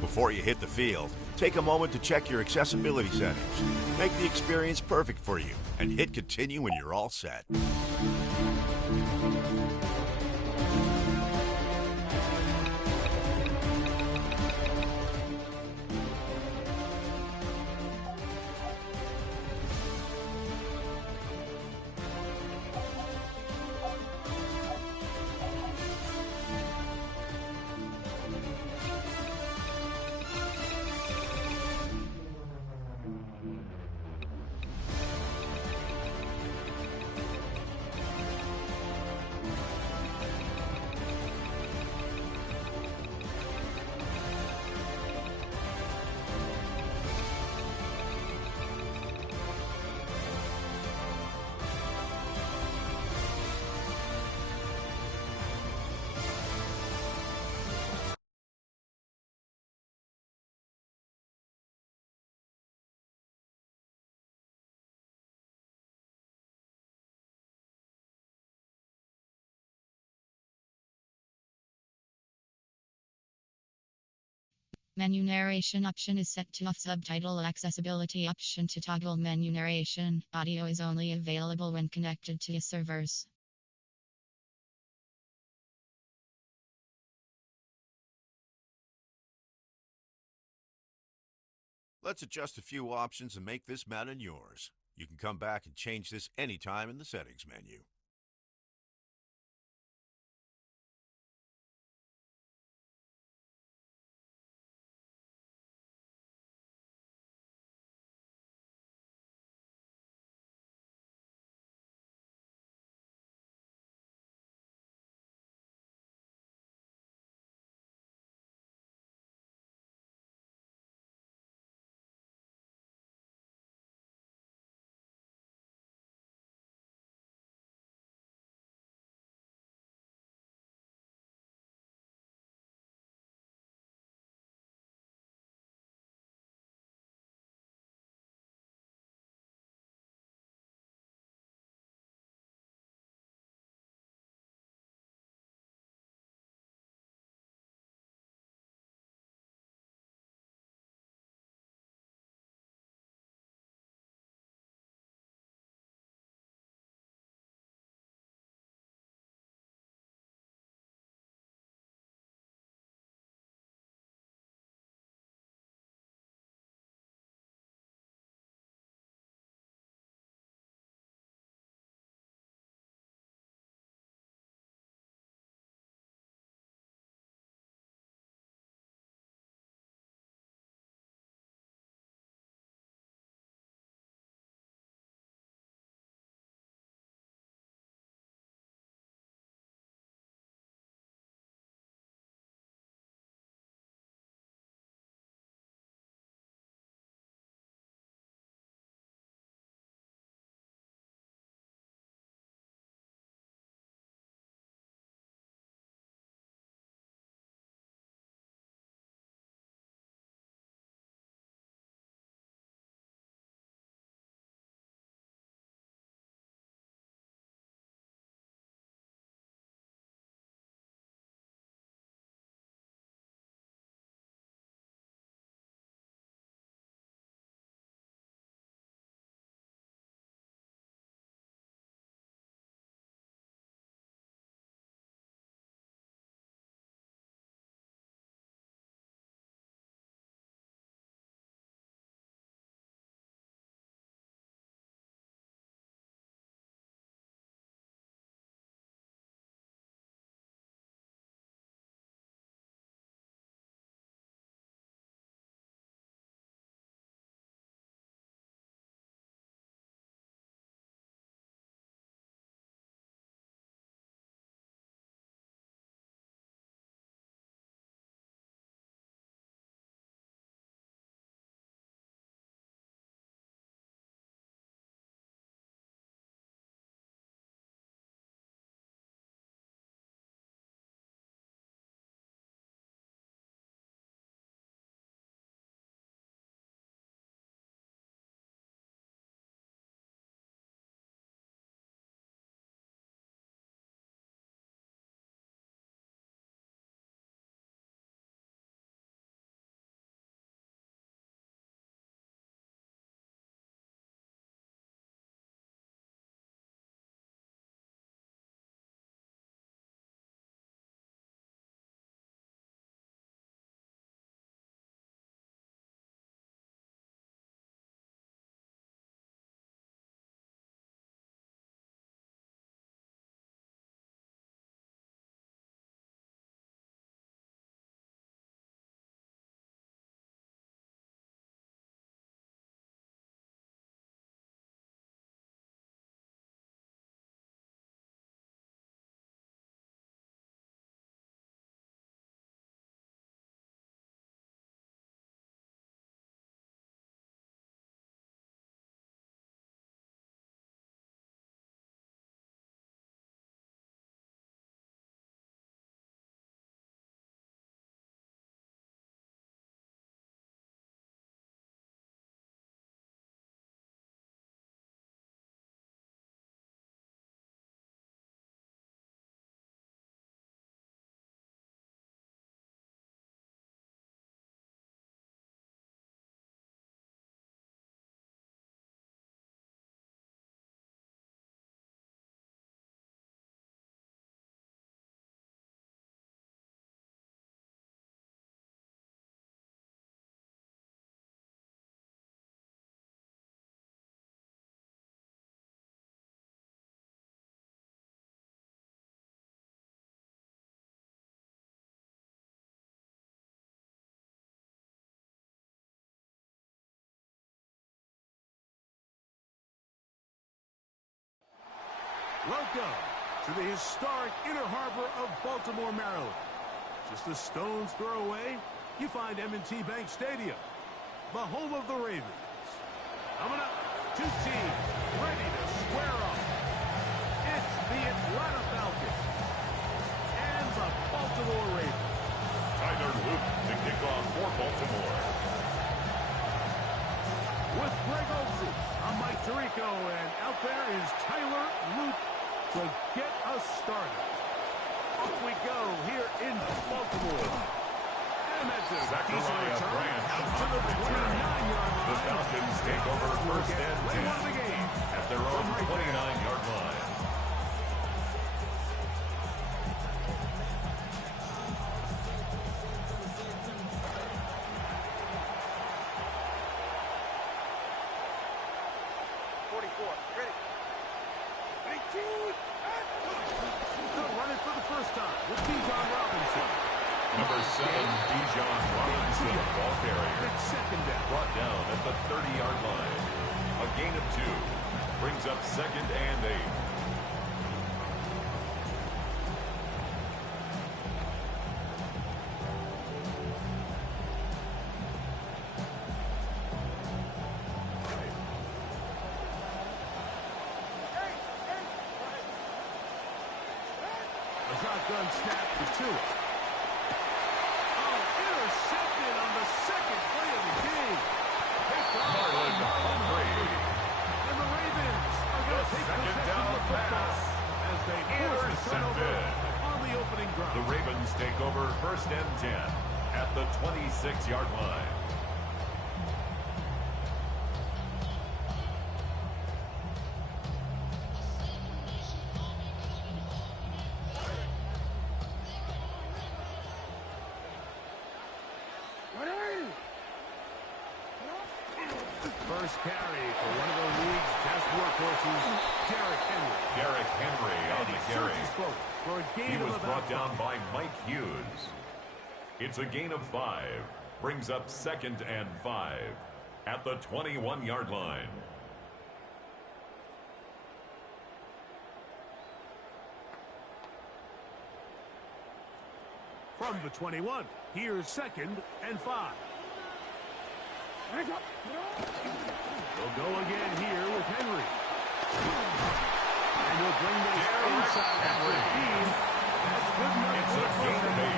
Before you hit the field, take a moment to check your accessibility settings. Make the experience perfect for you and hit continue when you're all set. Menu narration option is set to off. Subtitle accessibility option to toggle menu narration. Audio is only available when connected to servers. Let's adjust a few options and make this Madden yours. You can come back and change this anytime in the settings menu. Welcome to the historic Inner Harbor of Baltimore, Maryland. Just a stone's throw away, you find M&T Bank Stadium, the home of the Ravens. Coming up, two teams ready to square up. It's the Atlanta Falcons and the Baltimore Ravens. Tyler Luke to kick off for Baltimore. With Greg Olsen, I'm Mike Tirico, and out there is Tyler Luke to get us started. Off we go here in Baltimore. And that's a decent return out to the 29-yard line. The Falcons take over first and 10 at their own 29-yard line. Number 7, Bijan Robinson, ball carrier. Brought down at the 30-yard line. A gain of 2. Brings up second and 8. A shotgun snap to Tua. Intercepted on the second play of the game. Marlon Humphrey. And the Ravens are going to take possession of the football as they force the turnover on the opening drive. The Ravens take over first and 10 at the 26-yard line. First carry for one of the league's best workhorses, Derrick Henry. Derrick Henry on the carry. For a gain He was of brought about down by Mike Hughes. It's a gain of 5. Brings up second and 5 at the 21-yard line. From the 21, here's second and 5. They'll go again here with Henry. And he'll bring this inside Henry. That's good enough. It's a gain of 8.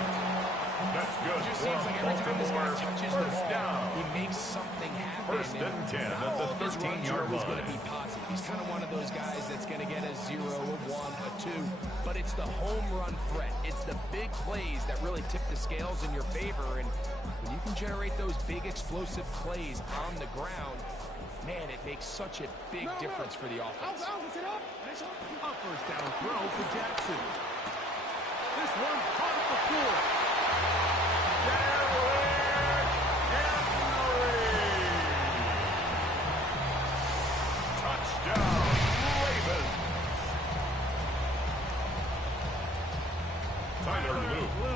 That's good. It just seems like every time this guy touches the ball, down. he makes something happen. First and 10 at the 13-yard He's going to line. be positive. He's kind of one of those guys that's going to get a 0, a 1, a 2. But it's the home run threat. It's the big plays that really tip the scales in your favor. And when you can generate those big explosive plays on the ground, man, it makes such a big difference for the offense. A first down throw for Jackson. This one caught at the floor. Touchdown, Ravens. Tyler Luke for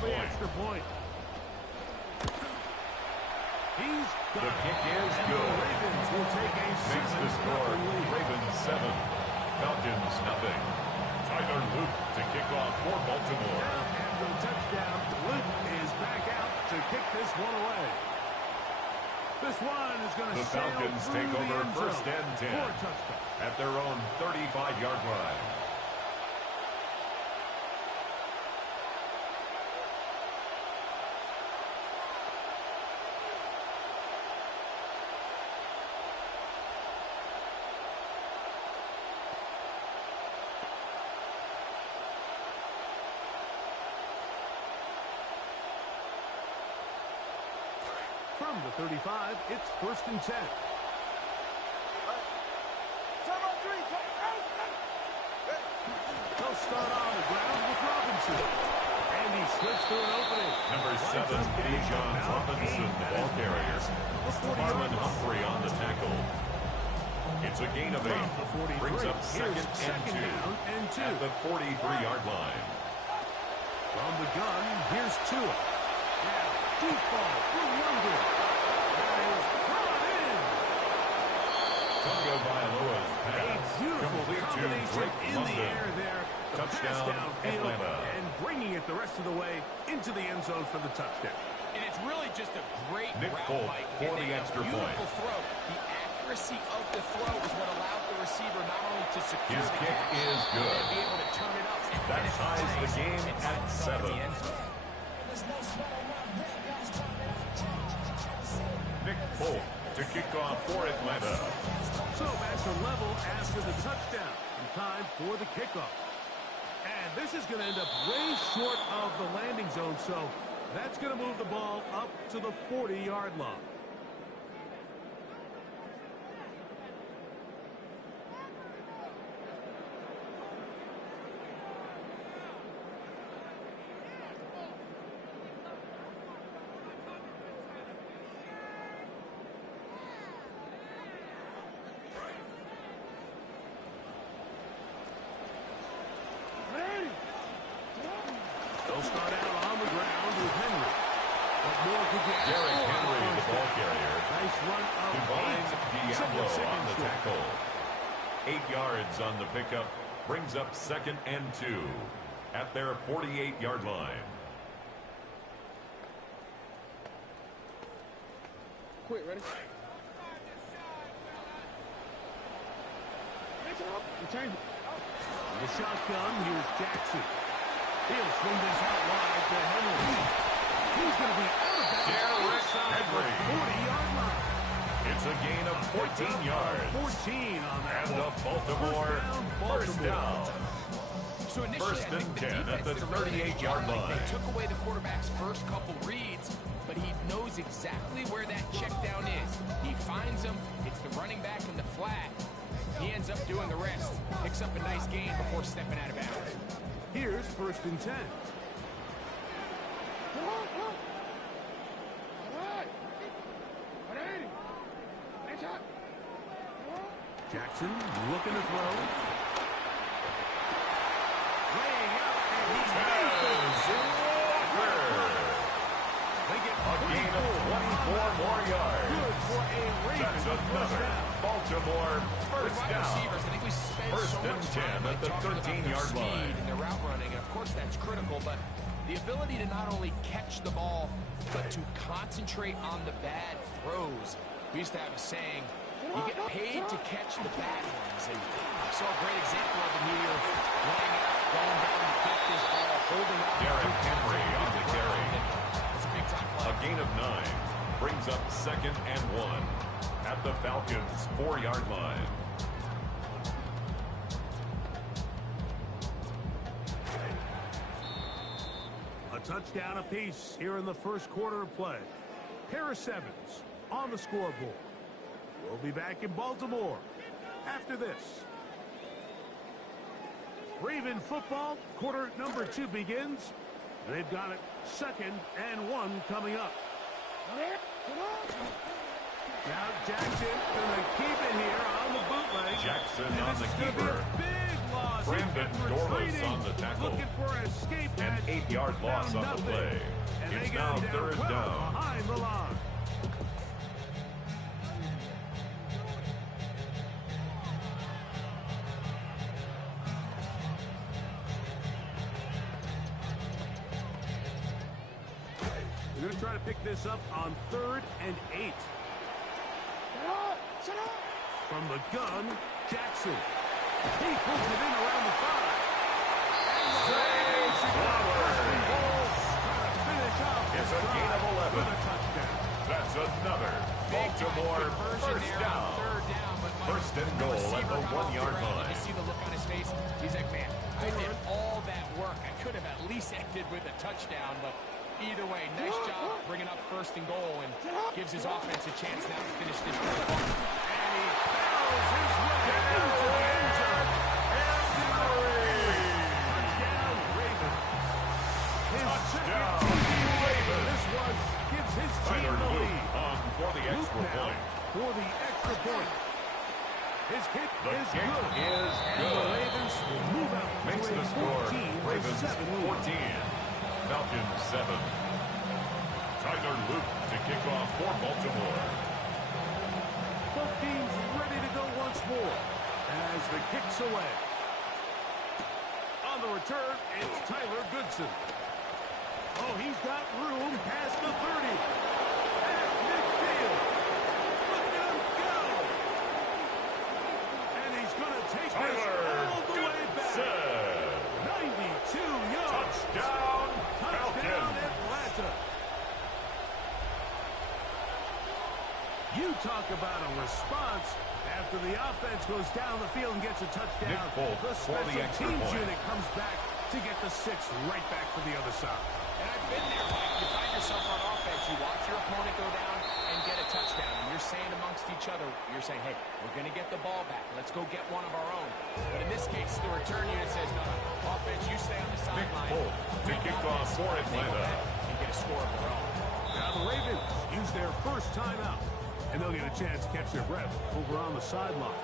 the extra point. He's got The kick is and good. The Ravens will take a Makes the score 7-0 lead. Ravens 7, Falcons nothing. Tyler Luke to kick off for Baltimore. Now after the touchdown, Luke is back out to kick this one away. This one is going to The Falcons take over first and 10 for a touchdown. at their own 35-yard line. From the 35, it's first and 10. They'll start on the ground with Robinson. And he slips through an opening. Number 7, Bijan Robinson, the ball carrier. Marlon Humphrey on the tackle. It's a gain of 8. Brings up second down and 2. at the 43-yard line. From the gun, here's Tua. Now, deep ball for London. That is brought in. Tonga Vailoa's pass Beautiful complete to combination in the air there. The pass Touchdown, downfield Atlanta. and bringing it the rest of the way into the end zone for the touchdown. And it's really just a great Nick route, Folk Mike. for And the a extra beautiful point. throw. The accuracy of the throw is what allowed the receiver not only to secure His the kick catch, is but good. to be able to turn it up and That finish ties the nice game inside at the 7. end zone. Nick Folk to kick off for Atlanta. So back to level after the touchdown. And time for the kickoff. And this is going to end up way short of the landing zone, so that's going to move the ball up to the 40-yard line. They'll start out on the ground with Henry. But more could get Derrick Henry, the ball carrier. Nice run of Divine 8. Diablo Second on the short. tackle. 8 yards on the pickup. Brings up 2nd and 2 at their 48-yard line. Quick, ready? The shotgun, here's Jackson. He'll swing this out wide to Henry. He's going to be out of bounds Derrick inside the Henry. 40-yard line. It's a gain of 14 yards. 14 on that And one. the Baltimore first down. So initially, First I think and the 10 at defense the did a really good 38-yard job. line. They took away the quarterback's first couple reads, but he knows exactly where that check down is. He finds him. It's the running back in the flat. He ends up doing the rest. Picks up a nice gain before stepping out of bounds. Here's 1st and 10. Jackson looking to throw. Laying out, and he's made They get A gain of 24 more yards. good for a That's Ravens first another down. Baltimore With first wide down. receivers, I think we spend First so and much 10 time at the talking about their 13-yard speed line. and their route running, and of course that's critical, but the ability to not only catch the ball, but to concentrate on the bad throws. We used to have a saying, you get paid to catch the bad ones, and I saw a great example of it here, laying out, going down to get this ball, holding up. Derrick Henry on the carry. It's a big-time play. A gain of 9 brings up 2nd and 1 at the Falcons' 4-yard line. A touchdown apiece here in the first quarter of play. Pair of 7s on the scoreboard. We'll be back in Baltimore after this. Raven football, quarter number 2 begins. They've got it 2nd and 1 coming up. Now Jackson gonna keep it here on the bootleg. Jackson And on this the is gonna be keeper. a big loss. Brandon He's been Dorlus retreating, on the tackle. looking for an escape An hatch. 8-yard loss Found on the nothing. play. And It's they now got him 3rd well down. behind the line. They're going to try to pick this up on 3rd and 8. From the gun, Jackson. He pulls it in around the 5. Zay Flowers. Trying to finish off It's this a gain drive of 11. with a touchdown. That's another Big-time Baltimore conversion first there on down. 3rd down, but Mike, First and the goal at receiver the got off 1-yard the ground. line. You see the look on his face? He's like, man, I did all that work. I could have at least ended with a touchdown, but either way, nice job bringing up 1st and goal and gives his offense a chance now to finish this drive off. And he barrels his way into the end zone. Touchdown, Ravens. His Touchdown, second Ravens. This one gives his team Tyler the Luke lead. on for the Luke extra now point. for the extra point. His kick The is kick good. is And the good. Ravens will move out Makes to the a score 14-7 Ravens lead. 14, Falcons 7. Tyler Luke to kick off for Baltimore. Both teams ready to go once more as the kick's away. the return, it's Tyler Goodson. Oh, he's got room past the 30. At midfield. Look at him go. And he's going to take this all the way back. 92 yards. Touchdown, Touchdown, Falcons. Atlanta. You talk about a response. After the offense goes down the field and gets a touchdown, Nick Folk the for the special extra teams point. unit comes back to get the 6 right back for the other side. And I've been there, Mike. You find yourself on offense. You watch your opponent go down and get a touchdown. And you're saying amongst each other, you're saying, hey, we're going to get the ball back. Let's go get one of our own. But in this case, the return unit says, no, no. Offense, you stay on the Nick sideline. Folk to kick off for Atlanta. And get a score of their own. Now the Ravens use their first timeout, and they'll get a chance to catch their breath over on the sideline.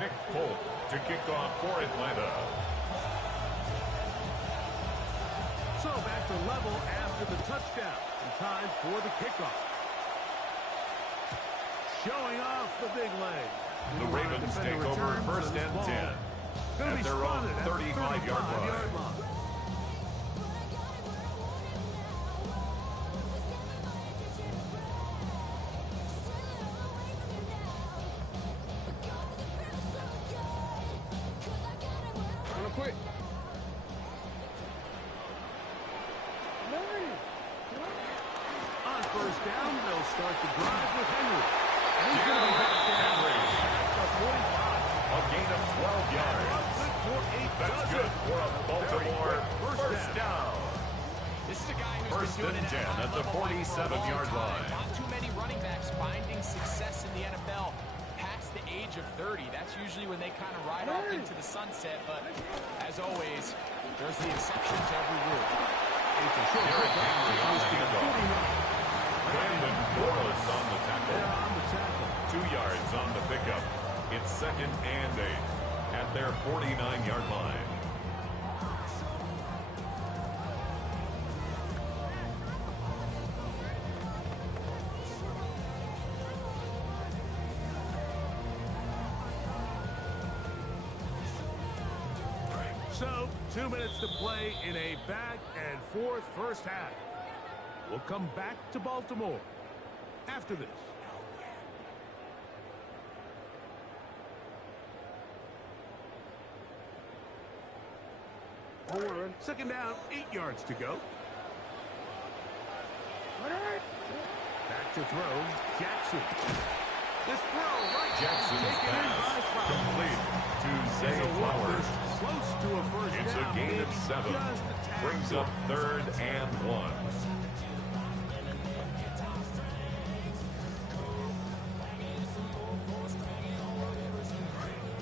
Nick Folk to kick off for Atlanta. So back to level after the touchdown. And time for the kickoff. Showing off the big leg. The Ravens take over first and 10 at their own 35-yard line. Quick. On first down, they'll start the drive with Henry. And he's going to be back down at the 45. A gain of 12 yards. That's good for a Baltimore first down. This is a guy who's First been doing and it 10 at the 47-yard line. Not too many running backs finding success in the NFL past the age of 30. That's usually when they kind of ride off into the sunset. But as always, there's the exception to every rule. Derrick Henry on the handoff. Brandon Borlis on the tackle. 2 yards on the pickup. It's second and 8 at their 49-yard line. So, 2 minutes to play in a back-and-forth first half. We'll come back to Baltimore after this. Second down, 8 yards to go. Back to throw, Jackson. This throw right Jackson's taken in by pass Flowers. complete to Zay So Flowers. close to a first It's down. a gain of Maybe 7. just a tad Brings short. up third and 1.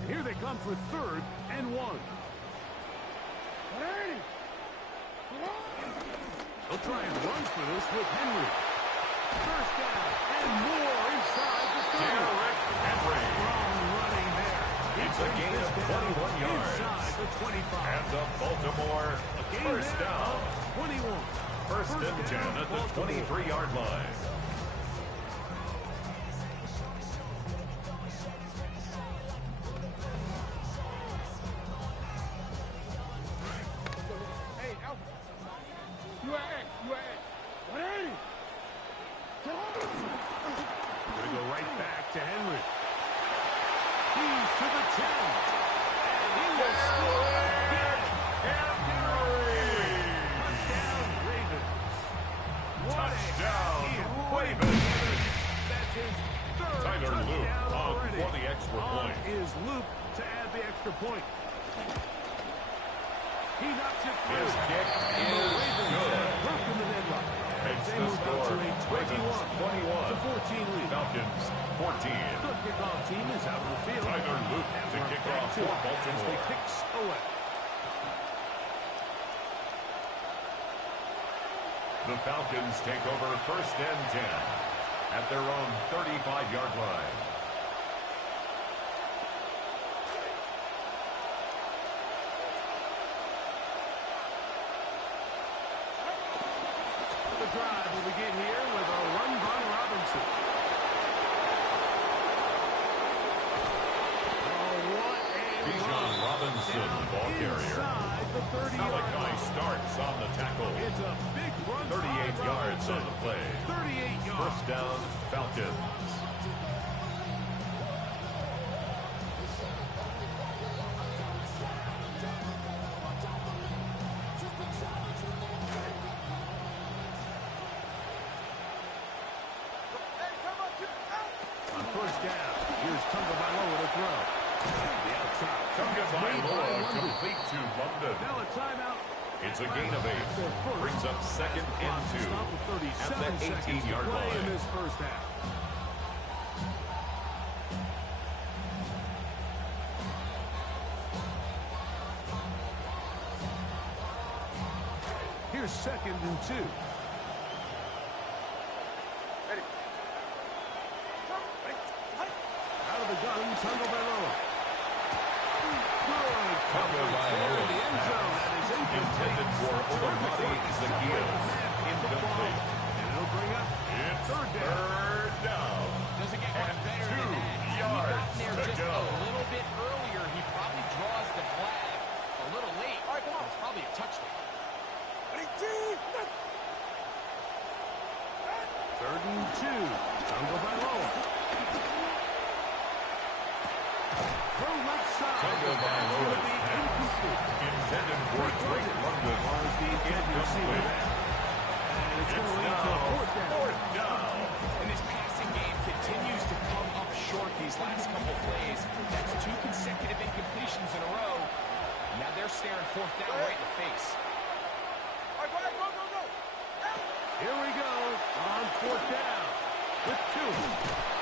Here they come for third and 1. They'll try and run for this with Henry. First down and more inside the 30. Derrick Henry. Strong running there. It's a gain of 21 yards. Inside the 25. And the Baltimore Gain first there down. of 21. First and 10 down, at the Baltimore. 23-yard line. Hey, Alpha. You at? What are you? Gonna go right back to Henry. He's to the 10. And he will score again. Touchdown, Ravens. What Touchdown, a Ravens. That's his third Tyler Luke touchdown on already. for the extra On point. is Luke to add the extra point. He knocks it through. His kick And the is Ravens good. have broken the deadlock. Makes They the move up score to a 21 21 to 14 lead. Falcons 14. The kickoff team is out of the field. Tyler Luke to We're kick back off to for it as Baltimore. the kicks away. The Falcons take over first and 10 at their own 35-yard line. The drive will begin here with a run by Robinson. Oh, what a Bijan run. Robinson Robinson, ball carrier. The 30-yard Malachi line. starts on the tackle. It's a big run. 38 yards on the play. 38 yards. First down, Falcons. On first down, here's Tagovailoa to throw. The outside. Tagovailoa complete to London. Now a timeout. It's a gain of 8. Brings up second and 2 at the 18-yard line. In line. this first half. Here's second and 2. Out of the gun, Tagovailoa. Tagovailoa The end zone. That is intended for Olamide Ezekiel. Incomplete. And it'll bring up It's third down. third down. Doesn't get much And better 2 than that. He got yards there to just go. a little bit earlier. He probably draws the flag a little late. All right, come on. It's probably a touchdown. Third and 2. Tagovailoa. From left side. Tagovailoa's Incomplete. Intended for Drake London. Was the intended receiver Incomplete. there. And it's going to lead to a now fourth down. fourth down. And this passing game continues to come up short these last couple plays. That's 2 consecutive incompletions in a row. Now they're staring fourth down right in the face. Here we go on fourth down with 2.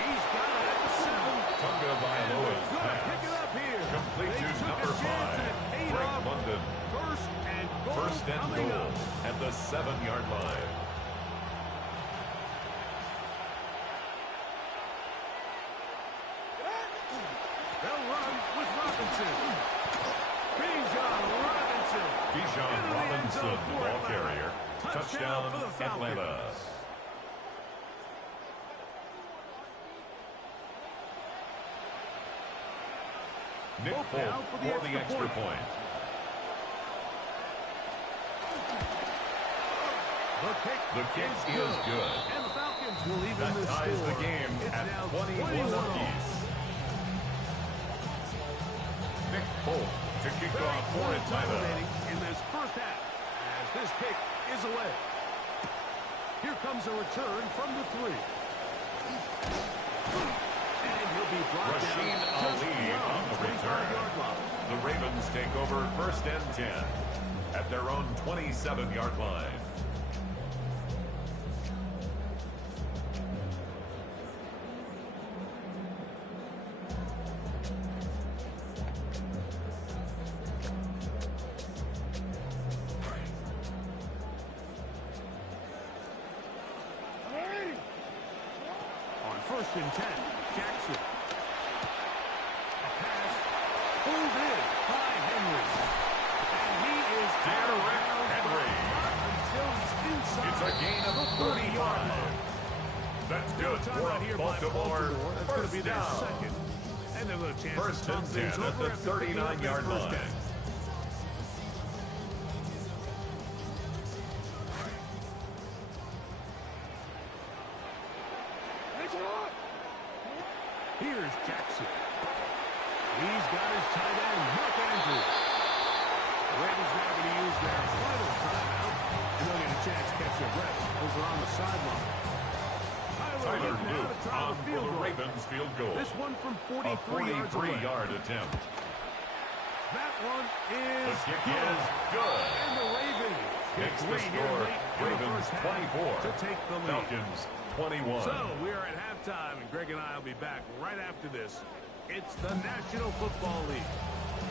He's got it at the 7. Tagovailoa's Gonna pick it pass. up here. Complete They to took number a chance 5. and it paid Drake off. London. First and goal. First and coming goal up. at the 7-yard line. They'll run with Robinson. Bijan Robinson. Bijan Into the end Robinson, zone for ball Atlanta. carrier. Touchdown, for the Falcons. Atlanta. Nick Both Folk down for the extra point. The kick is good. And the Falcons will even That the ties score. the game It's at now 21 apiece. Nick Folk to kick off for Atlanta. Dominating in this first half as this kick is away. Here comes a return from the 3. And he'll be brought Rasheen down just Ali beyond on the the return. 25-yard line. The Ravens take over first and 10 at their own 27-yard line. On first and 10, Jackson. A pass pulled in by Henry. And he is out of Derrick bounds, Henry. but not until he's inside It's a gain of the 30-yard 35. line. That's good for Timeout here a by Baltimore That's going to first be their down. second. And they're going to chance First to talk and 10 things at over the after picking up their 39-yard first line. down. Here's Jackson. He's got his tight end, Mark Andrews. The Ravens now going to use their final timeout, and they'll get a chance to catch their breath over on the sideline. Tyler Luke now Luke to try on the for field the goal. Ravens field goal. This one from A 43 yards away. 43-yard attempt. That one The is kick good. is good. And the Ravens get Makes the 3 here score late in the Ravens first half 24. to take the lead. Falcons 21. So we are at halftime, and Greg and I will be back right after this. It's the National Football League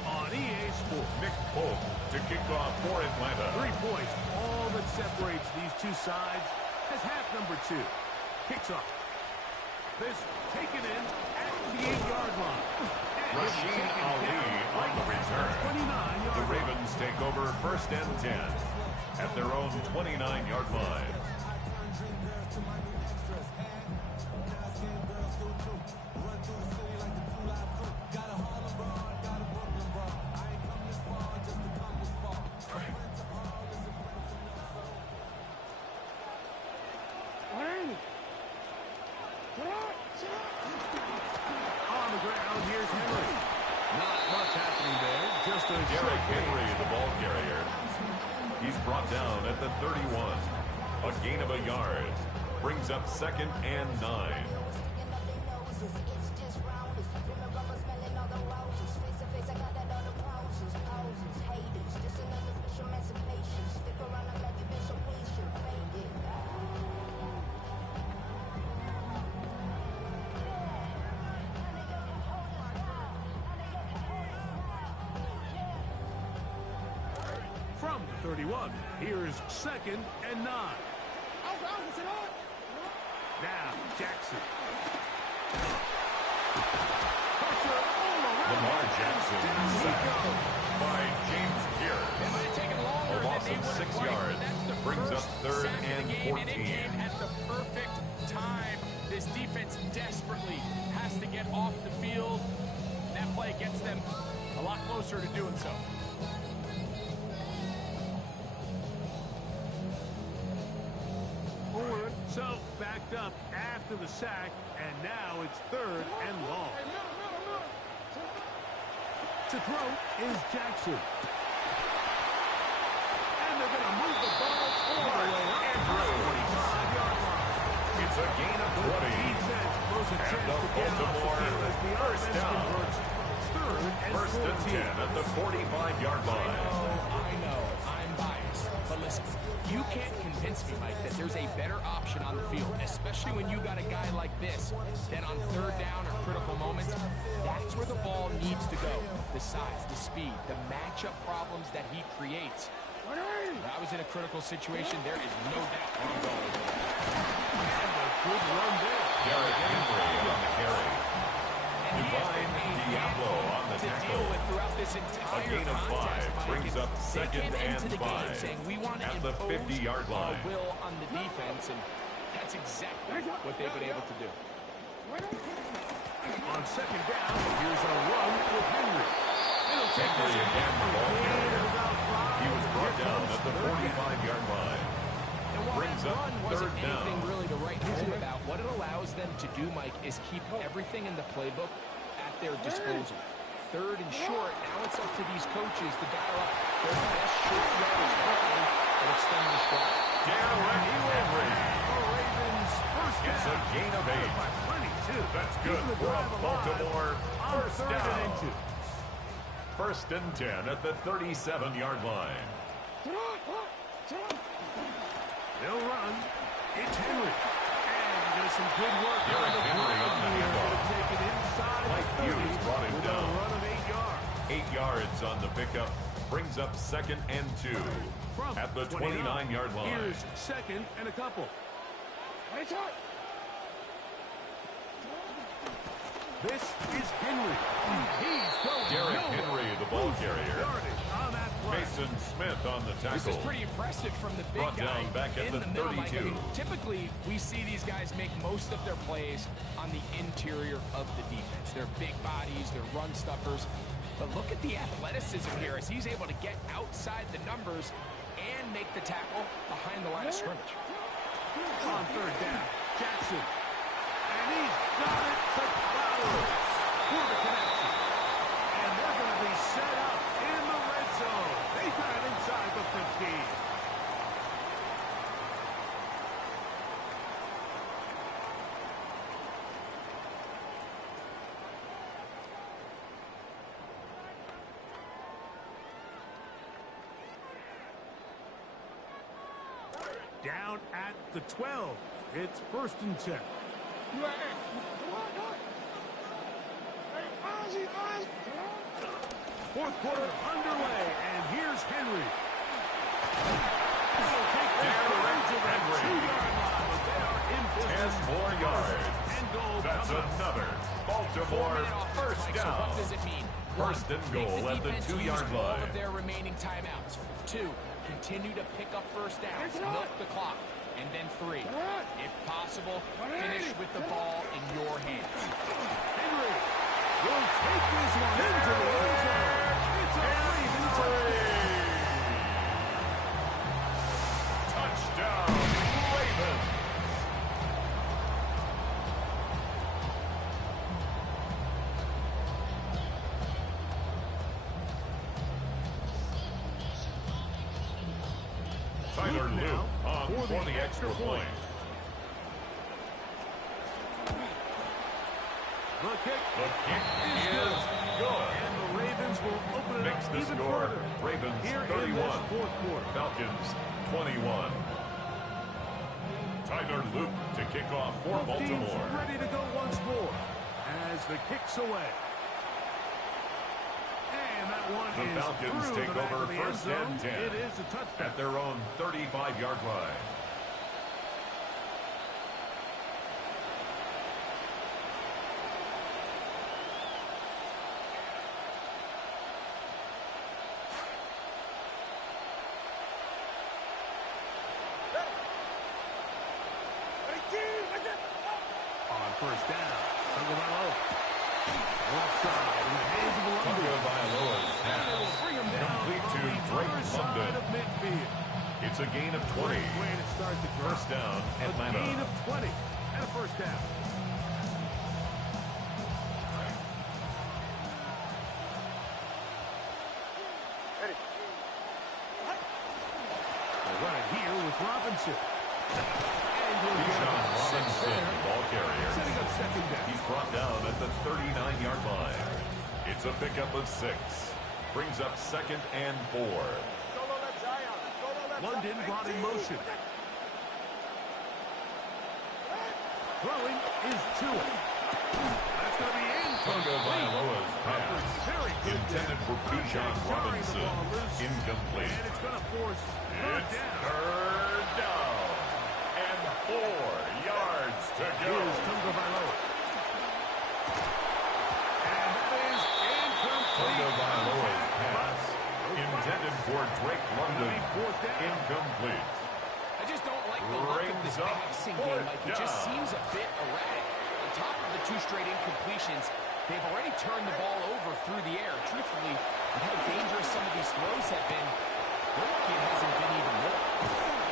on EA Sports. Nick Folk to kick off for Atlanta. 3 points, all that separates these two sides as half number 2 kicks off. This taken in at the 8-yard line. And Rasheen Ali on the return. 29-yard The line. Ravens take over first and 10 at their own 29-yard line. On the ground, here's Henry. Not much happening there. Just a Derrick Henry, the ball carrier. He's brought down at the 31. A gain of a yard. Brings up 2nd and 9. From the 31, here's 2nd and 9. Now, Jackson. Pressure all around. Lamar Jackson sacked by James Pierce. It might have taken longer A loss than they of would 6 have liked, yards. but that's the Brings up first 3rd sack of and the game, 14. and it came at the perfect time. This defense desperately has to get off the field. That play gets them a lot closer to doing so. Forward, so backed up after the sack, and now it's 3rd and long. To throw is Jackson. And they're going to move the ball all the way up to the 25-yard line. It's a gain of 20. Defense blows a And chance the to get off the Baltimore field as the first offense down. converts. 3rd and 1st and 14. 10 at the 45-yard line. I know, I'm biased. But listen, you can't convince me, Mike, that there's a better option on the field, especially when you got a guy like this, that on 3rd down or critical moments, that's where the ball needs to go. The size, the speed, the matchup problems that he creates. If I was in a critical situation, there is no doubt where I'm going. And a good run there. Derrick Henry on the carry. And he has been Divine a Diablo handful on the to tackle. deal with throughout this A entire gain of 5 contest, Mike. brings up They 2nd came and into the game 5 saying we want to at the impose 50-yard our line. will on the defense, and that's exactly what they've been able to do. On 2nd down, here's a run with Henry. It'll take Henry this again, the ball gain of carrier. about 5. He was brought Here down comes at the 3rd down. 45-yard line. And while Brings that up run wasn't 3rd down. anything really to write home about, what it allows them to do, Mike, is keep everything in the playbook at their disposal. 3rd and short, now it's up to these coaches to dial up their best short yardage plan and extend this drive. Derrick Henry. The Ravens first It's a down. gain of 8. By plenty, too. That's good Keeping the for a drive alive Baltimore on first 3rd down. and 2. 1st and 10 at the 37-yard line. They'll run. It's Henry. And there's some good work on Derrick the Henry ground on the here. handoff. Going to take it inside Mike the 30 Hughes brought him with down. a run of 8 yards. 8 yards on the pickup. Brings up 2nd and 2 From at the 29. 29-yard line. Here's 2nd and a couple. This is Henry. He's going Derrick nowhere. Henry, the ball Losing carrier. yardage on that play. Mason Smith on the This is tackle. pretty impressive from the big Brought guy down back at in the the middle. Mike. I 32. mean, typically, we see these guys make most of their plays on the interior of the defense. They're big bodies, they're run stuffers. But look at the athleticism here as he's able to get outside the numbers and make the tackle behind the line of scrimmage. On 3rd down, Jackson. And he's got it to Flowers for the connection. And they're going to be set up in the red zone. They got it inside the 15. Down at the 12. It's 1st and 10. Fourth quarter underway, and here's Henry. He'll take this drive to the Henry. 2-yard line, but they are in 10 business. more yards. And goal That's coming up. another 4 Baltimore minute offense, first Mike, so down. what does it mean? 1st and Make goal at the defense 2-yard use all line. of their remaining timeouts. 2, continue to pick up first downs, milk the clock. And then 3, if possible, finish with the ball in your hands. Henry will take this one into the end zone. It's a Raven touchdown. Touchdown, Ravens. now for the extra point. The kick is good. And the Ravens will open it Makes up the even score. further. Ravens Here 31. in this fourth quarter. Falcons 21. Tyler Luke to kick off for Both teams Baltimore. ready to go once more as the kick's away. And that one The is Falcons through take the back over of the end first zone. and 10. It is a touchdown. At their own 35-yard line. On first down, Tagovailoa. Left side in the hands of London. Tagovailoa's And they will pass. bring him down Complete on to the Drake far side London. of midfield. It's a gain of 20. Great way to start the drive. First down, Atlanta. A gain of 20 and a first down. They run it here with Robinson. And he'll get Bijan about 6 Robinson, there. ball carrier. Setting up second down. He's brought down at the 39-yard line. It's a pickup of 6. Brings up second and 4. London brought in motion. Throwing is to it. That's going to be Tagovailoa's pass. Very good Intended for Bijan Robinson. Incomplete. And it's going to force third It's down. third down. And 4 yards to go. Here's Tagovailoa. And that is incomplete. Tagovailoa's pass. Intended for Drake London. Fourth down. Incomplete. I just don't like the look of this Brings up passing fourth game. Like, it just down. seems a bit erratic. On top of the 2 straight incompletions, they've already turned the ball over through the air. Truthfully, with how dangerous some of these throws have been, they're lucky it hasn't been even more.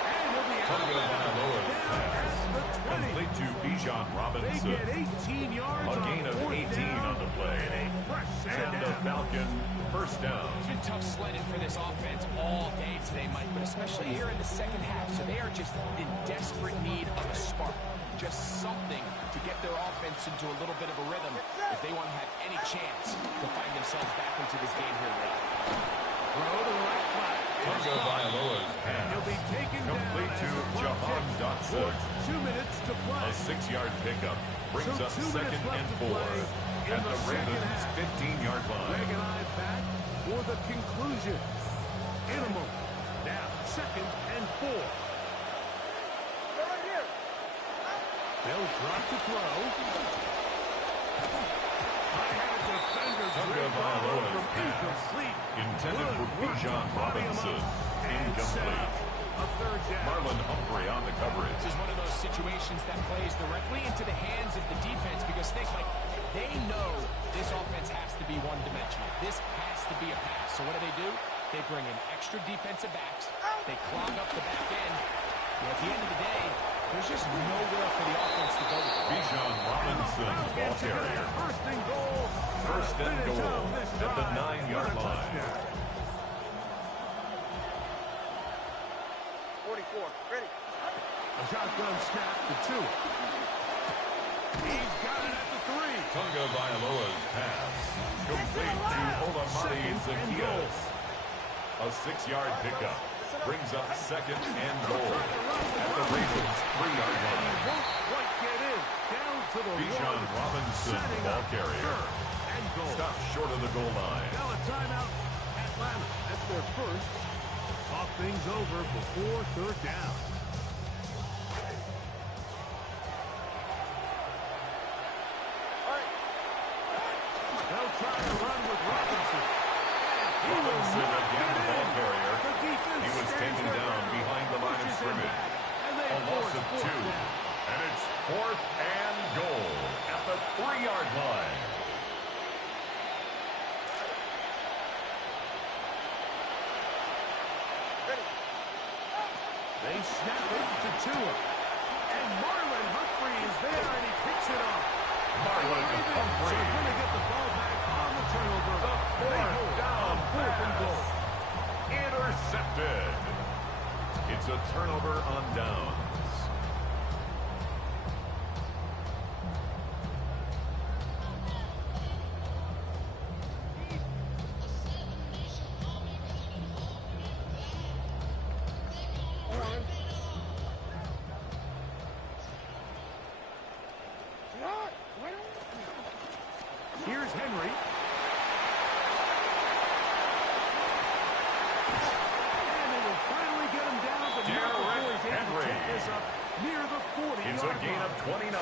And he'll be out of Tagovailoa's bounds pass. at the 20. Complete to Bijan They Robinson. get 18 yards A gain on of fourth 18 down, on the play. and a fresh set And the down. Falcon first down. It's been tough sledding for this offense all day today, Mike, but especially here in the second half. So they are just in desperate need of a spark. Just something to get their offense into a little bit of a rhythm if they want to have any chance to find themselves back into this game here late. Throw to the right flat. Tagovailoa's He'll pass. be taken Complete down to as the clock Jahan ticks Dotson. towards 2 minutes to play. A 6-yard pickup. Brings So up 2 minutes second left and to 4. play in At the the second Ravens' half. 15-yard Greg line. and I back for the conclusion. In a moment. Now, second and 4. They'll drop to throw. I had a defender dribble Tagovailoa's from pass. incomplete. Intended for Good work Bijan to body him Robinson. up and set Incomplete. up a third down. Marlon Humphrey on the coverage. This is one of those situations that plays directly into the hands of the defense because they know this offense has to be one-dimensional. This has to be a pass. So what do? They bring in extra defensive backs. They clog up the back end. And at the end of the day, there's just nowhere for the offense to go. Bijan Robinson, ball carrier. First and goal. First and Finish goal out this at the drive 9-yard with a line. touchdown. 44. Ready. A shotgun snap to Tua. He's got it at the 3. Tagovailoa's pass. Complete to Olamide Zaccheaus. A 6-yard pickup. Brings up second and goal at the Ravens' 3-yard line. Won't quite get in. Down to the Bijan 1. Robinson, Setting ball up carrier. third and goal. Stopped short of the goal line. Now a timeout. Atlanta. That's their first. Talk things over before third down. They'll try to run with Robinson. He will Robinson not again, get the ball in. carrier. The defense He was stays taken their down ground, behind the line of pushes him scrimmage. back, and they A loss force of fourth 2. down. And it's 4th and goal at the 3-yard line. They snap it to Tua. And Marlon Humphrey is there, and he picks it up. Marlon Ravens Humphrey. are going to get the ball back on the turnover. The They fourth hold down on 4th and pass. goal. Intercepted. It's a turnover on downs. Here's Henry. And they will finally get him down, but not before he's able to take this up near the 40-yard line. It's a gain of 29.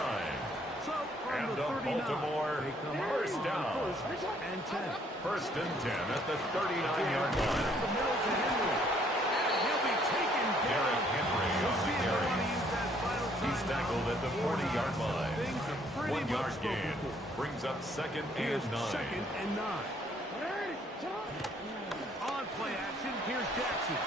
So from And the 39, Baltimore they come first on down. First and 10. First and 10 at the 39-yard Down line. the middle to Henry. And he'll be taken down. Derrick Henry on the See if they carry. want to use that final He's timeout. tackled at the 40-yard line. Things are pretty 1 yard much gain. spoken for. Brings up second Here's and 9. second and 9. On play action, here's Jackson.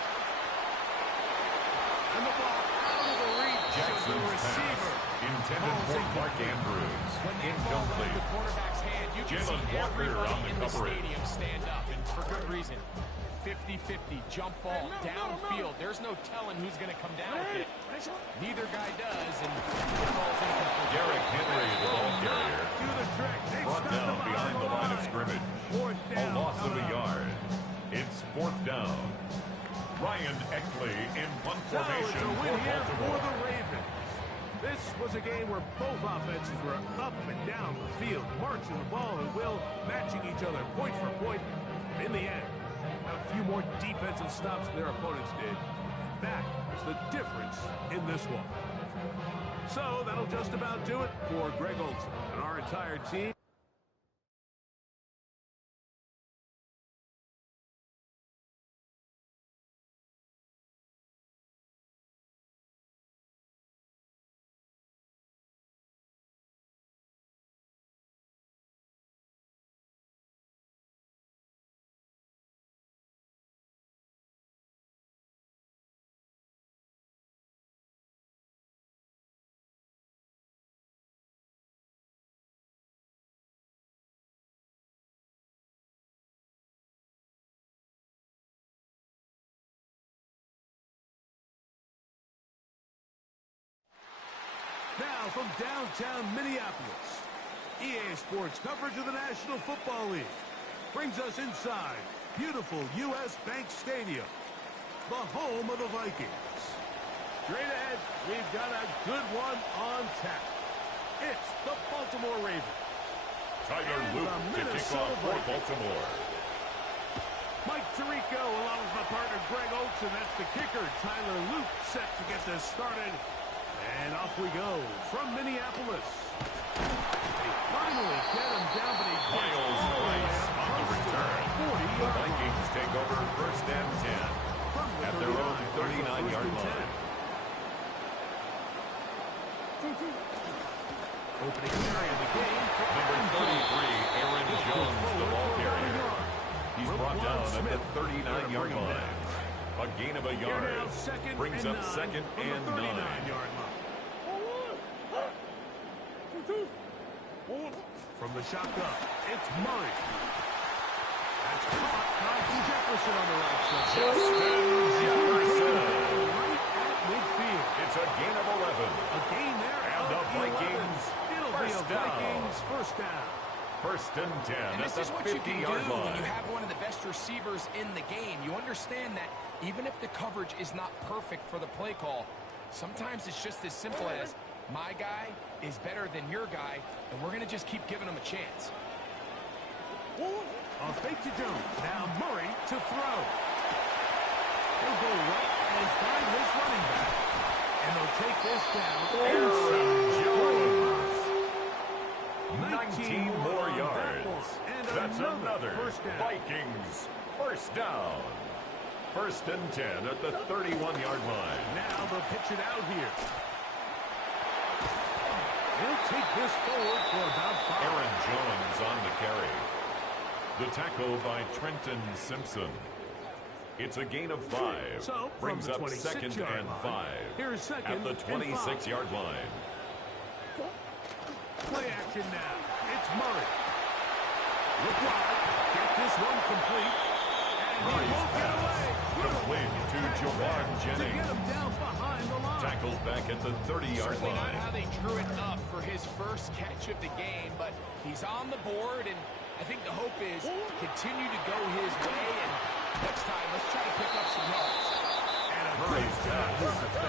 And the ball out of the reach of the Jackson's receiver. pass intended for Mark Andrews. When that ball went in Incomplete. the quarterback's hand, you can Jalen see Walker everybody on the in the coverage. stadium stand up, and for good reason. 50-50, jump ball, downfield. There's no telling who's going to come down with it. Neither guy does, and it falls incomplete. Derrick Henry, the ball carrier, Do the trick. They brought stop down him behind the line of scrimmage. Fourth A down. loss of a yard. It's 4th down. Ryan Eckley in punt So it's formation a for win here for Baltimore. the Ravens. This was a game where both offenses were up and down the field, marching the ball at will, matching each other point for point. In the end, a few more defensive stops than their opponents did. That is the difference in this one. So that'll just about do it for Greg Olson and our entire team. Now from downtown Minneapolis, EA Sports coverage of the National Football League brings us inside beautiful U.S. Bank Stadium, the home of the Vikings. Straight ahead, we've got a good one on tap. It's the Baltimore Ravens. Tyler And Luke the to kick Minnesota off for Vikings. Baltimore. Mike Tirico along with my partner Greg Olson. That's the kicker. Tyler Luke set to get this started. And off we go from Minneapolis. They finally get him down, but he gets Miles all the way Rice up on the close to return. The 40-yard line. Vikings take over first and 10 From the at their own 39, 39-yard first and line. 10. Opening carry of the game. Number 33, Aaron Jones, the ball carrier. He's brought down at the 39-yard line. A gain of a yard. Brings up second and 9. 39-yard line. From the shotgun, it's Murray. That's caught by Jefferson on the right side. Justin Jefferson. Right at midfield. It's a gain of 11. A gain there And of the 11. Vikings It'll be a first down. Vikings first down. First and 10 And at this the is what you can do 50-yard when line. you have one of the best receivers in the game. You understand that even if the coverage is not perfect for the play call, sometimes it's just as simple as my guy is better than your guy, and we're going to just keep giving him a chance. A fake to Jones. Now Murray to throw. He'll go right and find his running back. And they'll take this down. Aaron Jones. 19 19 more on that yards. one. And That's another first down. Vikings first down. First and 10 at the 31-yard line. Now they'll pitch it out here. He'll take this forward for about 5. Aaron Jones on the carry. The tackle by Trenton Simpson. It's a gain of 5. So, from brings the up second 26-yard and line, 5 here's second at the and 5. 26-yard line. Play action now. It's Murray. Look wide. Get this one complete. And Murray's pass complete to Jawan Jennings. Tackled back at the 30-yard Certainly not line. how they drew it up for his first catch of the game, but he's on the board, and I think the hope is continue to go his way, and next time, let's try to pick up some yards. Murray's pass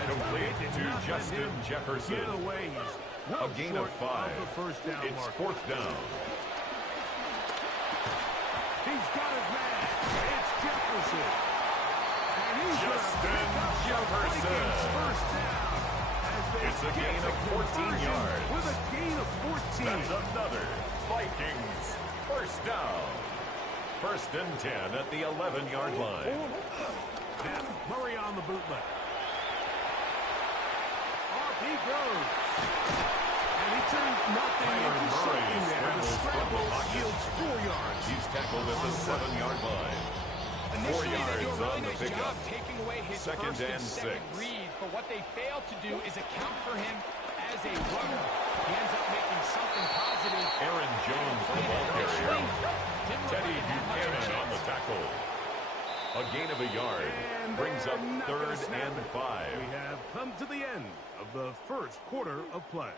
complete to Justin Jefferson. A gain of 5. It's fourth down. He's got his man. It's Jefferson. And he's Justin Jefferson. First down. It's a gain of 14 yards. With a gain of 14. That's another Vikings first down. First and 10 at the 11-yard line. Now, Murray on the bootleg. Off he goes. And he turned nothing into something there. The scramble yields 4 yards. He's tackled at the 7-yard line. 4 Initially, they do yards a really on the nice pickup. job taking away his Second first and and second 6. read, but what they fail to do is account for him as a runner. He ends up making something positive. Aaron Jones, the ball carrier. Teddy Buchanan on the tackle. A gain of a yard brings up third and 5. We have come to the end of the first quarter of play.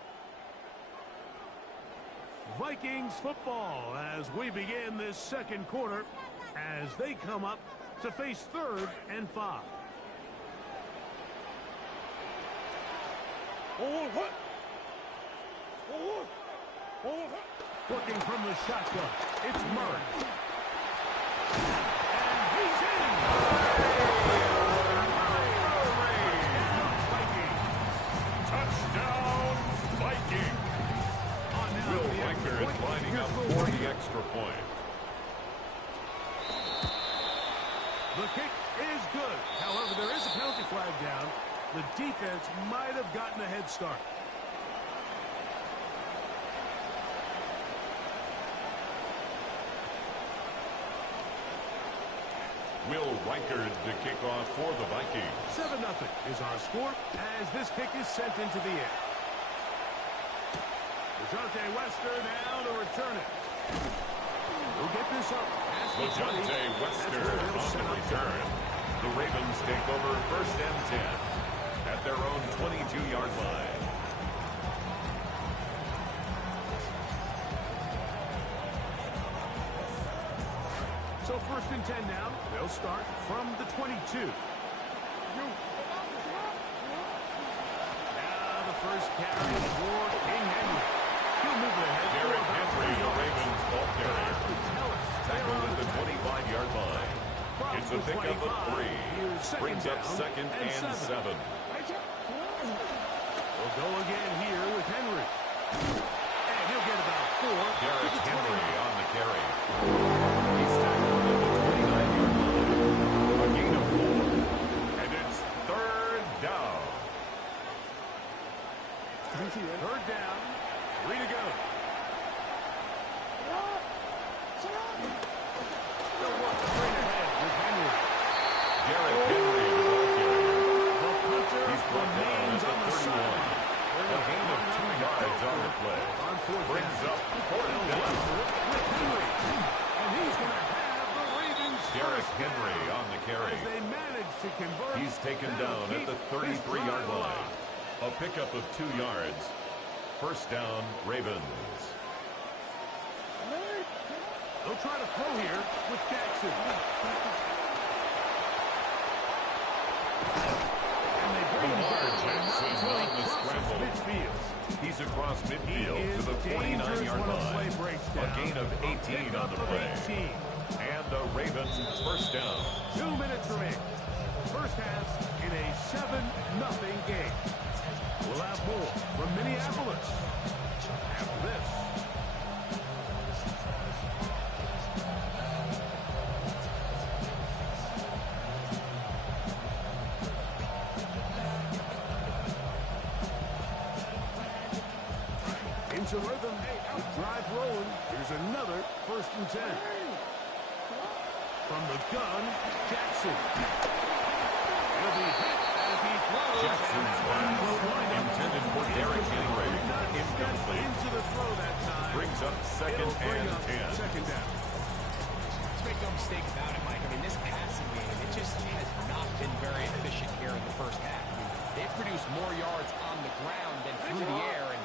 Vikings football as we begin this second quarter as they come up to face third and 5. Working from the shotgun, it's Murray. And he's in! Touchdown, Vikings! Will Riker is lining up for the extra point. The kick is good. However, there is a penalty flag down. The defense might have gotten a head start. Will Riker to kick off for the Vikings. 7-0 is our score as this kick is sent into the air. Lejante Wester now to return it. We'll get this up. Lejante Wester on the return. The Ravens take over first and 10 at their own 22-yard line. So first and 10 now. They'll start from the 22. Now the first carry for King Henry. He'll move it ahead. Derrick Henry, the Ravens ball carrier. Tackled at the 25-yard line. It's a pickup of 3. Brings up second and 7. We'll go again here with Henry. And he'll get about 4. Derrick Henry on the carry. He's tackled at the 29-yard line. A gain of 4. And it's third down. Third down. 3 to go. They'll work straight ahead with Henry. Derrick Henry, the ball carrier. The punter He's brought down at the 31. A gain of 2 yards on the play. Brings up fourth down. With Henry. And he's going to have the Ravens Derrick first Henry down. on the carry. As they manage to convert. He's taken That'll down at the keep this 33-yard drive line. alive. A pickup of 2 yards. First down, Ravens. They'll try to throw here with Jackson. And they bring him Lamar down. Jackson on the scramble. Midfield. He's across midfield to the 49-yard line. A gain of 18 on the play. And the Ravens first down. 2 minutes remaining. First half in a 7-0 game. We'll have more from Minneapolis after this. Into rhythm, with drive rolling. Here's another first and 10. From the gun, Jackson. He'll be hit as he throws. Jackson's pass intended for Derrick Henry. Incomplete. Into the throw that time. Brings up second It'll bring and up 10. Second down. Let's make make no mistake about it, Mike. I mean, this passing game, it just has not been very efficient here in the first half. I mean, they've produced more yards on the ground than through the air, and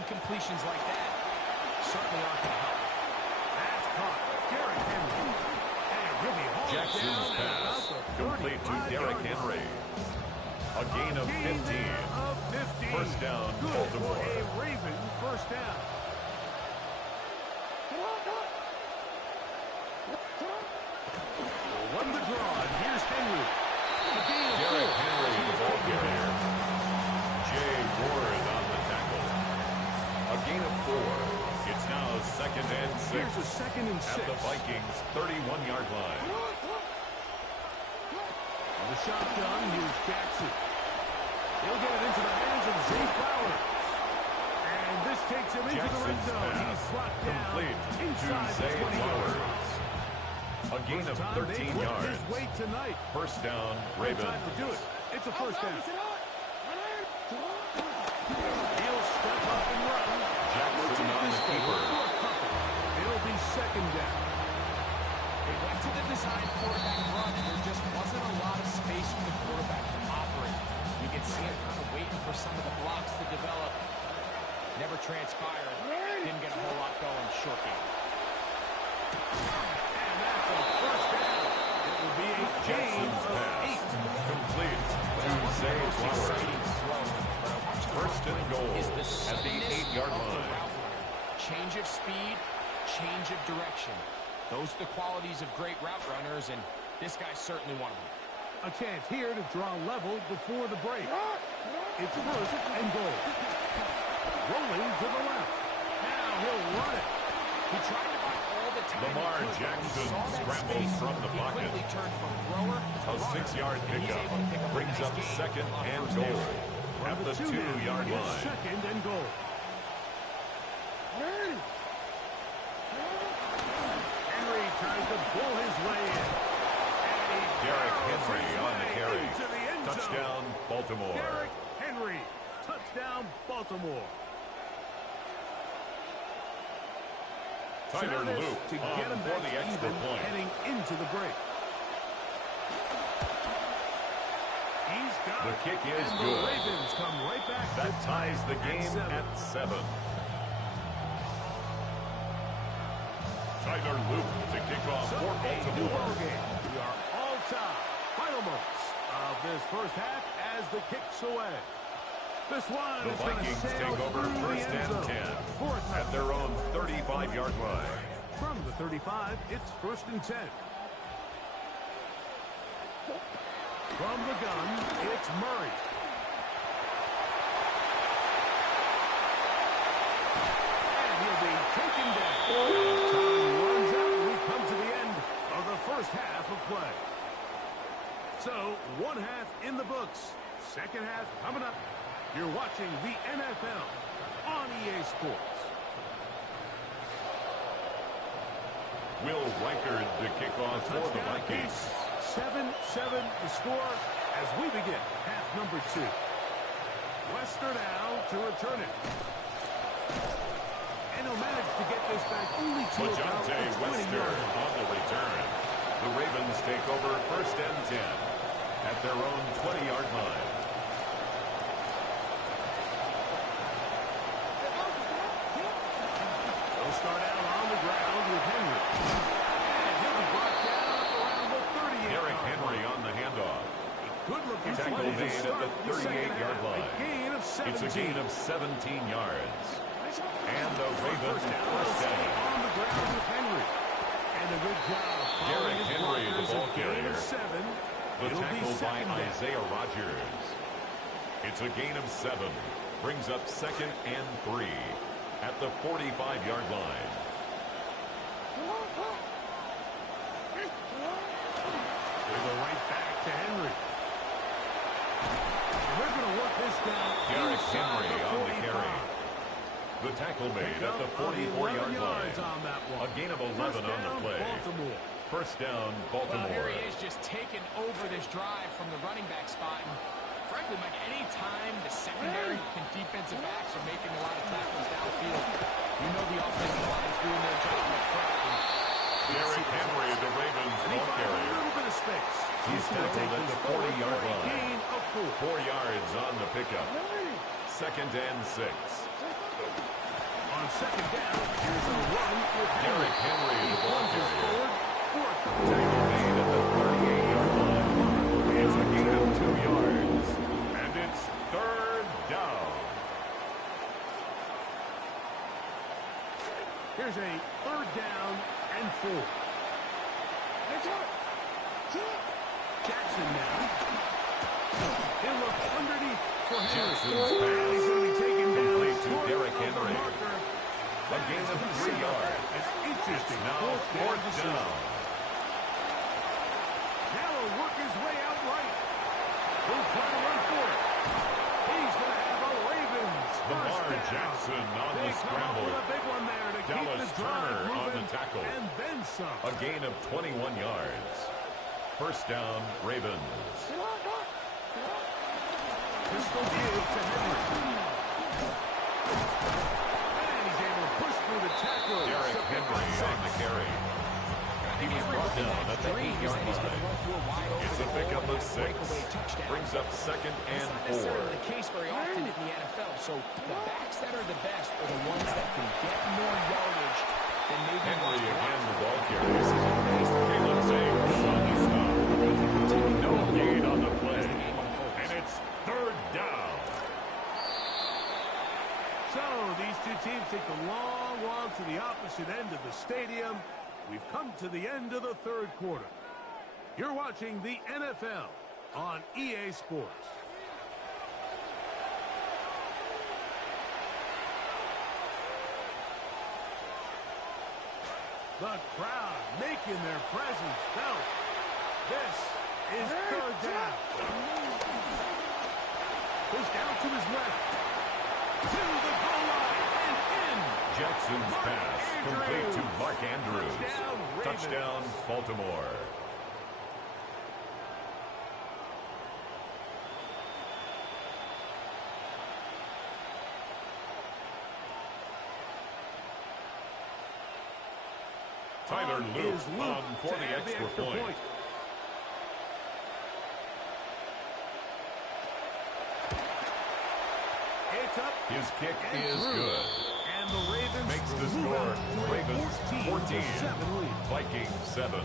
incompletions like that certainly aren't going to help. That's caught. Derrick Henry. And he'll be hauled Jackson's down pass at about the complete to Derrick 35-yard Henry. line. A gain of 15. First down, Good Baltimore. for a Raven first down. Won the draw, and here's Henry. Derrick Henry, the ball carrier. Jay Ward on the tackle. A gain of 4. It's now 2nd and 6. Here's a 2nd and 6. At the Vikings' 31-yard line. On the shotgun, here's Jackson. He'll get it into the hands of Zay Flowers. And this takes him into the red zone. He's brought down complete inside to the Zay 20-yard Flowers. line. A gain of Time 13 they put yards. his weight tonight. First down, No Ravens. time to do it. It's a first down. He'll step up and run. Jackson on the keeper. It'll be 2nd down. They went to the design quarterback run, and there just wasn't a lot of space for the quarterback to operate. You can see him kind of waiting for some of the blocks to develop. Never transpired. Didn't get a whole lot going. Short game. And that's a first down. It will be a gain Jackson's of pass 8. complete to Zay Flowers. Exciting throw. But I want you to First and goal is the at the suddenness 8-yard of the line. route runner. Change of speed, change of direction. Those are the qualities of great route runners, and this guy's certainly one of them. A chance here to draw level before the break. It's first and goal. Rolling to the left. Now he'll run it. He tried to buy all the time Lamar he could. Jackson When he saw that scrambles space, from the he pocket. quickly turned from thrower to A runner, 6-yard and he's pickup able to pick up a brings nice up gain 2nd on and first goal down. at the 2-yard It's line. 2nd and goal. Henry tries to pull his way in. Derrick Henry on the carry. Into the end zone. Touchdown, Baltimore. Derrick Henry. Touchdown, Baltimore. Tyler Now this Luke to get him for back the to extra even, point. heading into the break. He's got The it. kick is and good. The Ravens come right back That to ties the tie game at 7. Tyler Luke to kick off So for a new Baltimore. ball game. We are all tied. Final moments of this first half as the kicks away. This one The is going to Vikings sail take over through the first end and zone. 10 Fourth at their own 35-yard line. From the 35, it's 1st and 10. From the gun, it's Murray. And he'll be taken down. Time runs out, and we've come to the end of the first half of play. So, one half in the books. Second half coming up. You're watching the NFL on EA Sports. Will Reichard to kick off for the Touchdown Vikings. apiece. 7-7 the score as we begin half number 2. Wester now to return it. And he'll manage to get this back only to about Lejante the 20-yard Wester line. on the return. The Ravens take over first and 10 at their own 20-yard line. They'll start out on the ground with Henry. And he'll be brought down around the 38-yard Derrick Henry on the handoff. Good-looking Tackle play to made at start the the second 38-yard half. line. A gain of 17. It's a gain of 17 yards. And the Ravens First down, first stay down. on the ground with Henry. And a good job. Derrick following his Henry, the blockers, ball a gain carrier. of 7. The It'll be tackle by second down. Isaiah Rodgers. It's a gain of 7. Brings up 2nd and 3 at the 45-yard line. They go right back to Henry. We're going to work this down. Derrick inside Henry the on the 45. carry. The tackle made at the Pickup of 44-yard 11 yards line. on that one. A gain of 11 First on the down, play. Baltimore. First down, Well, Baltimore. here he is just taking over this drive from the running back spot. And frankly, Mike, any time the secondary and defensive backs are making a lot of tackles downfield, you know the offensive line is doing their job up front. Derrick Henry, the Ravens is tackled at the 40-yard line. Gain of 4. 4 yards on the pickup. 2nd and 6. On 2nd down, here's a run with Derrick Henry, the ball carrier. Fourth. Tackle made at the 38-yard line. It's a gain of 2 yards. And it's 3rd down. Here's a 3rd down and 4. Jackson now. He'll look underneath for Henry. Jackson's pass. He's going to be taken down. Complete to short Derrick of the Henry. marker. A gain of 3 yards. It's interesting. Now 4th down. Now he'll work his way out right. He'll try to run for it. He's going to have a Ravens Lamar first down. Jackson on They the come up scramble. with a big one there to keep Dallas the drive Turner on moving, the tackle. and then some. A gain of 21 yards. First down, Ravens. Pistol give to Henry. And he's able to push through the tackle. Derrick Henry on the carry. He was brought down at the 8-yard line. It's a pickup of 6. Brings up 2nd and 4. That's not necessarily the case very often in the NFL. So the backs that are the best are the ones that can get more yardage than maybe Henry again, the ball This carrier. is amazing. Caleb Zings on the stop. They can continue No to gain on the as play. the game unfolds. And it's 3rd down. So these two teams take the long walk to the opposite end of the stadium. We've come to the end of the 3rd quarter. You're watching the NFL on EA Sports. The crowd making their presence felt. This is 3rd down. Goes down to his left. To the goal line and in. Jackson's pass complete to Mark Andrews. Touchdown, Ravens. Touchdown, Baltimore. Tyler Luke Is Luke on for to the add extra point. It's up. His kick and is through. good. And the Ravens Makes the move score out to a Ravens 14, 14-7 lead. Vikings 7.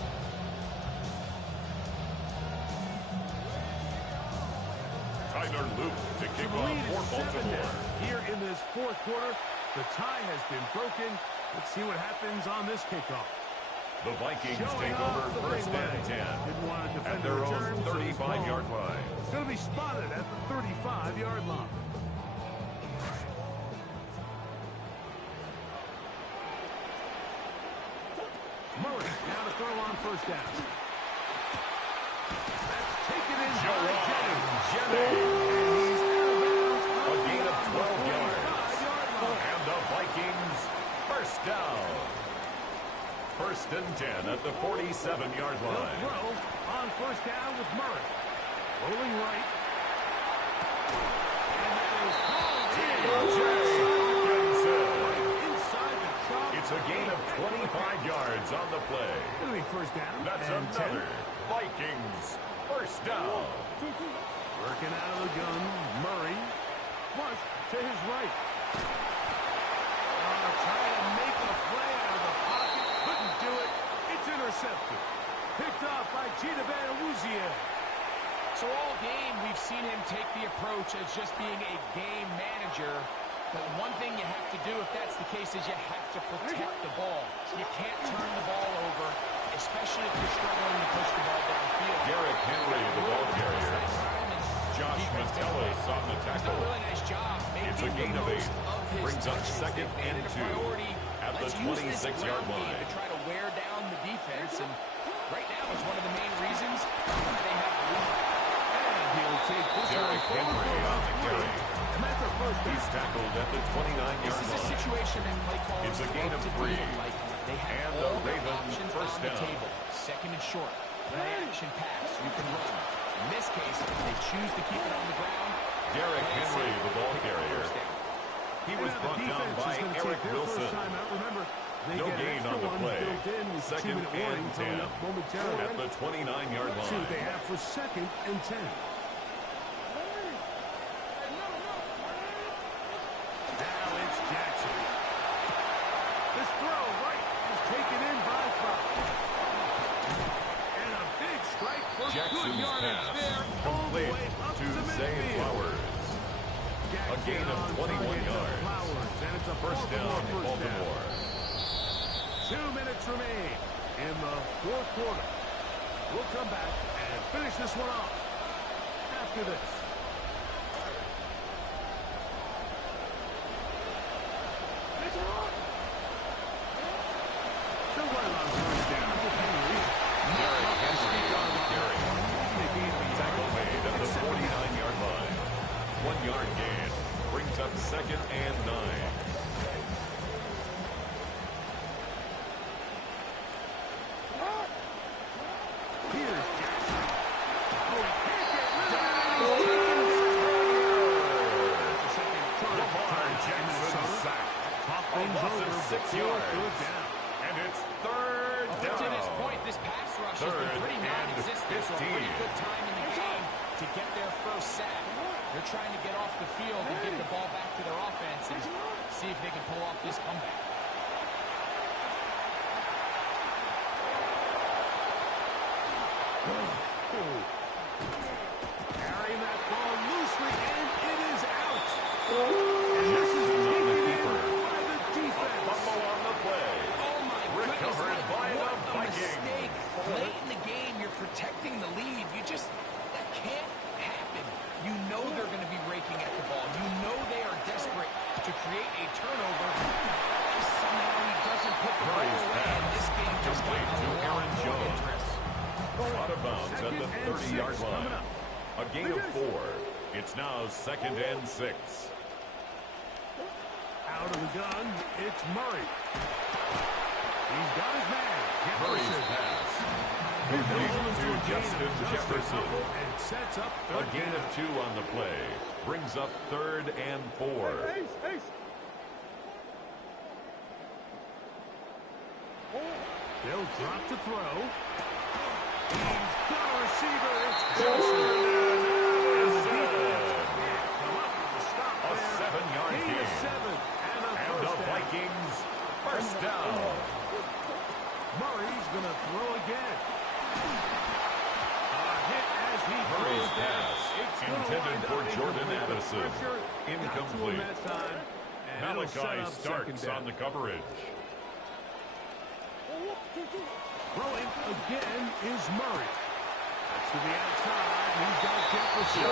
Tyler Luke to So kick the off lead for is 7 Baltimore. now. Here in this 4th quarter, the tie has been broken. Let's see what happens on this kickoff. The Vikings Showing take off over the first big and leg. 10 Didn't want to defend at the their return, own so this ball 35-yard line. It's going to be spotted at the 35-yard line. Murray now to throw on first down. That's taken in by Jennings. Jennings. And he's out of bounds A gain of 12 on yards. the 45-yard line. And the Vikings first down. First and 10 at the 47-yard They'll line. throw on first down with Murray. Rolling right. And that is called inside the chalk. It's a gain of 25 yards on the play. It'll be first down. That's and another 10. Vikings first down. Working out of the gun. Murray. Flush to his right. Trying to make a play out of the pocket. Couldn't do it. It's intercepted. Picked off by Cheetah Van. So all game, we've seen him take the approach as just being a game manager. But one thing you have to do if that's the case is you have to protect the ball. You can't turn the ball over, especially if you're struggling to push the ball downfield. Derrick Henry, the ball carrier. Josh Metellus on the He's done tackle. a really nice job making It's a gain the of 8. most of his Brings up touches. second They've made and it a 2 priority. at the Let's use this 26-yard ground game line. to try to wear down the defense, and right now is one of the main reasons why they have the lead. And he'll take this Derrick one Henry forward on the for carry. And that's a first He's down. tackled at the 29-yard This is a line. situation that play callers It's a gain love of to 3. do. Like they have And all the the Ravens options first on the down. table. Second and short. Play action pass. You can run. In this case, if they choose to keep it on the ground, Derrick play it Henry, safe. the ball carrier. First down. He was And now brought the down defense by is gonna Eric take their Wilson. first time out. Remember, they No get an gain extra on the play. built in with the Second 2-minute warning and coming 10. up momentarily. At the 29-yard See what they line. have for second and 10. Now it's Jackson. This throw right is taken in by Flowers. And a big strike for good Jackson's yardage pass there, all the complete way up to the Zay midfield. Flowers. A gain of 21 yards. Flowers, and it's a First down, Baltimore first down. Baltimore. 2 minutes remain in the fourth quarter. We'll come back and finish this one off after this. The run on first down with Henry. Derrick Henry on the carry. Tackle made at the 49-yard line. 1 yard gain. Brings up second and 9. Here's Jackson. Oh, he can't get rid of it. Lamar Jackson sacked. A loss of 6 yards. And it's third Up to this down. point, this pass rush has Third been pretty and non-existent, so a 15. pretty good time in the game to get their first sack. They're trying to get off the field and get the ball back to their offense and see if they can pull off this comeback. Carrying that ball loosely, and it is out. And this is on the taken in keeper. by the defense. Fumble on the play. Oh my Recovered goodness, by what the a Vikings. mistake. Late in the game, you're protecting the lead. That can't happen. You know they're going to be raking at the ball. You know they are desperate to create a turnover. Somehow he doesn't put the ball Murray's away, and pass this game just got complete to a lot Aaron more Jones. interest. Out of bounds at the Second and 30-yard 6 coming line. up. A gain of 4. It's now second and 6. Out of the gun, it's Murray. He's got his man. Murray's Jefferson. pass. He's Complete going to a gain Justin of just a Jefferson. couple and sets up A third gain down. of 2 on the play. Brings up third and 4. They'll drop to throw. He's got a receiver. It's Jefferson. And the defense can't come up with a stop A there. 7-yard Gain gain. of 7 and a And the first down. Vikings first down. Murray's going to throw again. A hit as he Murray's throws there. pass It's gonna intended wind for up Jordan incomplete, but Addison. pressure got to him Incomplete. that time, and it'll set Malachi up Starks second on down. the coverage. Throwing again is Murray. That's to the outside. He's got Jefferson.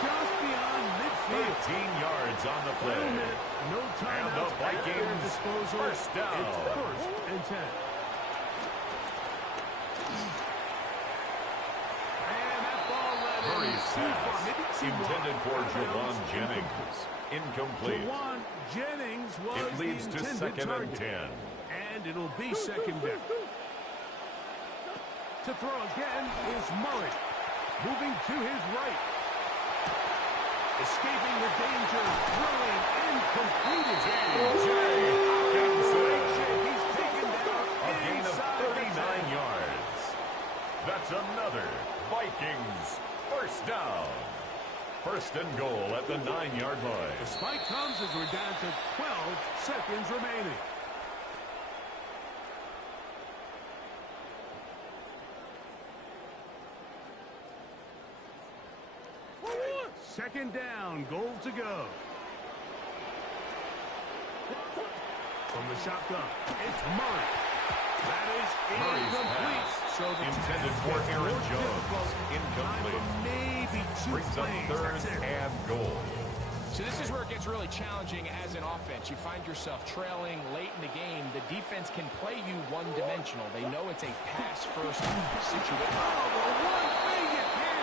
Just beyond midfield. 13 yards on the play. 1 minute, no And the timeouts at their Vikings disposal. first down. It's first and 10. And that ball led in Murray's too far. pass Maybe too intended wide. for Out of Jawan bounds. Jennings. Incomplete. Jawan Jennings was It leads the to intended second target. and 10. And it'll be second down. To throw again is Murray. Moving to his right. Escaping the danger. Throwing incompleted. He's taken down A gain of inside the 39 10. yards. That's another Vikings first down. First and goal at the 9-yard line. The spike comes as we're down to 12 seconds remaining. Second down, goal to go. From the shotgun, it's Murray. That is Murray's incomplete. pass So the intended pass for gets Aaron more Jones. difficult. Incomplete. Time for maybe 2 Brings up plays. third That's it. and goal. So this is where it gets really challenging as an offense. You find yourself trailing late in the game. The defense can play you one-dimensional. They know it's a pass-first situation.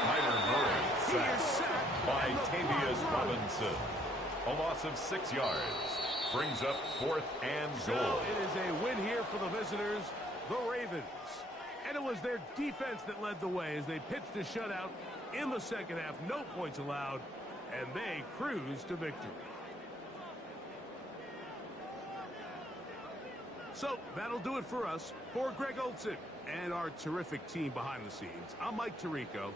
Tyler Murray He is sacked sacked by and the Tavius clock runs. Robinson. A loss of 6 yards. Brings up fourth and So goal. it is a win here for the visitors, the Ravens. And it was their defense that led the way as they pitched a shutout in the second half. No points allowed, and they cruised to victory. So that'll do it for us. For Greg Olson and our terrific team behind the scenes, I'm Mike Tirico.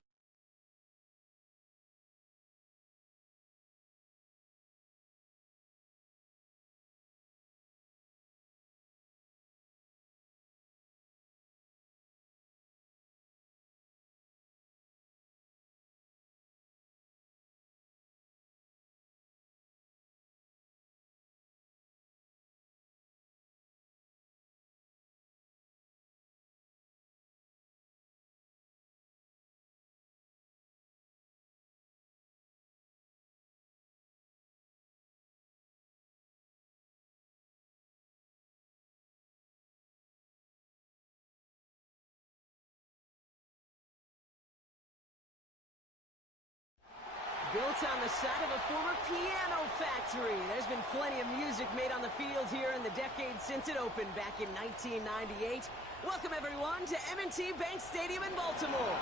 Built on the side of a former piano factory, there's been plenty of music made on the field here in the decades since it opened back in 1998. Welcome, everyone, to M&T Bank Stadium in Baltimore.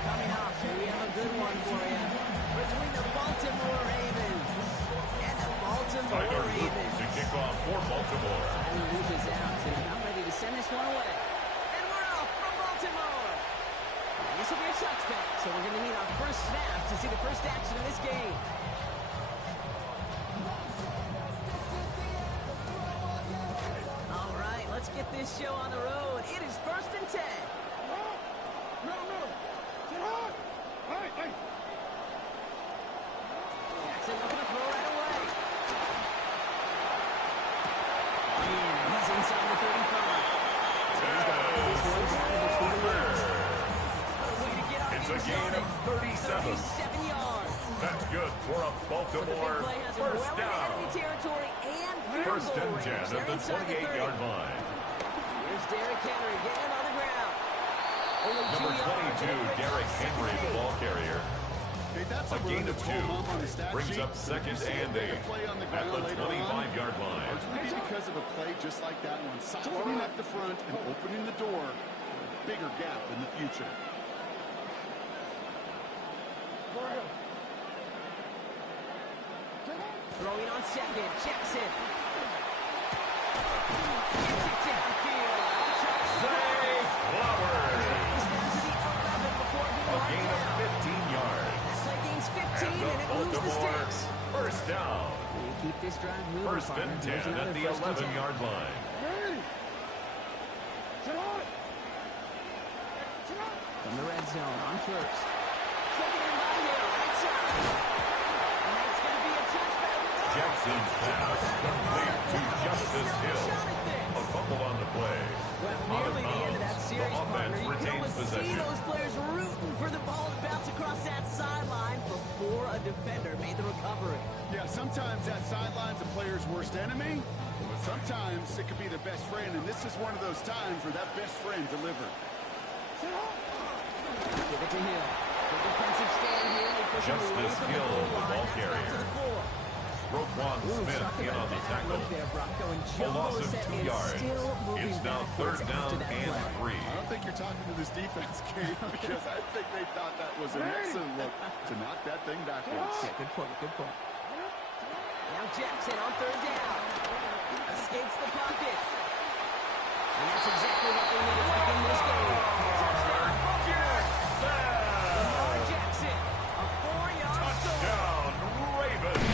Coming up, we have a good one for you. Between the Baltimore Ravens and the Baltimore Ravens. To kick off for Baltimore. Tyler Loop is out, and I'm ready to send this one away. And we're off from Baltimore. This will be a touchback, so we're going to need our first snap to see the first action of this game. All right, let's get this show on the road. It is 1st and 10. Jackson looking to throw right away. And he's inside the 35. It's a gain of 37 yards. That's good for a Baltimore first down. First and 10 at the 28-yard line. Here's Derrick Henry getting on the ground. Number 22, Derrick Henry, the ball carrier. Hey, that's A gain of 2 brings sheet. up second and 8 at the 25-yard line. Or it's maybe because of a play just like that one, softening up the front and opening the door for a bigger gap in the future. Throwing on second, Jackson. Gets it downfield. Save Flowers. Down to the 11 before being A marked gain of down. 15 yards. Play gains 15 And and the it moves the Baltimore sticks. first down. We keep this drive moving. First partner. and Here's 10 another at the first and 10. 11-yard line. From the red zone on first. Taken in by Hill, right side. And that's going to be a touchback. Jackson's pass complete to Justice Hill. A fumble on the play. Well, Out of nearly the end of that bounds. series, The offense partner. You can retains almost see possession. those players rooting for the ball to bounce across that sideline before a defender made the recovery. Yeah, sometimes that sideline's a player's worst enemy, but sometimes it could be the best friend, and this is one of those times where that best friend delivered. Give it to Hill. The defensive stand here. They push him away Justice from Hill, the goal the line. ball That's back carrier. to the 4. Roquan Smith in on the tackle. There, Bronco, and A Jumbo loss of set 2 is yards. still moving It's now backwards third after down that and play. 3. I don't think you're talking to this defense, Kate, because I think they thought that was an excellent look to knock that thing backwards. Yeah, good point, good point. Now Jackson on 3rd down. Escapes the pocket. And that's exactly what they needed to begin this game. Touchdown, Baltimore. Lamar Jackson, a 4-yard score. Touchdown, Ravens.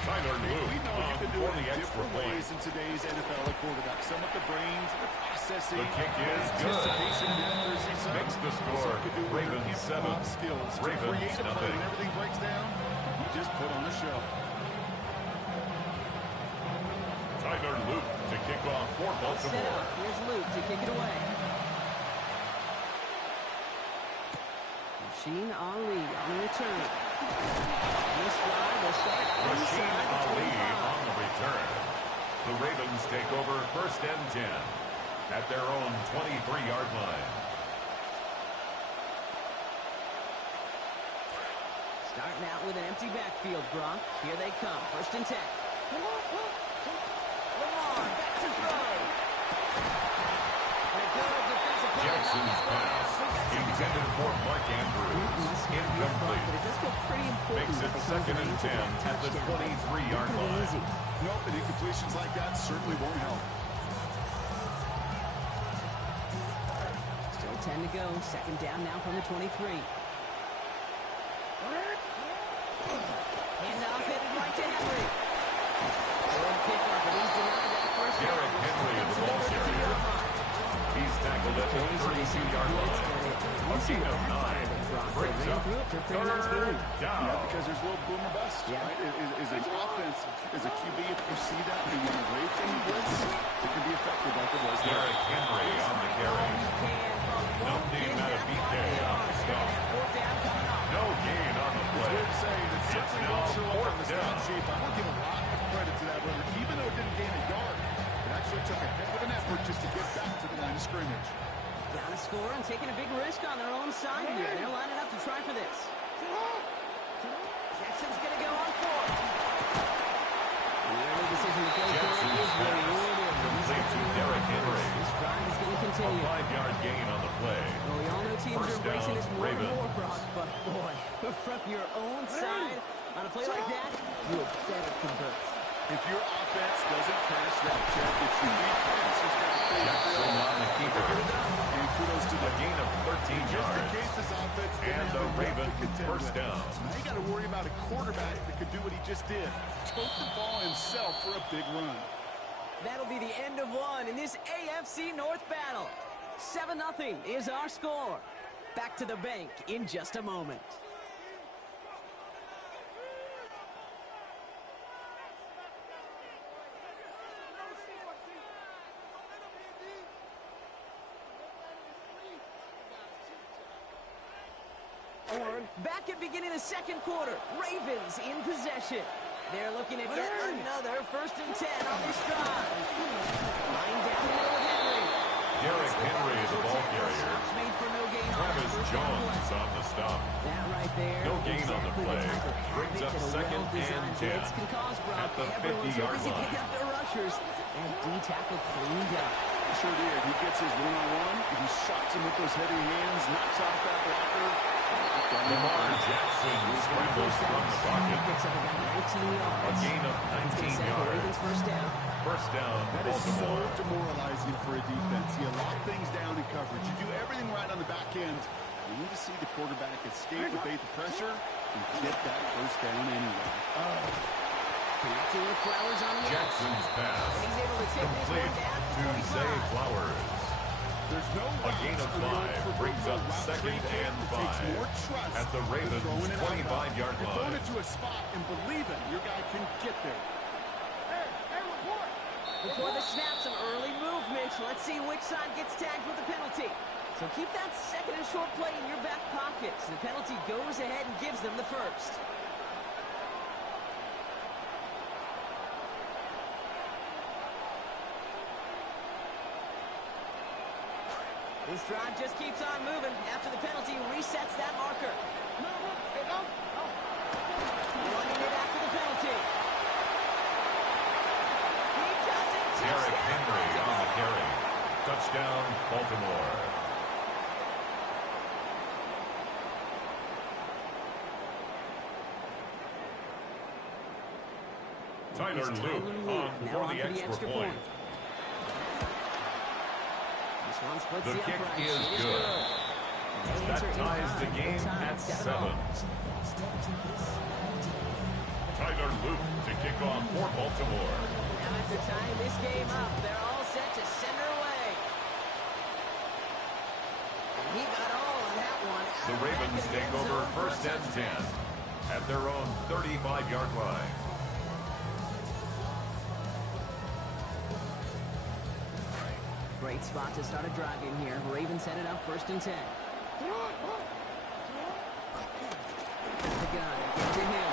Tyler We Luke know you can do for it the in extra different point. ways in today's NFL at quarterback. Some with the brains, the processing, The kick is anticipation, good. accuracy. Some Makes the some score. could do with their Ravens improv 7. skills. To Ravens create a play nothing. when everything breaks down, you just put on a show. Tyler Luke to kick off for Set Baltimore. up. Here's Luke to kick it away. Rasheen Ali on the return. This drive will start Rasheen inside the Ali 25. on the return. The Ravens take over first and 10 at their own 23-yard line. Starting out with an empty backfield, Gronk. Here they come. First and 10. Lamar back to throw. And a good defensive play. Jackson's pass intended for Mark Andrews. Incomplete. But it does feel pretty important. Makes it that they second come and into 10 that at the touchdown. 23-yard Pretty line. easy. Nope, and incompletions like that certainly won't help. 10 to go. Second down now from the 23. Handoff headed right to Henry. Good kickoff, but he's denied that first down. Derrick Henry is the ball carrier. He's tackled at the 32-yard line. A gain of 9. Brings up third down. Yeah, because there's a little boom or bust, right? Is an offense, is a QB, if you see that and you run away from the blitz, it can be effective like it was there. Derrick Henry on the carry. Nothing out of BK on the stop. No gain on the play. It's weird to say that certainly now won't show up on the fourth stat down. sheet, but I will give a lot of credit to that runner. Even though it didn't gain a yard, it actually took a heck of an effort just to get back to the line of scrimmage. Down to score and taking a big risk on their own side here. They're lining up to try for this. Jackson's going to go on fourth. And the early decision to go for it is rewarded. Complete to Derrick Henry. This drive is going to A continue. 5-yard gain on the play. Well, we all know teams are First embracing down, this more and Ravens. more, Brock, but boy, from your own side, on a play like that, you would better convert. If your offense doesn't cash that check, it's your defense who's got to pay the Jackson bill. on the keeper. And kudos to A them. gain of 13 Just in yards. case this offense didn't And have the enough to Ravens contend first with. down. Now you got to worry about a quarterback that could do what he just did. Tote the ball himself for a big run. That'll be the end of one in this AFC North battle. 7-0 is our score. Back to the bank in just a moment. Back at beginning of the second quarter, Ravens in possession. They're looking at yet another 1st and 10 on this drive. Line down the middle of Henry. Derrick Henry is the ball carrier. Stops made for no gain on that Travis first down Jones play. on the stop. That right there. No gain on the exactly play. type of Brings havoc up that a second and well-designed 10 blitz can cause, Brock. at the Everyone's 50-yard busy line. picking up their rushers. And D-tackle cleaned up. Sure did. He gets his one-on-one, and he shots him with those heavy hands, knocks off that blocker. Lamar Jackson scrambles from the pocket. Picks up about 19 A yards. gain of 19 The yards. Ravens first down. First down, That is so Baltimore. demoralizing for a defense. You lock things down in coverage. You do everything right on the back end. You need to see the quarterback escape, evade the pressure, and get that first down anyway. Connecting with Flowers on the edge. Jackson's pass. And he's able to take this Complete one down to to Zay 25. Flowers. There's no A gain of 5 brings up second and 5 at the Ravens' 25-yard You're throwing line. it to a spot and believing your guy can get there. Before the snap, some early movement. Let's see which side gets tagged with the penalty. So keep that second and short play in your back pocket. So the penalty goes ahead and gives them the first. This drive just keeps on moving. After the penalty, resets that marker. Running it after the penalty. He does it. Derrick Touchdown, Henry on the Baltimore. carry. Touchdown, Baltimore. Tyler Luke on for the extra point. This one splits The the kick uprights. is It good. They That enter in ties the time. game Time, at 7-0. 7. Tyler Luke to kick off for Baltimore. Now after tying this game up, they're all set to center away. And he got all of that one. The Ravens take over first and 10 at their own 35-yard line. Great spot to start a drive in here. Ravens headed up 1st and 10. The gun, get to him.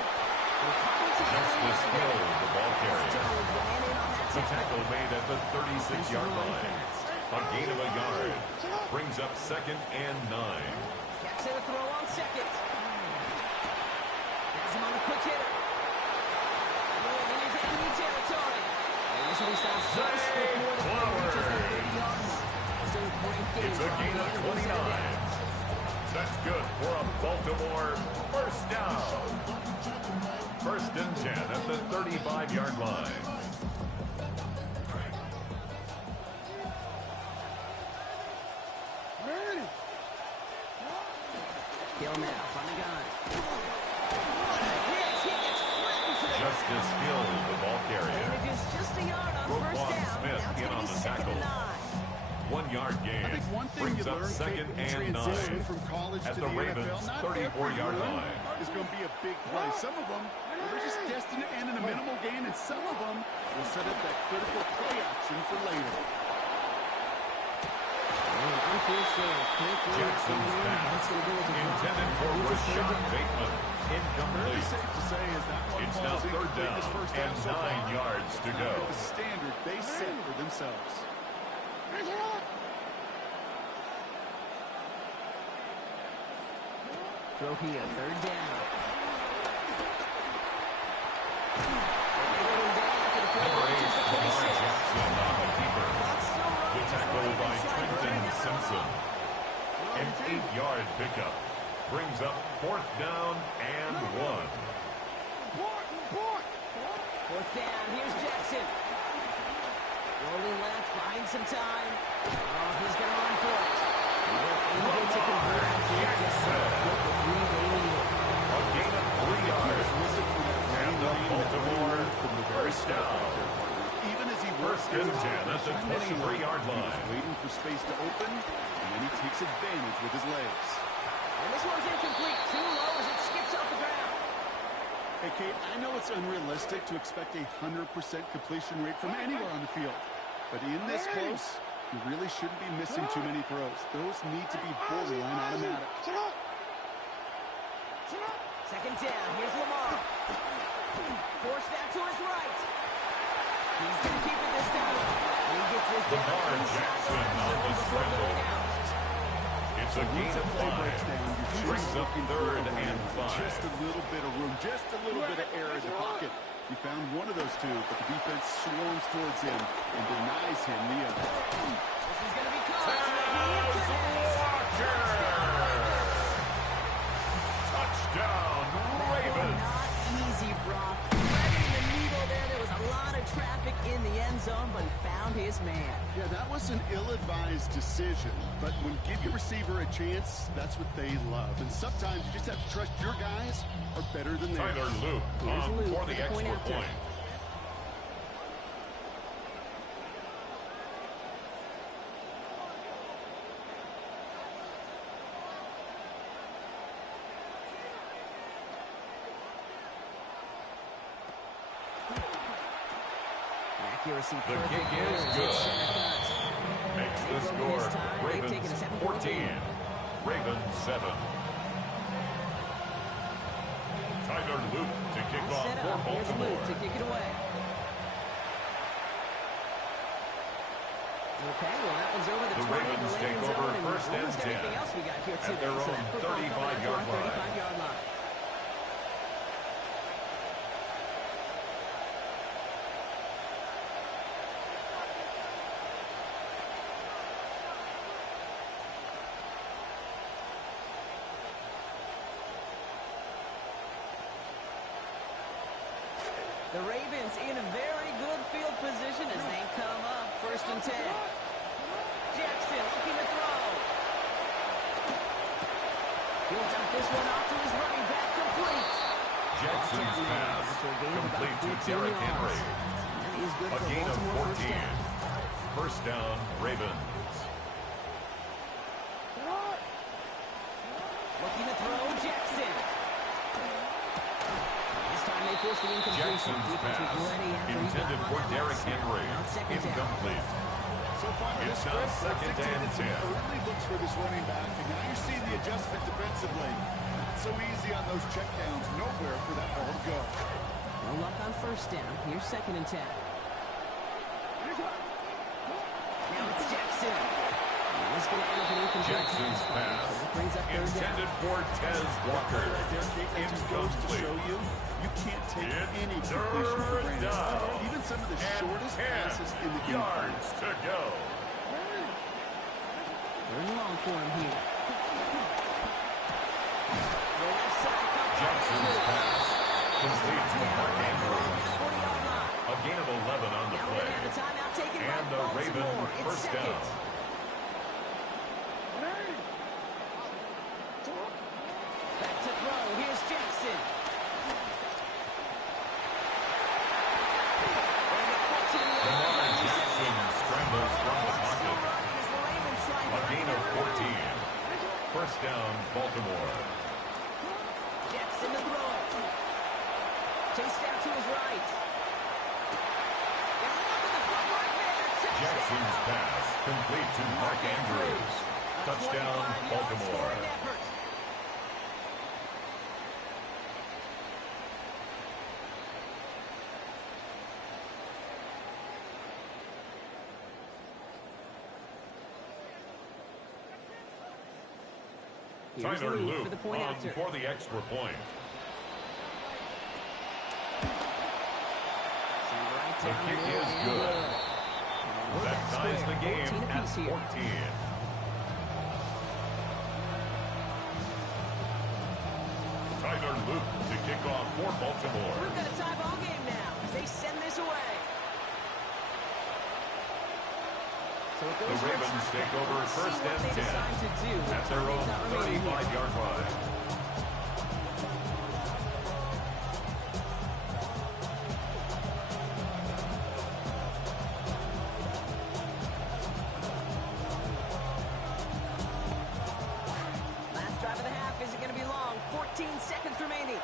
Justice Hill, the ball carrier. Jones ran in on that The tackle. tackle made at the 36-yard line. A gain of a yard. Brings up second and 9. Jackson a throw on second. Has him on a quick hitter. Rolling into enemy territory. And this one he stops just before the play reaches that 30-yard mark. Still a great game. It's a gain of 29. That's good for a Baltimore first down. First and 10 at the 35-yard line. Ready? Still now from the gun. What a hit! He gets flattened to the Just ground. as skilled, the ball carrier. And it is just a yard on first Roquan down. Smith Now it's in going on to be the second tackle. and 9. 1 yard gain. I think one thing Brings you up learn, second Kate, and in transition 9 from college at to the the Ravens' NFL, not 34-yard every run line. is going to be a big play. Some of them are just destined to end in a minimal gain, and some of them will set up that critical play action for later. Jackson's pass intended for Rashad Bateman. Fairly Incomplete. safe to say as that one It's now falls third incomplete down this first and half so far. 9 yards to Not go. at the standard they set for themselves. Throw here, third down. Number 8, Lamar Jackson on the keeper. The tackle by Trenton Simpson. An 8-yard pickup. Brings up 4th down and 1. Fourth down, here's Jackson. Rolling left, buying some time. Oh, he's going to run for it. Able to convert with the 3 remaining. A gain of 3 yards. And the Baltimore first down. Even as he First and 10 at the 23-yard he was line. waiting for space to open, and then he takes advantage with his legs. And this one's incomplete. Too low as it skips off the ground. Hey, Kate, I know it's unrealistic to expect a 100% completion rate from anywhere on the field. But in this close, you really shouldn't be missing too many throws. Those need to be borderline automatic. Second down, here's Lamar. Forced out to his right. He's going to keep it this time. And he gets this down Lamar Jackson on the scramble. It's a gain of 5. Brings up 3rd and 5. Just a little bit of room, just a little bit of air in the pocket. He found one of those two, but the defense swarms towards him and denies him the other. This is going to be caught. Taz Walker! Touchdown, Ravens! Not easy, Brock. Threading the needle there. There was a lot of traffic in the end zone, but he found his man. Yeah, that was an ill-advised decision, but when give your receiver a chance, that's what they love. And sometimes you just have to trust your guys are better than theirs. Tyler Luke on for the extra point. Accuracy The perfect. kick is It's good. center cut. Makes the They've broken his score time. They've taken a Ravens 7-point 14, lead. Ravens 7. Tyler Luke to kick All off set for up. Here's Baltimore. Luke to kick it away. Okay, well that one's over the The 20 in Ravens the take landing over zone, and first and almost 10 everything else we got here at today. their So own that football coming up to 35-yard our line. 35-yard line. The Ravens in a very good field position as they come up first and 10. Jackson looking to throw. He'll dump this one off to his running back, complete. Jackson's pass After a gain of about complete to 14 Derrick yards. Henry. That is good A for gain of Baltimore 14. first down. First down, Ravens. Looking to throw, Jackson. This time they force the incompletion. Jackson's Defense was pass ready after he got intended on for that Derrick last snap. Henry. Now it's second down. Incomplete. So far, It's this now script second and dictated some 10. early looks for this running back, and now you see the adjustment defensively. Not so easy on those checkdowns. Nowhere for that ball to go. No luck on first down. Here's second and 10. Now it's Jackson. And this is going to end up an incomplete Jackson's pass So that brings up third down. intended for Tez Walker. Right there, Kate, that just goes to show Incomplete. you can't take It's any completion for third granted. down. Even some of the And shortest 10 passes in the game. yards to go. Third and long for him here. The left side comes Jackson's pass complete to Mark Andrews. 40-yard line. A gain of 11 on the Now we're play. going to have a timeout taken by And the Ravens Baltimore. It's first second. down. Jackson. Lamar Jackson scrambles from the pocket. A gain of 14. First down, Baltimore. Jackson to throw it. Chased out to his right. And look at the footwork there. Touchdown. Jackson's pass complete to Mark Andrews. Touchdown, Baltimore. Tyler Luke for the extra point. The kick is good. That ties the game at 14. Tyler Luke to kick off for Baltimore. We've got a tie ball game now as they send this away. So it goes the Ravens take over first and 10 at their own 35-yard line. Last drive of the half isn't going to be long. 14 seconds remaining.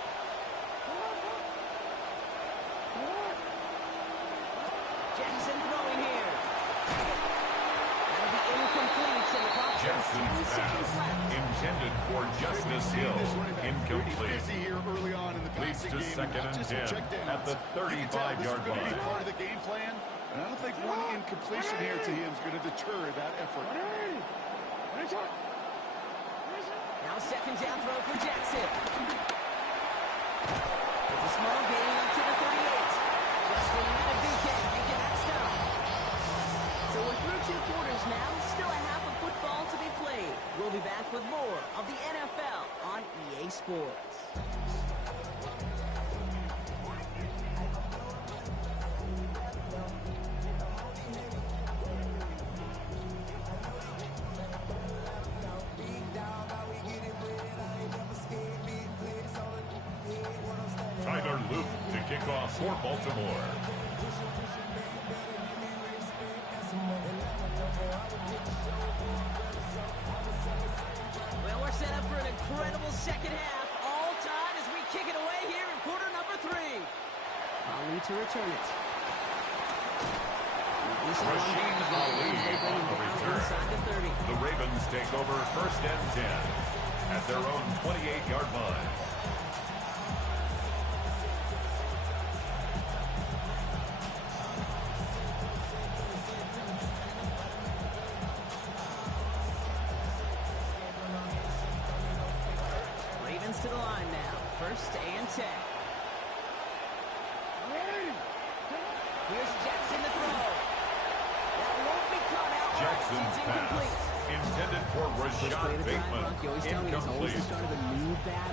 Jackson throwing here. Jackson's pass intended for Justice Hill. Incomplete. Leads to second and 10 at the 35-yard line. Part of the game plan, and I don't think one incompletion here to him is going to deter that effort. Now second down throw for Jackson. It's a small gain up to the 38. Justin Madden making that stop. So we're through 2 quarters now. Still a half of football to be played. We'll be back with more of the NFL on EA Sports. Tyler Luke to kick off for Baltimore. Well, we're set up for an incredible second half. All tied as we kick it away here in quarter number 3. I'll need to return it. Rasheen Ali on the return. The Ravens take over first and 10 at their own 28-yard line. To the line now. First and 10. Here's Jackson to throw. That won't be caught out. Jackson's pass intended for Rashad Bateman. Incomplete.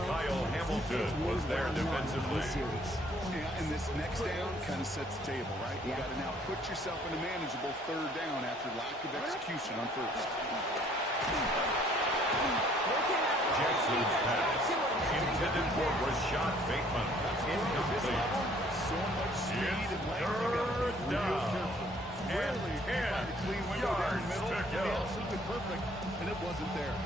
Kyle Hamilton was there defensively. Yeah, and this next down kind of sets the table, right? You got to now put yourself in a manageable third down after lack of execution on first. Jackson's pass intended for Rashad Bateman. Incomplete. So much speed and length. Third down. Rarely you can find a clean window down the middle. Yards to go. Absolutely perfect, and it wasn't there.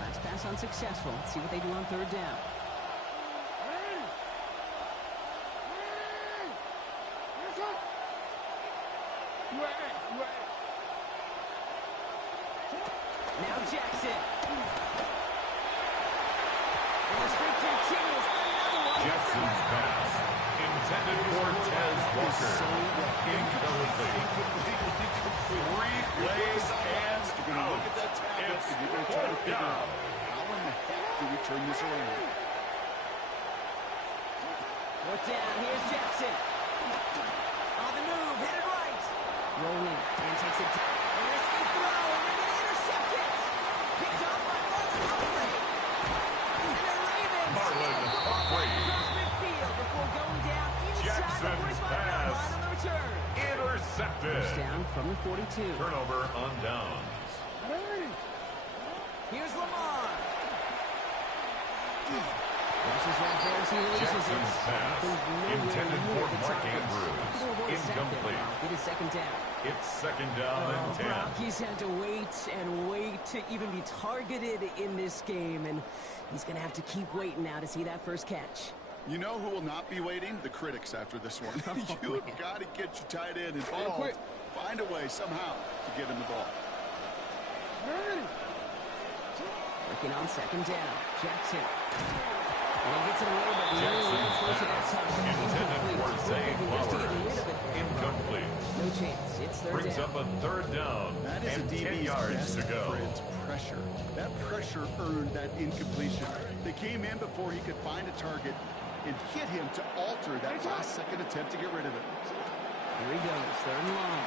Last pass unsuccessful. Let's see what they do on third down. Now Jackson. And the streak continues. Another one. Jackson's pass intended for Tez Walker. Incomplete. 3 plays and out. It's fourth down. How in the heck do we turn this around? Fourth down. Here's Jackson. On the move. Headed right. Rolling. And takes it. A risky throw. And they're going to intercept it. Picked off by Marlon Humphrey. And the Ravens Marlon Humphrey. across midfield before going down inside Jackson's pass intercepted. First down from the 42. Turnover on downs. Here's Lamar. Rushes right there as he releases Jackson's it. pass intended for Mark Andrews. Incomplete. It is second down. It's second down and 10. Brock, he's had to wait and wait to even be targeted in this game, and he's going to have to keep waiting now to see that first catch. You know who will not be waiting? The critics after this one. You've got to get your tight end involved. Find a way somehow to get him the ball. Working on second down. Jackson. And he gets it away, but Jackson's close to that pass time. intended for Zay Flowers. Incomplete. No chance. It's third Brings down. up a third down That is and a 10 DB's yards best to go. friend, pressure. That pressure earned that incompletion. They came in before he could find a target and hit him to alter that last-second attempt to get rid of it. Here he goes. Third and long.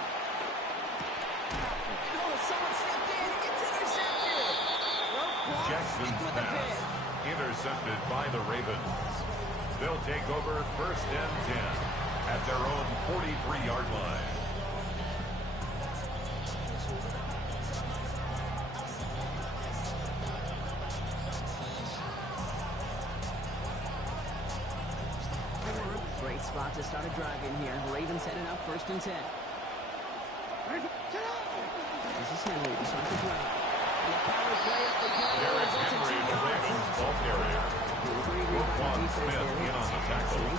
Oh, someone stepped in. It's intercepted. Jackson's pass intercepted by the Ravens. They'll take over first and 10 at their own 43-yard line. Great spot to start a drive in here. Ravens heading up first and 10. This is Henry to start the drive. And the power play up the middle. Derrick Henry, the Ravens ball carrier. Roquan Smith in on the tackle.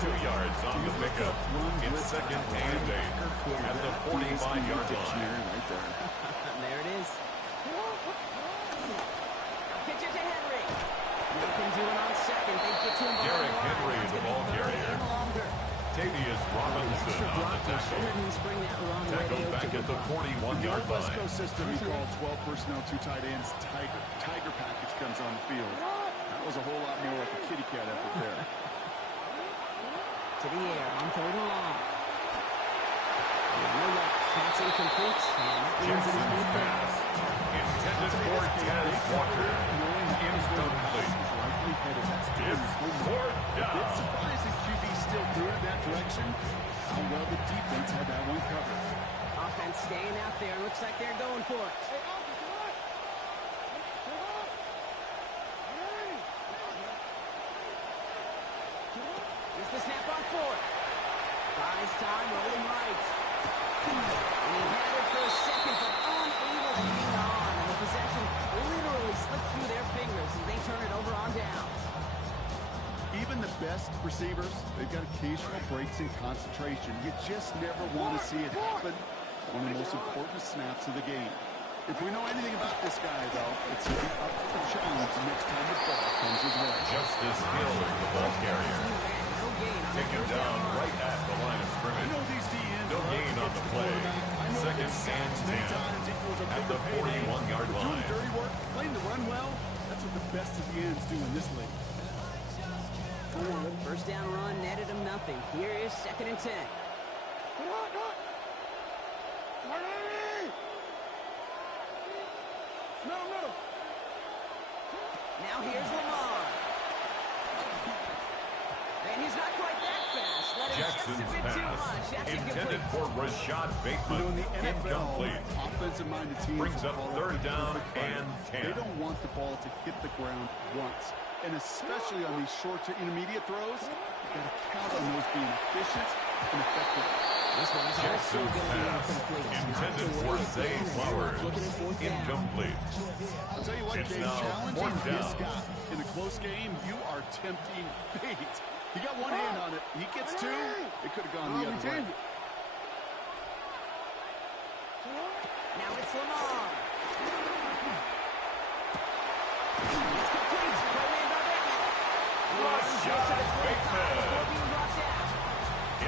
2 yards on the pickup. It's second and 8 at the 45-yard line. There it is. Pitch it to Henry. Nothing doing on second. They get to him. Derrick Henry, the ball carrier. Tavius Robinson on the tackle. Tackled back at the 41-yard West line. Coast system, we call 12 personnel, 2 tight ends, Tiger. Tiger package comes on the field. That was a whole lot more like a kitty cat effort there. To the air on third and long. That's incomplete. Jackson's pass intended for Tez Walker. Incomplete. It's fourth It's down. surprising QB still moved that direction. How well the defense had that one covered. Offense staying out there. Looks like they're going for it. Here's the snap on fourth. Buys time, rolling right. And he had it for a second, but unable to hang on. And the possession literally slipped through their fingers as they turn it over on downs. Even the best receivers, they've got occasional breaks in concentration. You just never want to see it happen. One of the most important snaps of the game. If we know anything about this guy, though, it's he'll be up for the challenge next time the ball comes his way. Justice Hill is the ball carrier. Taken down right at the line of I scrimmage. know these DNs No gain on the play. Second and 10 at the 41-yard Doing line. dirty work, playing the run well, that's what the best of the ends do in this league. First down run netted him nothing. Here is second and 10. Now here's Lamar. And he's not quite that fast. Let him just Jackson's a bit too much. pass That's intended incomplete. for Rashad Bateman. In the NFL, Incomplete. offensive-minded teams Brings up follow third the down perfect play. and 10. They don't want the ball to hit the ground once. And especially on these short to intermediate throws, you've got to count on those being efficient and effective. This one's also Jackson's going to be pass incomplete. intended for Zay Flowers. Incomplete. I'll tell you what, It's Dave, now challenging fourth this down. guy in a close game, you are tempting fate. He got one hand on it. He gets two. It could have gone the other way. Now it's Lamar. It's complete. Play made by Bateman. Rashad Bateman. Before being brought down.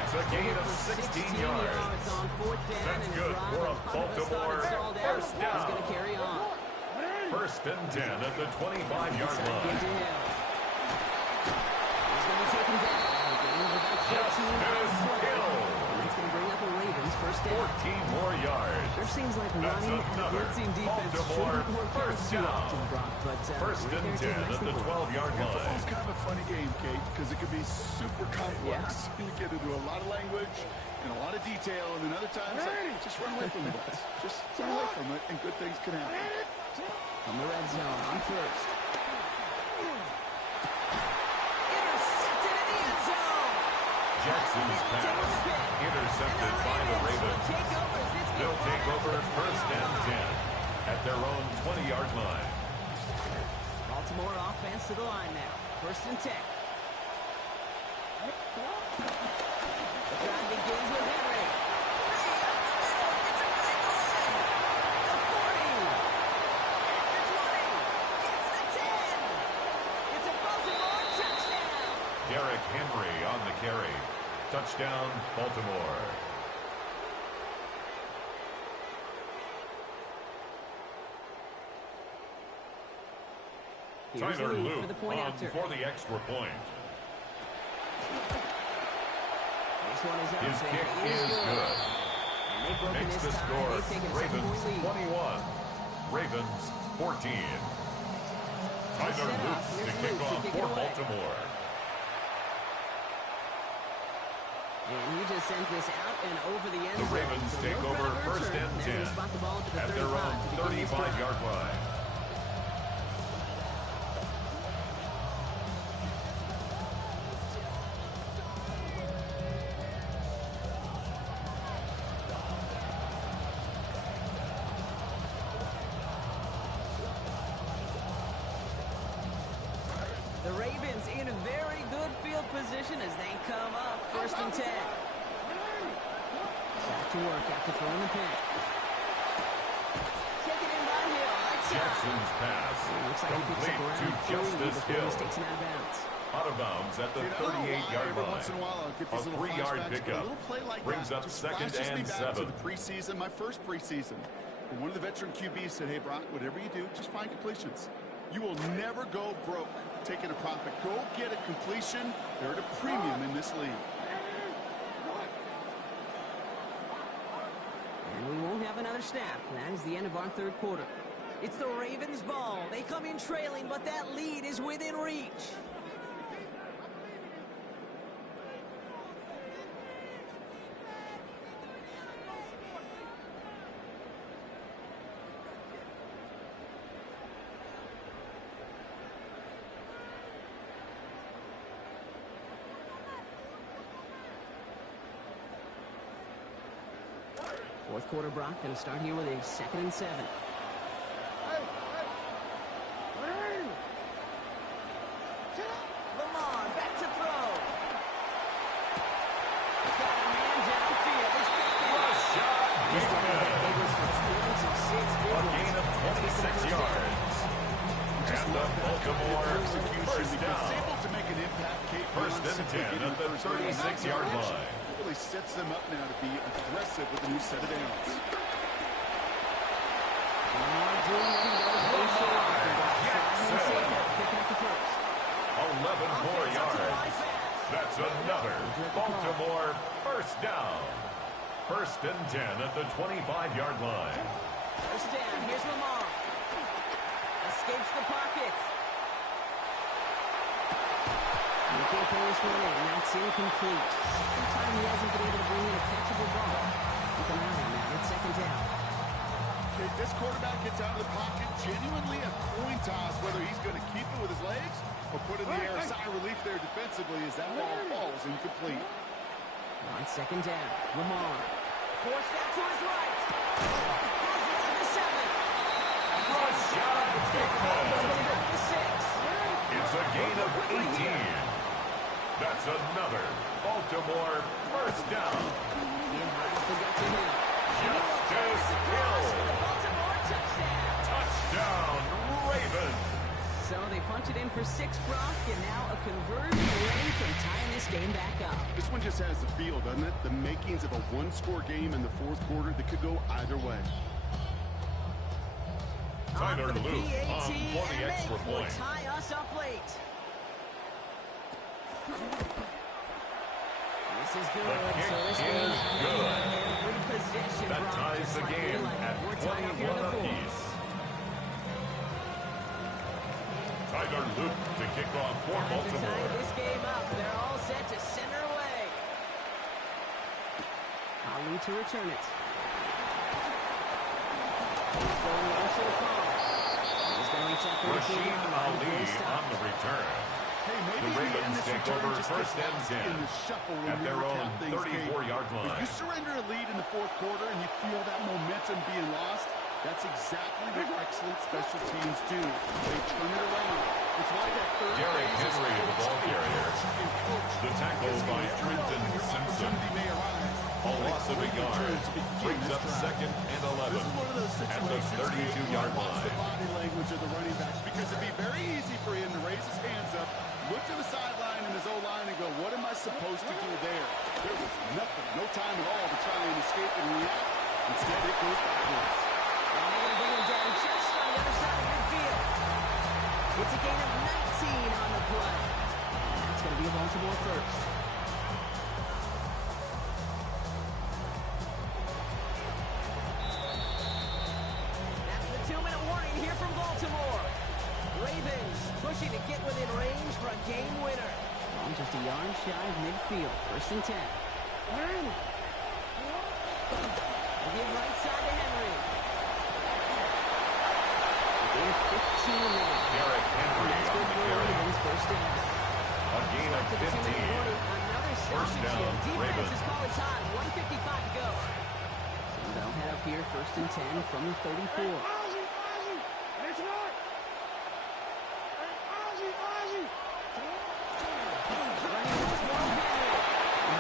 It's a gain of 16 yards. On fourth down. That's and good drive for a and Baltimore stalled out. first He's down. going to carry on. First and 10 at the 25-yard Second line. to Hill. He's going to be taken down. A gain of about 14. Justice Hill. It's going to bring up a Ravens Ravens first down. 14 more yards. Sure seems like That's running and a another blitzing defense Baltimore shouldn't work out first too down. often, Brock, but First right and there 10 to at the 12-yard line. Football's kind of a funny game, Kate, because it can be super complex. You get into a lot of language and a lot of detail, and then other times, just run away from it. Just run away from it, and good things can happen. From the red zone on first. Intercepted in the end zone. Jackson's pass intercepted by the Ravens. They'll take over first and 10 at their own 20-yard line. Baltimore offense to the line now. First and 10. The drive begins with Henry. It's a big one. The 40. At the 20. It's the 10. It's a Baltimore touchdown. Derrick Henry on the carry. Touchdown, Baltimore. Here's Tyler Lou Luke for the point on after. for the extra point. This one is up. His and kick it is good. good. And they've broken Makes this the tie. score They've taken a Ravens 7-point lead. 21, Ravens 14. Tyler set up. Luke to Here's kick Luke to off kick it for away. Baltimore. And he just sends this out and over the end The zone. Ravens So take no over credit first return. and They're 10 gonna spot the ball at the at their 35 own to begin this drive. 35-yard line. The Ravens in a very good field position as they come up first and 10. Back to work after throwing the pick. Taken in by Hill. Right side. Jackson's pass Looks like he picks up complete to around 3 Justice before Hill. he takes him out of bounds. Out of bounds at the I don't know why 38-yard every line. once in a while I'll get A these little 3-yard flashbacks, but pickup a little play like brings that up just second flashes me and back 7. to the preseason, my first preseason. And one of the veteran QBs said, hey, Brock, whatever you do, just find completions. You will never go broke taking a profit. Go get a completion. They're at a premium in this league. And we won't have another snap. That is the end of our third quarter. It's the Ravens' ball. They come in trailing, but that lead is within reach. Fourth quarter, Brock, going to start here with a 2nd and 7. Lamar back to throw. He's got a man downfield. It's He's big. got It was for 26 big a ones. gain of That's good for the 26 first down. yards. And the Baltimore Execution first because down. able to make an impact. Kate, First beyond and simply 10 getting at the first down. 36-yard line. It really sets them up now to be aggressive with a new set of downs. Lamar doing what he does most so often. Sliding and safety, picking up the first. 11 more Offense up to the yards. right pass. That's another Baltimore first down. First and 10 at the 25-yard line. First down. Here's Lamar. Escapes the pocket. Looking for this one in. That's incomplete. Second time he hasn't been able to bring in a catchable ball. Keep an eye on that. It's 2nd down. Okay, this quarterback gets out of the pocket, genuinely a coin toss whether he's going to keep it with his legs or put it in the air. A sigh of relief there defensively as that ball falls incomplete. On 2nd down, Lamar. Forced out to his right. Has it at the 7. Rashad Bateman. Down to 6. It's a gain of 18. That's another Baltimore first down. In high off the gut to him. Justice Hill. The Baltimore touchdown. Touchdown, Ravens. So they punch it in for 6, Brock, and now a conversion away from tying this game back up. This one just has the feel, doesn't it? The makings of a one-score game in the fourth quarter that could go either way. Tyler On for the Luke PAT, for the and extra they will point. tie us up late. This is good. The kick So this is game good. every possession, That Brock, ties just the like we game like it. at We're tied up here in the 21 fourth. apiece. Tyler Luke to kick off for Time to tie Baltimore. this game up. They're all set to center away. Ali to return it. He's going low so far. He's going to reach out for the Rashid field. Ali on the return. Hey, maybe The in the end, Ravens this take return over just first gets and lost 10 in the shuffle when at we their recap own things, Kate. 34-yard If line. you surrender a lead in the fourth quarter and you feel that momentum being lost, that's exactly what excellent special teams do. They turn it around. It's why that third Derrick phase is Henry, the ball coached and carrier. coached and coached. The tackle Because by you never know Trenton when your Simpson. opportunity may arise. A loss of a yard. Brings up second and 11 This is one of those at the situations, 32-yard watch the line. body language of the running back, because it'd be very easy for him to raise his hands up, look to the sideline and his O-line and go, what am I supposed to do there? There was nothing, no time at all to try and escape and react. Instead, it goes backwards. And they're going to bring him down just on the other side of midfield. It's a gain of 19 on the play. That's going to be a Baltimore first. That's the 2-minute warning here from Baltimore. Ravens pushing to get within range for a game winner. I'm just a yard shy of midfield. First and 10. They give right side to Henry. They give 15 there. Derrick Henry That's on good the for carry. Ravens first down. A gain of To the 2-minute 15. warning, another First stoppage down, here. Defense Ravens. is calling time. 1:55 to go. So they'll head up here first and 10 from the 34. Running once more, Henry.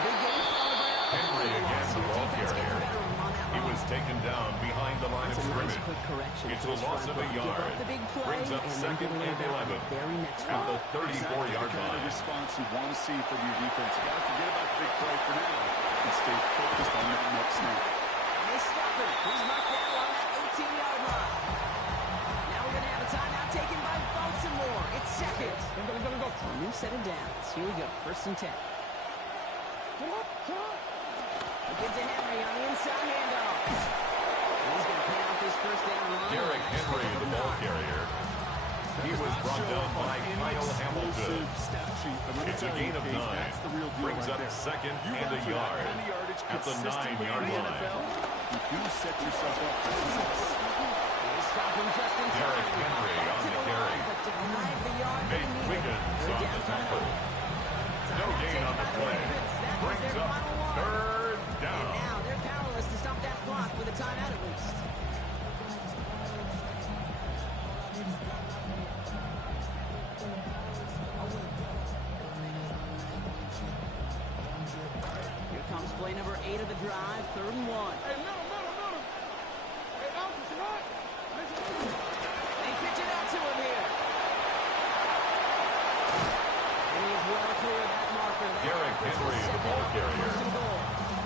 Big gain for the ground. Henry again, the ball Defense getting carrier. the better of him on that He run. was taken down behind the line of That's a nice scrimmage. quick correction. It's for a his loss front of a foot. Give yard. up the big play Brings up and then second get away and back on 11 the very next at the one. 34-yard The kind of line. response you want to see from your defense. You got to forget about the big play for now and stay focused on that next snap. And they stop him. He's knocked down on that 18-yard line. Now we're going to have a timeout taken by Baltimore. It's second. A new set of downs. Here we go. First and 10. Give to Henry on the inside handoff. And he's going to pay off his first down run. Derrick Henry, the ball carrier. He was brought down by Kyle Hamilton. It's a gain of 9. Brings up second and a yard at the 9-yard line. You do set yourself up for success. They stop him just in time. Derrick Henry Back on to the the carry. line, but denied the yard they Nate needed. Wiggins Third on down the coming tackle. up. No Timeout gain taken on the by the play. Ravens. That was Brings their up final one. third And down. now they're powerless to stop that clock with a timeout at least. Here comes play number 8 of the drive, 3rd and 1. They pitch it out to him here. And he is well clear of that marker. That Derrick offense Henry, will the set them ball up with carrier. first and goal.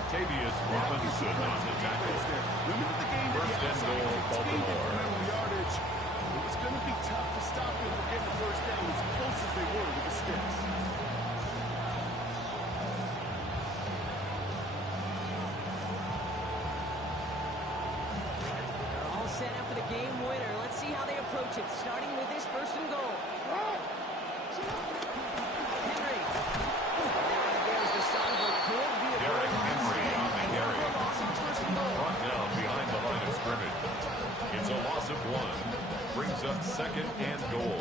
Tavius Robinson on the tackle. Remember the game to the First and outside goal, of the team Baltimore. incremental yardage. It was going to be tough to stop them from getting the first down as close as they were with the sticks. They're all set up for the game winner. Let's see how they approach it, starting with this first and goal. Henry. Now there's the start of what could be a Derrick goal line Henry stand. on the And carry. a loss on first and goal. Brought down behind the line of scrimmage. It's a loss of 1. Brings up second and goal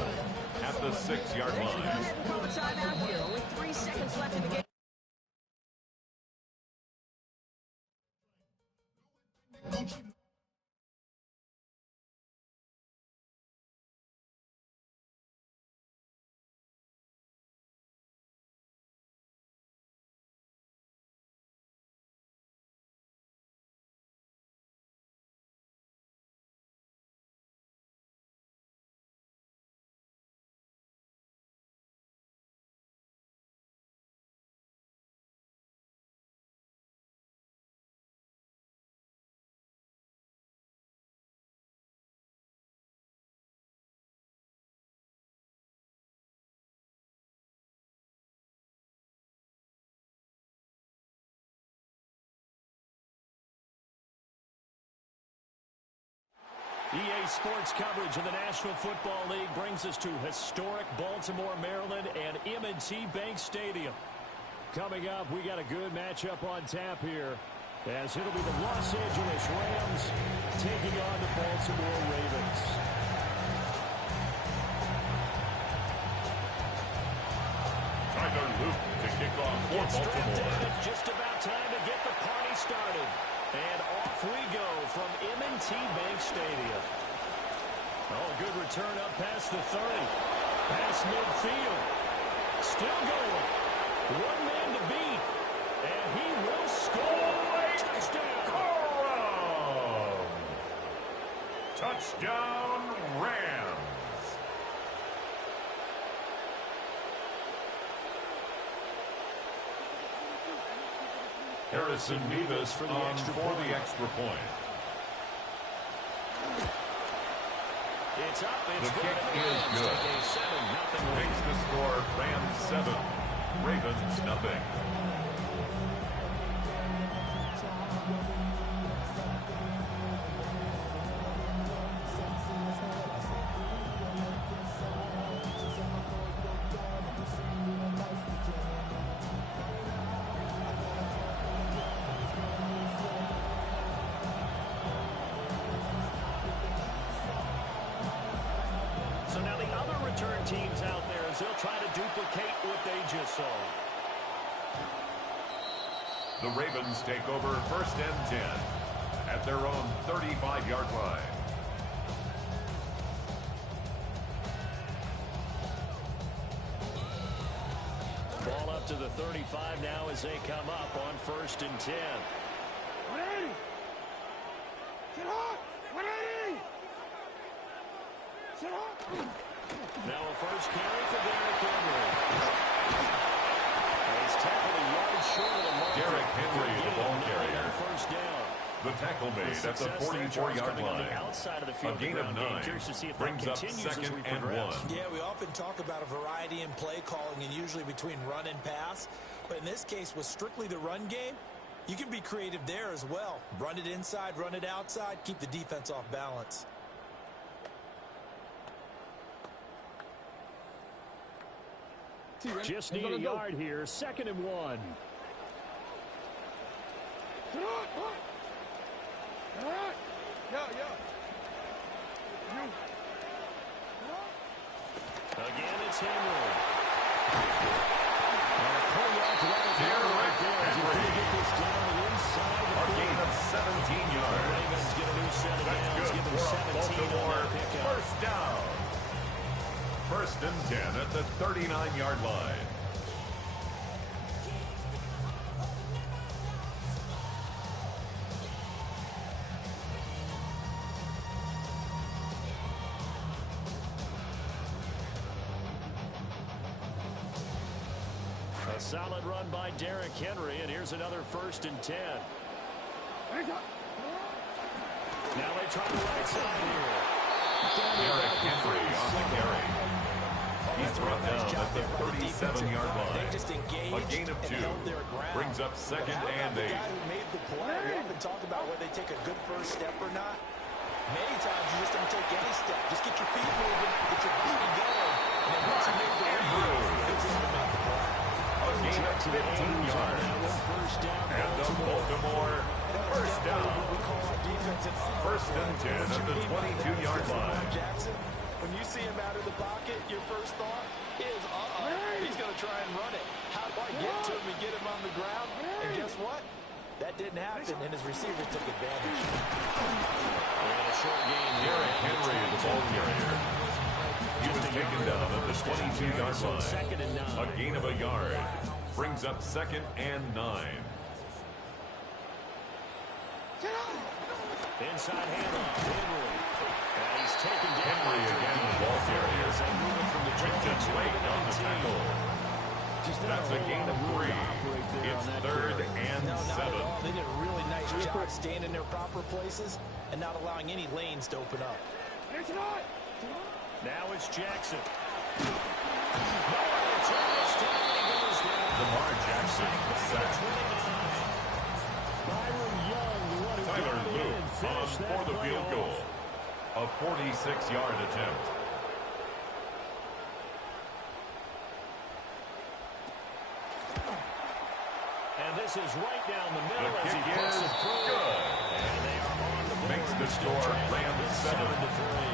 at the 6-yard They're going to go line. ahead and call a timeout here. Only 3 seconds left in the game. Today's sports coverage of the National Football League brings us to historic Baltimore, Maryland, and M&T Bank Stadium. Coming up, we got a good matchup on tap here, as it'll be the Los Angeles Rams taking on the Baltimore Ravens. Tyler Luke to kick off for Baltimore. It's just about time to get the party started. And off we go from M&T Bank Stadium. Oh, good return up past the 30. Past midfield. Still going. One man to beat. And he will score. Touchdown. Touchdown, Rams. Harrison Mevis for the extra point. It's up. It's the kick is good. 7-0. Makes the score Rams 7, Ravens nothing. So now the other return teams out there, as they'll try to duplicate what they just saw. The Ravens take over 1st and 10 at their own 35-yard line. Ball up to the 35 now as they come up on 1st and 10. 180! Get hot! 180! Sit up! Now a first carry for Derrick Henry. He's tackled a yard short of the mark. Derrick Henry, the ball carrier. First down. The tackle made at the 44-yard line. A gain of 9 brings up 2nd and 1. Yeah, we often talk about a variety in play calling and usually between run and pass. But in this case, with strictly the run game, you can be creative there as well. Run it inside, run it outside, keep the defense off balance. Just need a yard here. 2nd and 1. Again, it's Henry. Derrick Henry. A gain of 17 yards. Ravens get a new set of That's downs. good Give them for 17 on Baltimore. their pickup. First down. 1st and 10 at the 39-yard line. A solid run by Derrick Henry, and here's another 1st and 10. Now they try the right side here. Derrick Henry on the carry. He's brought down at the 37-yard line. A gain of 2 brings up 2nd and 8. The guy who made the play, we often talk about whether they take a good first step or not. Many times you just don't take any step. Just get your feet moving, get your body going, and then once you make the move, it's able to make the play. A gain of 15 yards. And the Baltimore first down. 1st and 10 at the 22-yard line. Jackson, when you see him out of the pocket, your first thought is, he's going to try and run it. How do I get to him and get him on the ground? And guess what? That didn't happen, and his receivers took advantage. And a short gain. Derrick Henry is the ball carrier. He was taken down at the 22-yard line. A gain of a yard brings up 2nd and 9. Inside handoff, Henry. And he's taken down. Henry again, the ball carrier. Brings it late on the tackle. That's a gain of 3. It's 3rd and 7. They did a really nice job staying in their proper places and not allowing any lanes to open up. Now it's Jackson. Lamar Jackson sacked. Tyler Luke on for the field goal. A 46-yard attempt. And this is right down the middle The as he kick puts is it through. good. And they are on the board. Makes the score Rams 7,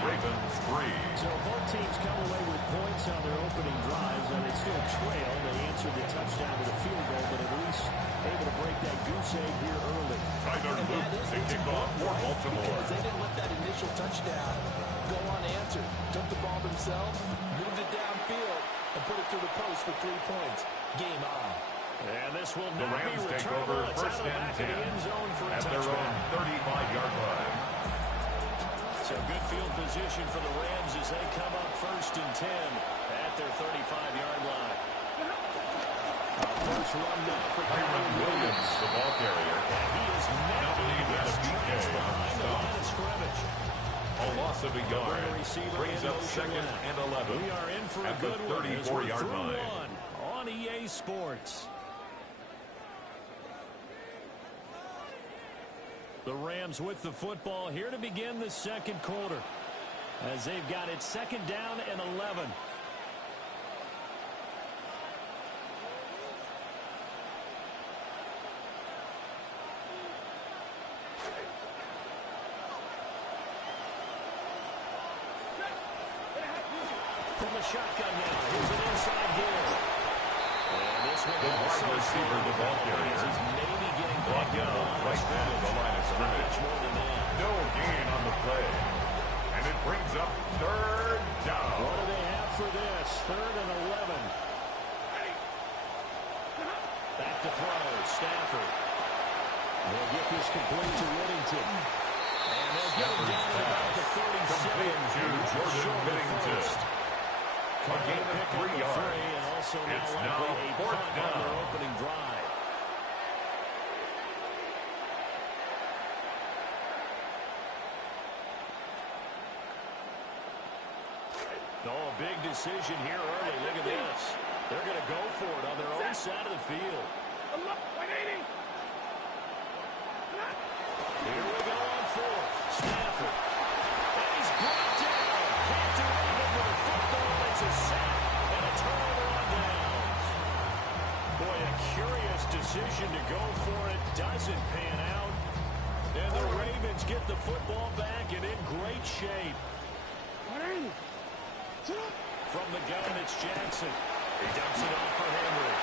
Ravens 3. So both teams come away with points on their opening drives, and they still trail. They answered the touchdown with a field goal, but at least able to break that goose egg here early. Tyler Luke to kick off for Baltimore. Because they didn't let that initial touchdown go unanswered. Took the ball themselves, moved it downfield, and put it through the post for 3 points. Game on. And this will The not Rams be take returnable. over It's first out of the and back of 10 the end zone for a at their touchdown. own 35-yard line. So good field position for the Rams as they come up first and 10 at their 35-yard line. First run now for Kyron Williams, the ball carrier. And he is Now lead at a PK on the behind the line of stop. scrimmage. A loss of a yard brings up second and 11 We are in for a at the good one as we're 34-yard through line. one on EA Sports. The Rams with the football here to begin the second quarter as they've got it second down and 11. From the shotgun now, here's an inside give. And this one The wide receiver, the ball carrier, is maybe getting brought back down right at the line of scrimmage. more than that. No gain on the play. And it brings up third down. What do they have for this? Third and 11. Back to throw. Stafford. They'll get this complete to Whittington. And they'll get him down to about the 37. Complete to Jordan Whittington. A gain of 3 yards. And also It's now now likely a fourth punt on their down. opening drive. Oh, a big decision here early. Look at this. They're going to go for it on their own side of the field. Here we go on fourth. Stafford. And he's brought down. Can't do anything with a football. It's a sack and a turnover on downs. Boy, a curious decision to go for it. Doesn't pan out. And the Ravens get the football back and in great shape. From the gun, it's Jackson. He dumps it off for Henry.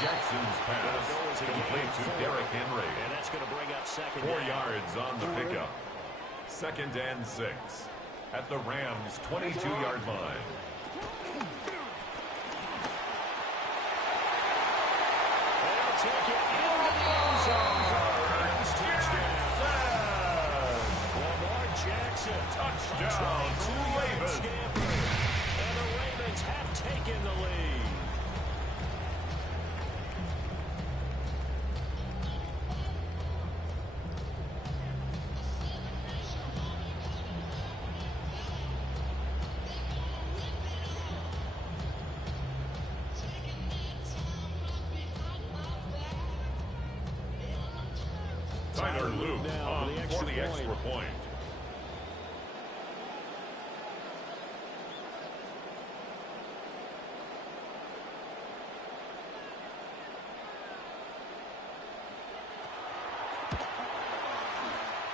Jackson's pass complete to Derrick Henry. And that's going to bring up second 4 down. yards on the pickup. Second and 6 at the Rams' 22-yard line. They'll take it into the end zone for a Ravens touchdown. Lamar Jackson. Touchdown, 22-yard Ravens. scamper. And the Ravens have taken the lead. Tyler Luke now on for the extra point.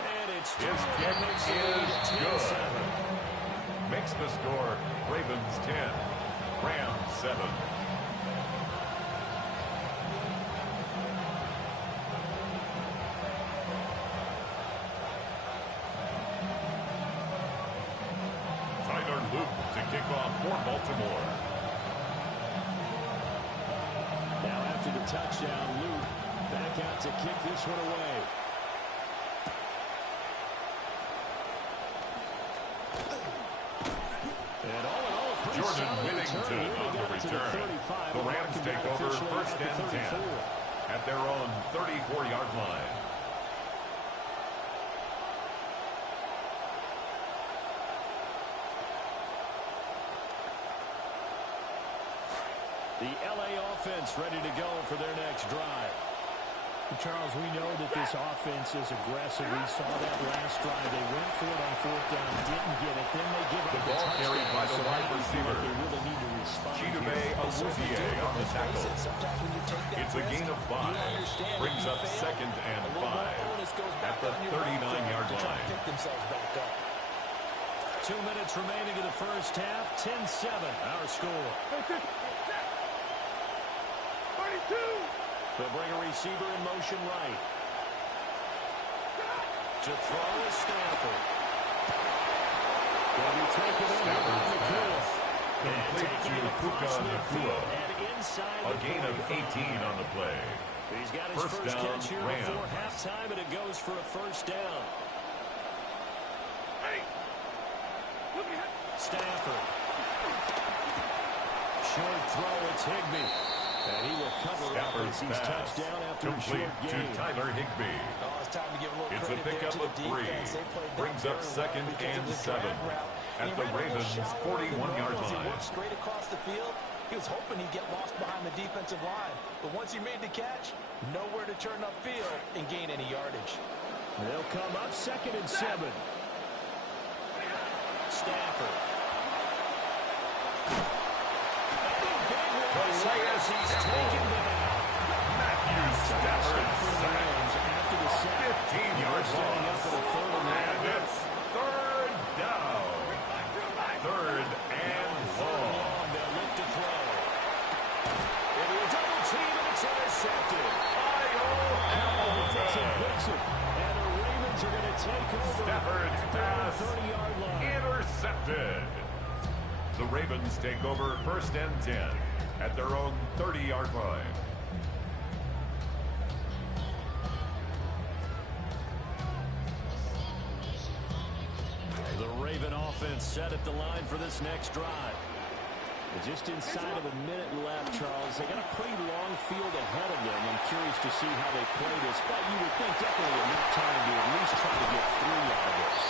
And it's His kick is good. Makes the score Ravens 10, Rams 7. Tyler Luke to kick off for Baltimore. Now after the touchdown, Luke back out to kick this one away. And all in all, a pretty Jordan solid Whittington return. Really on got the it to return. 35. The Rams Marking take down over officially first at the and 10 34. at their own 34-yard line. The LA offense ready to go for their next drive. Charles, we know that this offense is aggressive. We saw that last drive. They went for it on 4th down, didn't get it. Then they give up the ball carried by the wide receiver. They really need to respond. On the tackle. It's a gain of 5. Brings up 2nd and 5 at the 39-yard line. Pick themselves back up. 2 minutes remaining in the first half. 10-7, our score. 32. They'll bring a receiver in motion right. To throw is Stafford. They'll be taken in on the kill. Complete to Puka Nakua. A gain of 18 on the play. He's got his first catch here before halftime, and it goes for a first down. Stafford. Short throw, it's Higbee. And he will cover up as he's touchdown after a short gain. To Tyler Higbee. Oh, it's time to give a little It's a pickup of 3. Brings up 2nd and 7 at the Ravens' 41-yard line. He worked straight across the field. He was hoping he'd get lost behind the defensive line. But once he made the catch, nowhere to turn upfield and gain any yardage. They'll come up 2nd and 7. Stafford. He's taken down. Matthew Stafford after the sack. 15-yard loss. And it's 3rd down. 3rd and long. They'll look to throw. It'll be a double team, and it's intercepted. And the Ravens are going to take over. Stafford's pass 30-yard line. Intercepted. The Ravens take over 1st and 10 at their own 30-yard line. The Raven offense set at the line for this next drive. Just inside of a minute left, Charles. They got a pretty long field ahead of them. I'm curious to see how they play this, but you would think definitely enough time to at least try to get 3 out of this.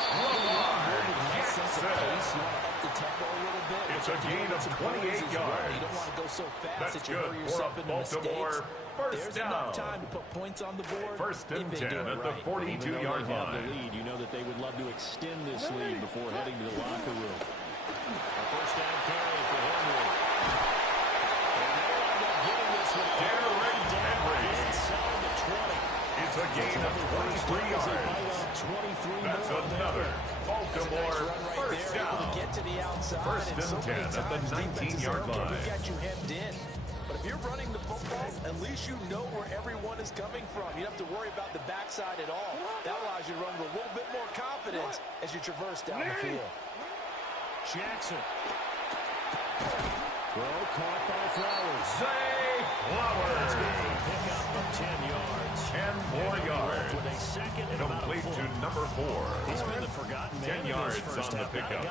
It's a gain of 28 yards. You don't want to go so fast That's that you good hurry yourself into Baltimore. mistakes. There's enough time to put points on the board. 1st and 10 at the 42-yard line. You know that they would love to extend this lead before heading to the locker room. A first down carry for Henry. And they end up getting this with Derrick Henry. Inside the 20. It's a gain of 23 yards. That's another Baltimore first down. Get to the outside. 1st and 10 at the 19-yard line. We got you hemmed in. But if you're running the football, at least you know where everyone is coming from. You don't have to worry about the backside at all. That allows you to run with a little bit more confidence as you traverse down the field. Jackson. Throw caught by Flowers. Zay Flowers. That's good for a pickup of 10 yards. 10 more yards. With a second and Complete to number 4. He's been the forgotten man 10 yards first on the half. pickup.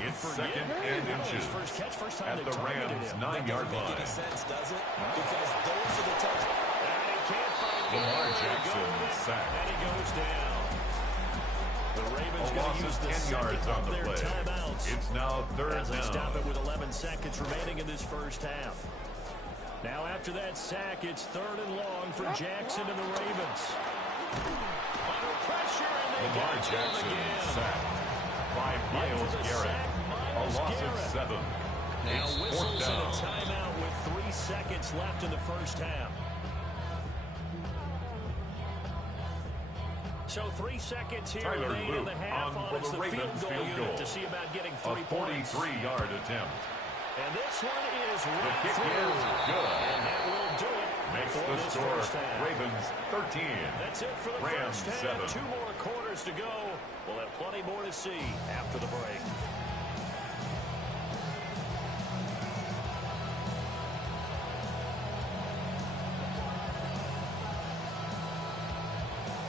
It's 2nd and inches. First catch, first time at the Rams' 9-yard line. Make any sense, does it? Because those are the touchdowns. And he can't find Lamar Jackson sacked. And he goes down. The Ravens A going loss to use of the 10 yards on the their play. timeouts. It's now 3rd As they down. stop it with 11 seconds remaining in this first half. Now after that sack, it's 3rd and long for Jackson and the Ravens. Under pressure, and they Lamar got Jackson him again. sacked by Myles Garrett. A loss of 7. Now It's 4th whistles and a down. timeout with 3 seconds left in the first half. So 3 seconds here Tyler remaining in Luke the half on for the the Ravens field unit goal. to see about getting A 3 points. 43-yard attempt. And this one is The right kick through. is good. And that will do it. Makes for the this score first half. Ravens 13. That's it for the Rams first half. 7. 2 more quarters to go. We'll have plenty more to see after the break.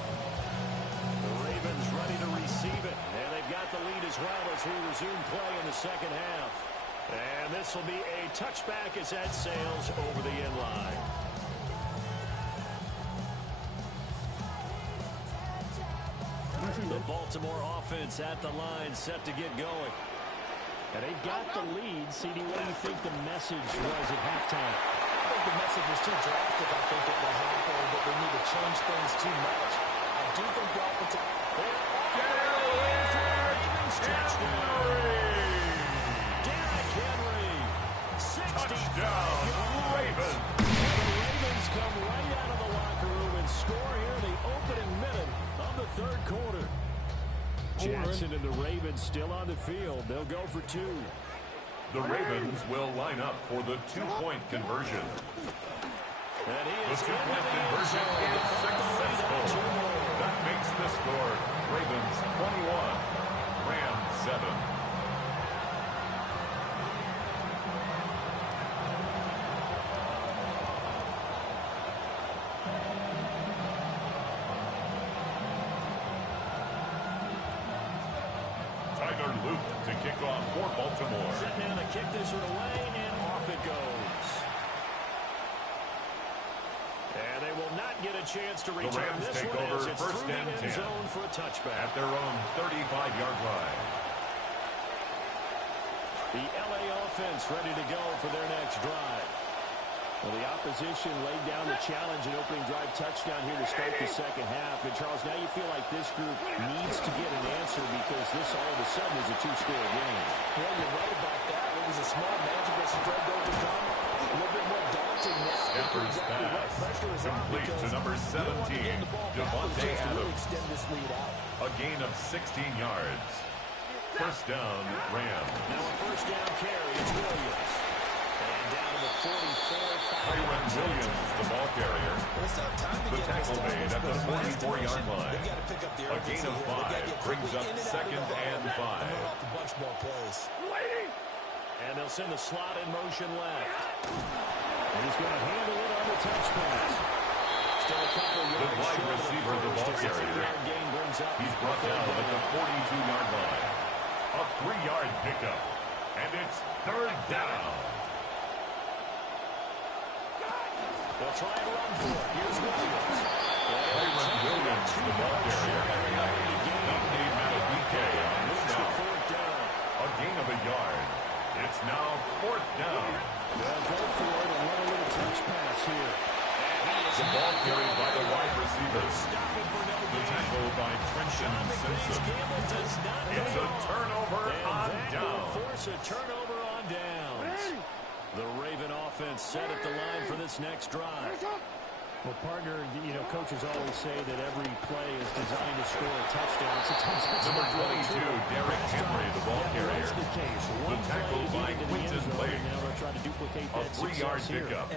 The Ravens ready to receive it. And they've got the lead as well as we resume play in the second half. And this will be a touchback as that sails over the end line. The Baltimore offense at the line set to get going. And they've got the lead. CD, what do you think the message was at halftime? The think the message was too drastic, I think, at the half, or that they need to change things too much. I do think the offensive... Touchdown, Ravens. And the Ravens come right out of the locker room and score here in the opening minute of the third quarter. Jackson and the Ravens still on the field. They'll go for two. The Ravens will line up for the two-point conversion. The two-point conversion is successful. That makes the score Ravens 21, Rams 7. To kick off for Baltimore. Sitting down to kick this one away, and off it goes. And they will not get a chance to return the Rams this take one over as it's first through the and end 10 zone for a touchback. At their own 35-yard line. The LA offense ready to go for their next drive. Well, the opposition laid down the challenge and opening drive touchdown here to start the second half. And, Charles, now you feel like this group needs to get an answer because this all of a sudden is a two-score game. Yeah, you're right about that. It was a small, manageable spread to overcome. A little bit more daunting now. Stafford's pass complete to number 17, Devontae Adams. Extend this lead out. A gain of 16 yards. First down, Rams. Now a first down carry. It's Williams. And down to the 44. Kyron Williams, the ball carrier. The tackle made at the 44-yard line. A gain of 5 brings up second and 5. And they'll send the slot in motion left. And he's going to handle it on the touch pass. Still a couple of yards. The wide receiver, the ball carrier. He's brought down at the 42-yard line. A 3-yard pickup. And it's third down. They'll try and run for it. Here's Williams. Kyron Williams, the ball carrier. Dominic Madubuike on the snap. A gain of a yard. It's now fourth down. They'll go for it and run a little touch pass here. The ball carried by the wide receiver. The tackle by Trenton Simpson. It's a turnover on down. Force a turnover on downs. The Raven offense set at the line for this next drive. Well, partner, you know, coaches always say that every play is designed to score a touchdown. Number 22, Derrick Henry, the ball carrier. The tackle by Quinton Blake. A 3-yard pickup.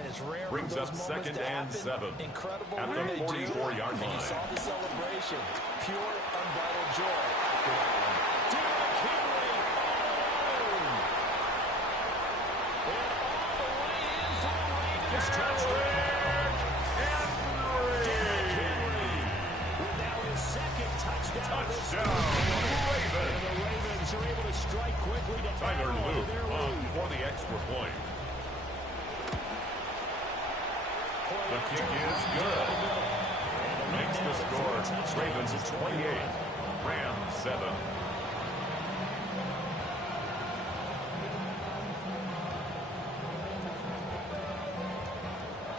Brings up second and 7. At the 44-yard line. You saw the celebration. Pure, unbridled joy. Derrick Henry. This touchdown. Touchdown, Ravens. And the Ravens are able to strike quickly to Tyler add on to Luke their on lead. for the extra point. The kick is good. Makes the score Ravens 28, Rams 7.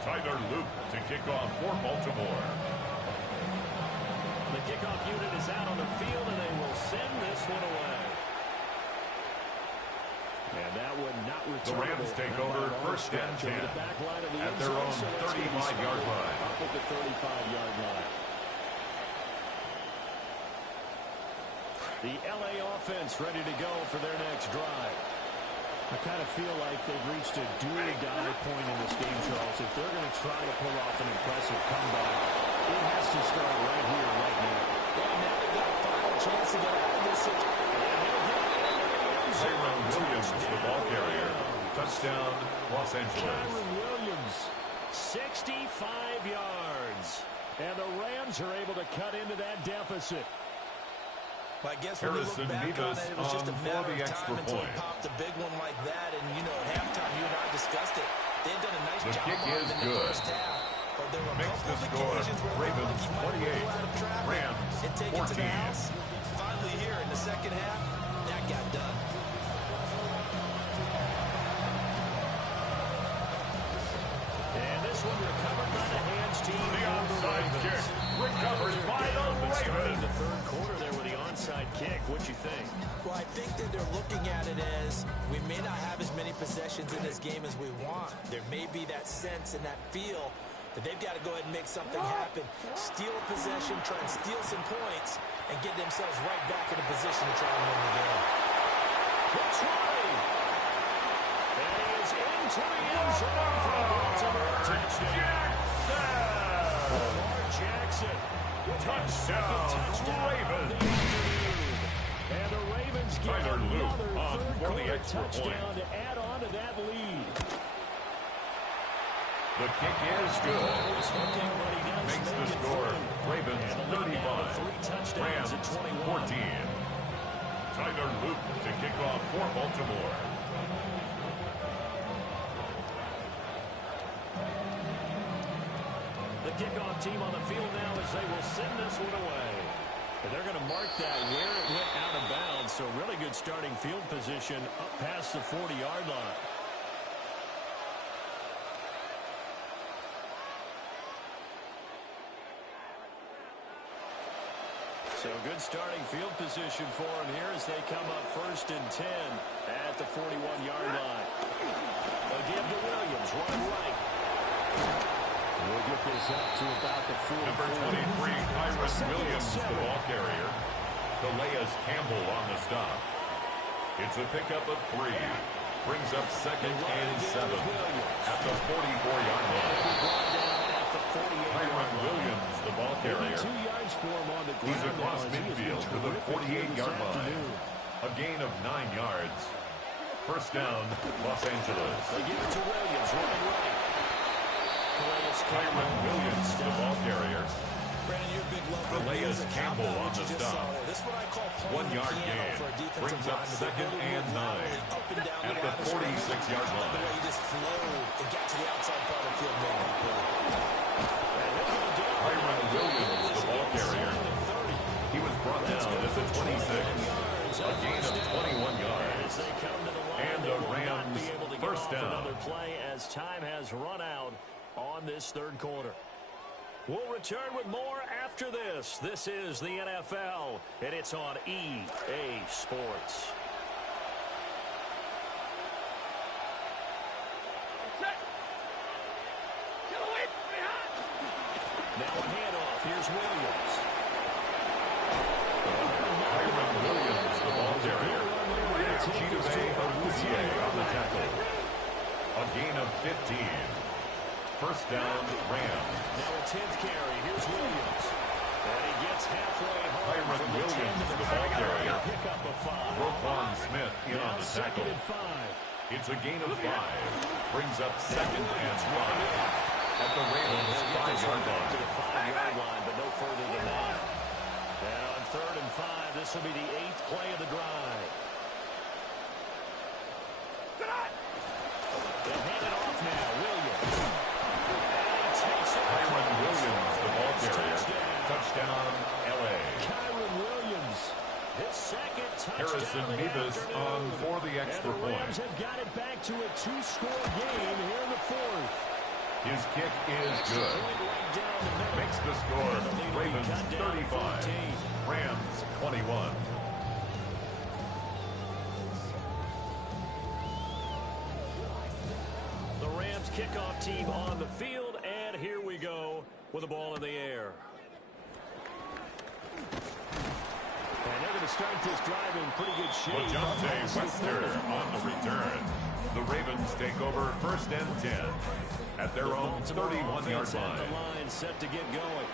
Tyler Luke to kick off for Baltimore. The kickoff unit is out on the field, and they will send this one away. And that one not returnable. The Rams take over first and 10 at their own 35-yard line. Up at the 35-yard line. The LA offense ready to go for their next drive. I kind of feel like they've reached a do-or-die point in this game, Charles. If they're going to try to pull off an impressive comeback, it has to start right here, right now. Well, now they've got a final chance to get out of this situation. Kyron Williams, the ball carrier. Touchdown, Los Angeles. Kyron Williams, 65 yards. And the Rams are able to cut into that deficit. Well, I guess when you look back on it, it was just a matter of time until he popped a big one like that. And, you know, at halftime, you and I discussed it. They had done a nice job on him in the first half. But there were a couple of occasions where they Ravens 28, Rams and take it to the house. Finally here in the second half, that got done. onside kick recovered by the Starting Ravens. the third quarter there with the onside kick. What you think? Well, I think that they're looking at it as we may not have as many possessions in this game as we want. There may be that sense and that feel that they've got to go ahead and make something happen. Steal a possession, try and steal some points, and get themselves right back in a position to try and win the game. It's running. And he is into the end zone for a Baltimore touchdown. Lamar Jackson with his second touchdown of the afternoon. And the Ravens get Tyler Luke another on third for the quarter extra touchdown point. to add on to that lead. The kick is good. Makes the score Ravens 35, Rams 14. Tyler Luke to kick off for Baltimore. The kickoff team on the field now as they will send this one away. And they're going to mark that where it went out of bounds. So really good starting field position up past the 40-yard line. So good starting field position for them here as they come up 1st and 10 at the 41-yard line. They'll give to Williams, run right. We'll get this up to about the 44. Number 23, Kyron Williams, the ball carrier. Calais Campbell on the stop. It's a pickup of 3. Brings up 2nd and 7 at the 44-yard line. Kyron Williams, the ball carrier. 2 yards for him on the ground. He's across midfield to the 48-yard line. A gain of 9 yards. First down, Los Angeles. They give it to Williams, running right. Kyron Williams, the ball carrier. Brandon, you're a big lover of Calais music. Campbell How about on what the you just stop. saw there? This is what I call playing 1 yard the piano gain. for a defensive Brings up lineman. 2nd and 9 Up and down at the 46-yard The line. way he just flowed and got to the outside part of the field made that play. Kyron Williams, the ball carrier. He was brought down at the 26. A gain of 21 yards. And the Rams first down. Another play as time has run out on this third quarter. We'll return with more after this. This is the NFL, and it's on EA Sports. Now a handoff. Here's Williams. Kyron Williams, the ball carrier. On the tackle. A gain of 15. First down, Rams. Now a 10th carry. Here's Williams. And he gets halfway home. Kyron Williams, the ball carrier. Pick up a 5. Roquan Smith in on the tackle. 2nd and 5. It's a gain of 5. Brings up 2nd and 5. At the Ravens 5-yard line. To the 5-yard line, but no further than that. And on 3rd and 5, this will be the 8th play of the drive. They'll hand it off now. Williams. And he takes it. Kyron Williams, the ball carrier. Touchdown, L.A. Kyron Williams. His second touchdown Harrison of the Mevis afternoon. on for the extra and the point. Rams have got it back to a 2-score game here in the 4th. His kick is good. Right down the middle. Makes the score Ravens cut down 35, 14. Rams 21. The Rams kickoff team on the field, and here we go with the ball in the air. And they're going to start this drive in pretty good shape. LeJohntay Wester on the return. The Ravens take over 1st and 10 at their own 31-yard line. The line set to get going.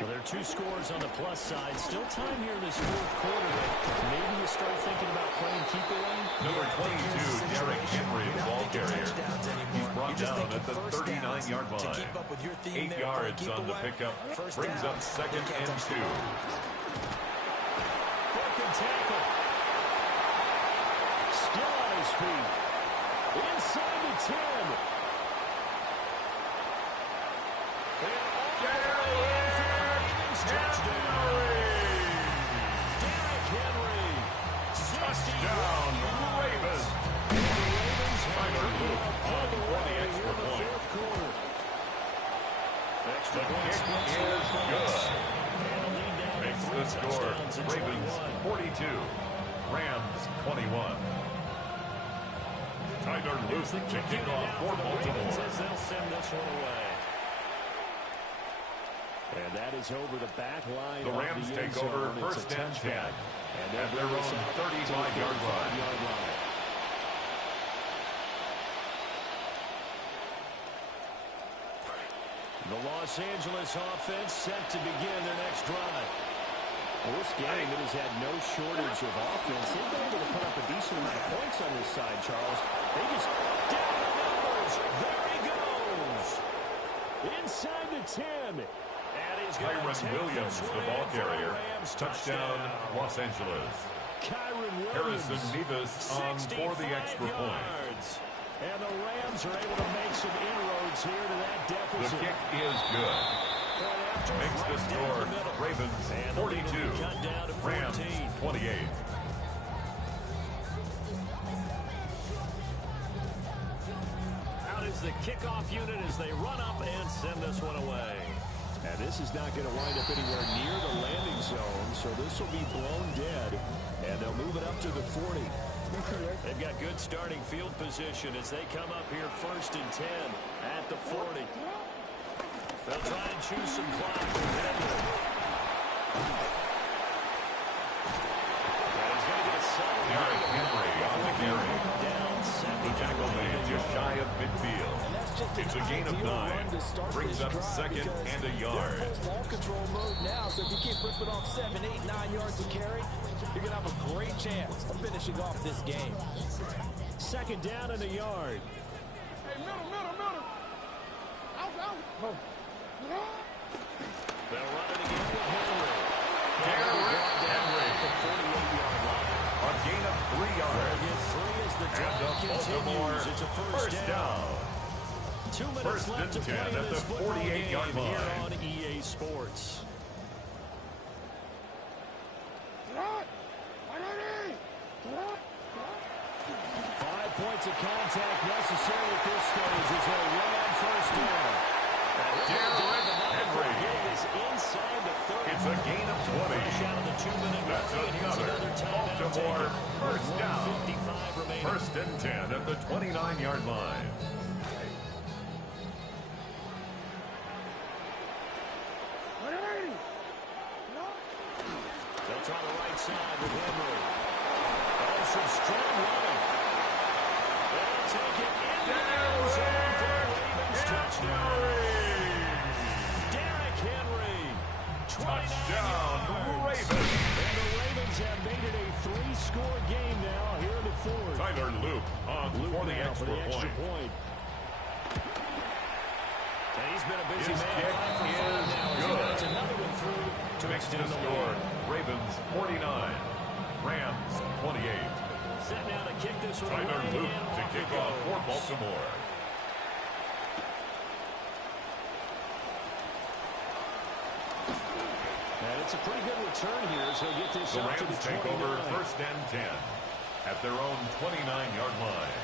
Well, there are 2 scores on the plus side. Still time here in this 4th quarter. Maybe you start thinking about playing keep away. Number 22, Derrick Henry, the ball carrier. He's brought down at the 39-yard line. 8 yards on the pickup. Brings up 2nd and 2. Broken tackle. Still on his feet. Inside the 10. Touchdown, Ravens. Tyler Luke on for the extra point. Extra The kick Rams 21. Tyler Luce to kick off for Baltimore. They'll send this one away. And that is over the back line. The Rams take over first and 10 at their own 35-yard line. The Los Angeles offense set to begin their next drive. Well, this game, it has had no shortage of offense. They've been able to put up a decent amount of points on this side, Charles. They just down the numbers. There he goes. Inside the 10. And he's going to take Williams, this the ball carrier. Touchdown, Los Angeles. Kyron Williams. Harrison Nevis on for the extra point. And the Rams are able to make some inroads here to that deficit. The kick is good. Makes the score Ravens 42, Rams 28. Out is the kickoff unit as they run up and send this one away. And this is not going to wind up anywhere near the landing zone, so this will be blown dead. And they'll move it up to the 40. They've got good starting field position as they come up here first and 10 at the 40. They'll try and choose some clock from Henry. And he's going to get settled. Derrick Henry on the carry. Down 7. The tackle made just shy of midfield. It's a gain of 9. Brings up second and a yard. Ball control mode now, so if you keep ripping off 7, 8, 9 yards to carry, you're going to have a great chance of finishing off this game. Second down and a yard. Hey, middle. Out. They'll run it again with Henry. Derrick Henry. The 48-yard line. A gain of 3 yards. Get 3 as the drive continues. It's a first down. 2 minutes First left to and 10 play at the this football 48-yard game here line. on EA Sports. 5 points of contact necessary at this stage as they run on first down. Derrick Henry. Is inside the 30. It's a gain of 20. Out of the 2-minute That's another Baltimore first down. 55 remaining. First and 10 at the 29-yard line. They'll try the right side with Henry. Oh, some strong running. They'll take it in the end zone for a Ravens touchdown. Derrick Henry. Touchdown, Ravens. And the Ravens have made it a 3-score game now here in the fourth. Tyler Luke on for the extra point. And he's been a busy His man. kick 5 for 5 is now. good. That's another one through to Makes the extend the score lead. Ravens 49, Rams 28. Set now to kick this one Tyler away, Luke and to off kick it off for goes. Baltimore. And it's a pretty good return here, so get this The out to the Rams take 29. over first and 10 at their own 29-yard line.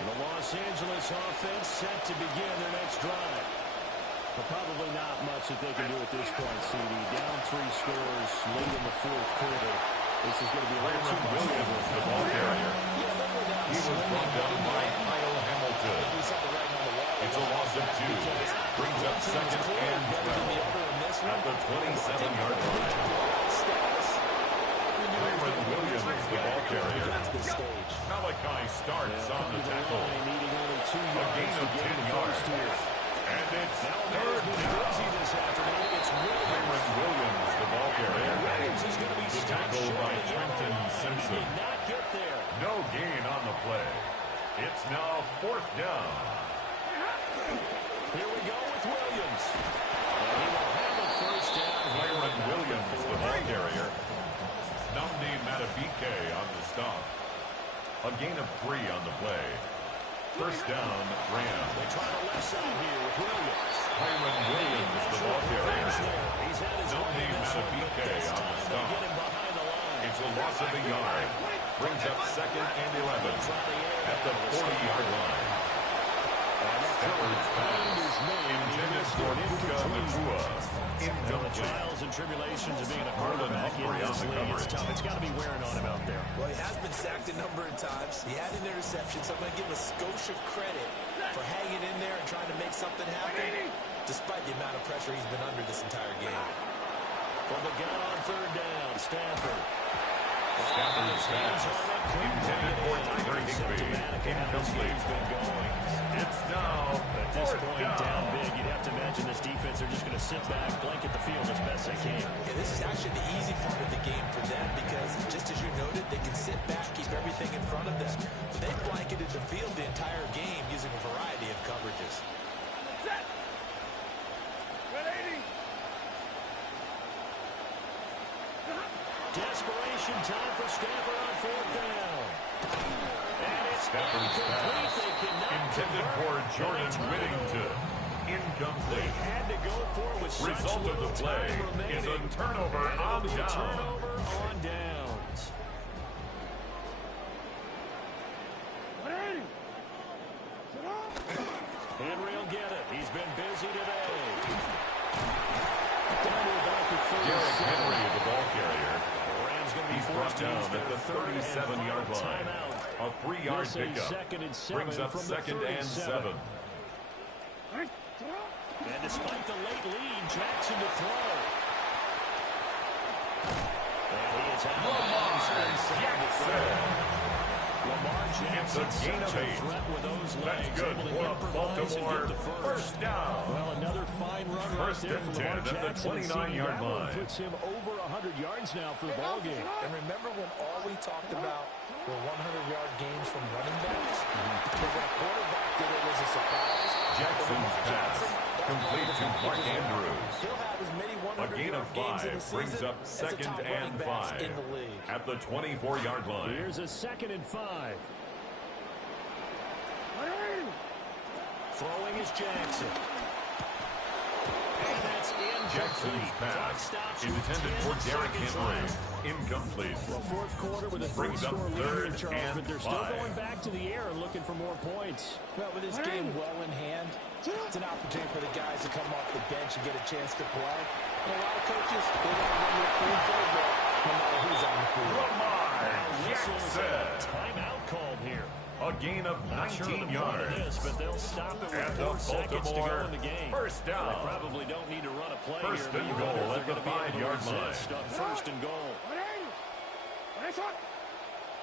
The Los Angeles offense set to begin their next drive. But probably not much that they can do at this point, CD. Down 3 scores late in the fourth quarter. This is going to be a little too much. Williams, the ball carrier. He was brought down by Kyle Hamilton. It's a loss of 2. Brings up second and 12 at the 27-yard line. Kyron Williams, the ball carrier. Malachi starts on the tackle. A gain of 10 yards. And it's third down. Kyron Williams, the ball carrier. The tackle by Trenton Simpson. No gain on the play. It's now fourth down. Here we go with Williams. And he will have a first down. Kyron Williams, the ball carrier. Namdi Matabike on the stop. A gain of 3 on the play. First down, Rams. They try the left side here with Williams. Kyron Williams, the ball carrier. Namdi Matabike on the stop. It's a loss of a yard. Brings up second and 11 at the 40-yard line. And that Steppers pass intended for Puka Nacua. The trials and tribulations of being a quarterback in this league, it's tough. It's got to be wearing on him out there. Well, he has been sacked a number of times. He had an interception, so I'm going to give him a skosh of credit for hanging in there and trying to make something happen, despite the amount of pressure he's been under this entire game. From the gun on third down, Stafford. Stafford's pass intended for Tyler Higbee. Incomplete. It's now At this point, down big, you'd have to imagine this defense, they're just going to sit back, blanket the field as best they can. Yeah, this is actually the easy part of the game for them because, just as you noted, they can sit back, keep everything in front of them. But they blanketed the field the entire game using a variety of coverages. Set. 180. Desperation time for Stafford on fourth down. And it's Stafford's pass intended for Jordan Whittington. Incomplete. had to go for it with such Result of the play is a turnover on down. Turnover on downs. 180. Sit up. Henry will get it. He's been busy today. Derrick Henry, the ball carrier. Rams going to be He's brought forced to down use at their the third and 37-yard final line. timeout. A 3-yard This is pickup. second and 7 Brings up from the second and 7. 37. And despite the late lead, Jackson to throw. And he is out. Lamar Jackson, It's a gain of 8. threat with those That's legs, good able to for improvise and Baltimore. get the First down. Well, another fine run First right there and for 10 Lamar at the Jackson. 29-yard That one line. puts him over 100 yards now for the ball game. And remember when all we talked about were 100-yard games from running backs? But when a quarterback did it was a surprise. Jackson's pass complete to Mark Andrews. He'll have as many A gain of 100-yard games in the 5 brings season up as the second top and running backs 5 in the league. at the 24-yard line. Here's a second and 5. 180. Throwing is Jackson. And that's incomplete. Jackson's Clock pass stops with intended 10 for Derrick seconds Henry. left. Incomplete. Well, fourth quarter with a Brings up three-score lead third in Charles, and but they're still 5. going back to the air and looking for more points. Well, with this game well in hand, it's an opportunity for the guys to come off the bench and get a chance to play. And a lot of coaches, they want to run their full playbook no matter who's on the field. Lamar This is a Jackson. timeout called here. A gain of Not sure 19 the point of yards. this, but they'll stop it with And 4 the seconds to go Baltimore in the game. first down. They probably don't need to run a play First here. and but you goal wonder if at they're the gonna be able to 5-yard line. resist on first and goal. 180. Nice one.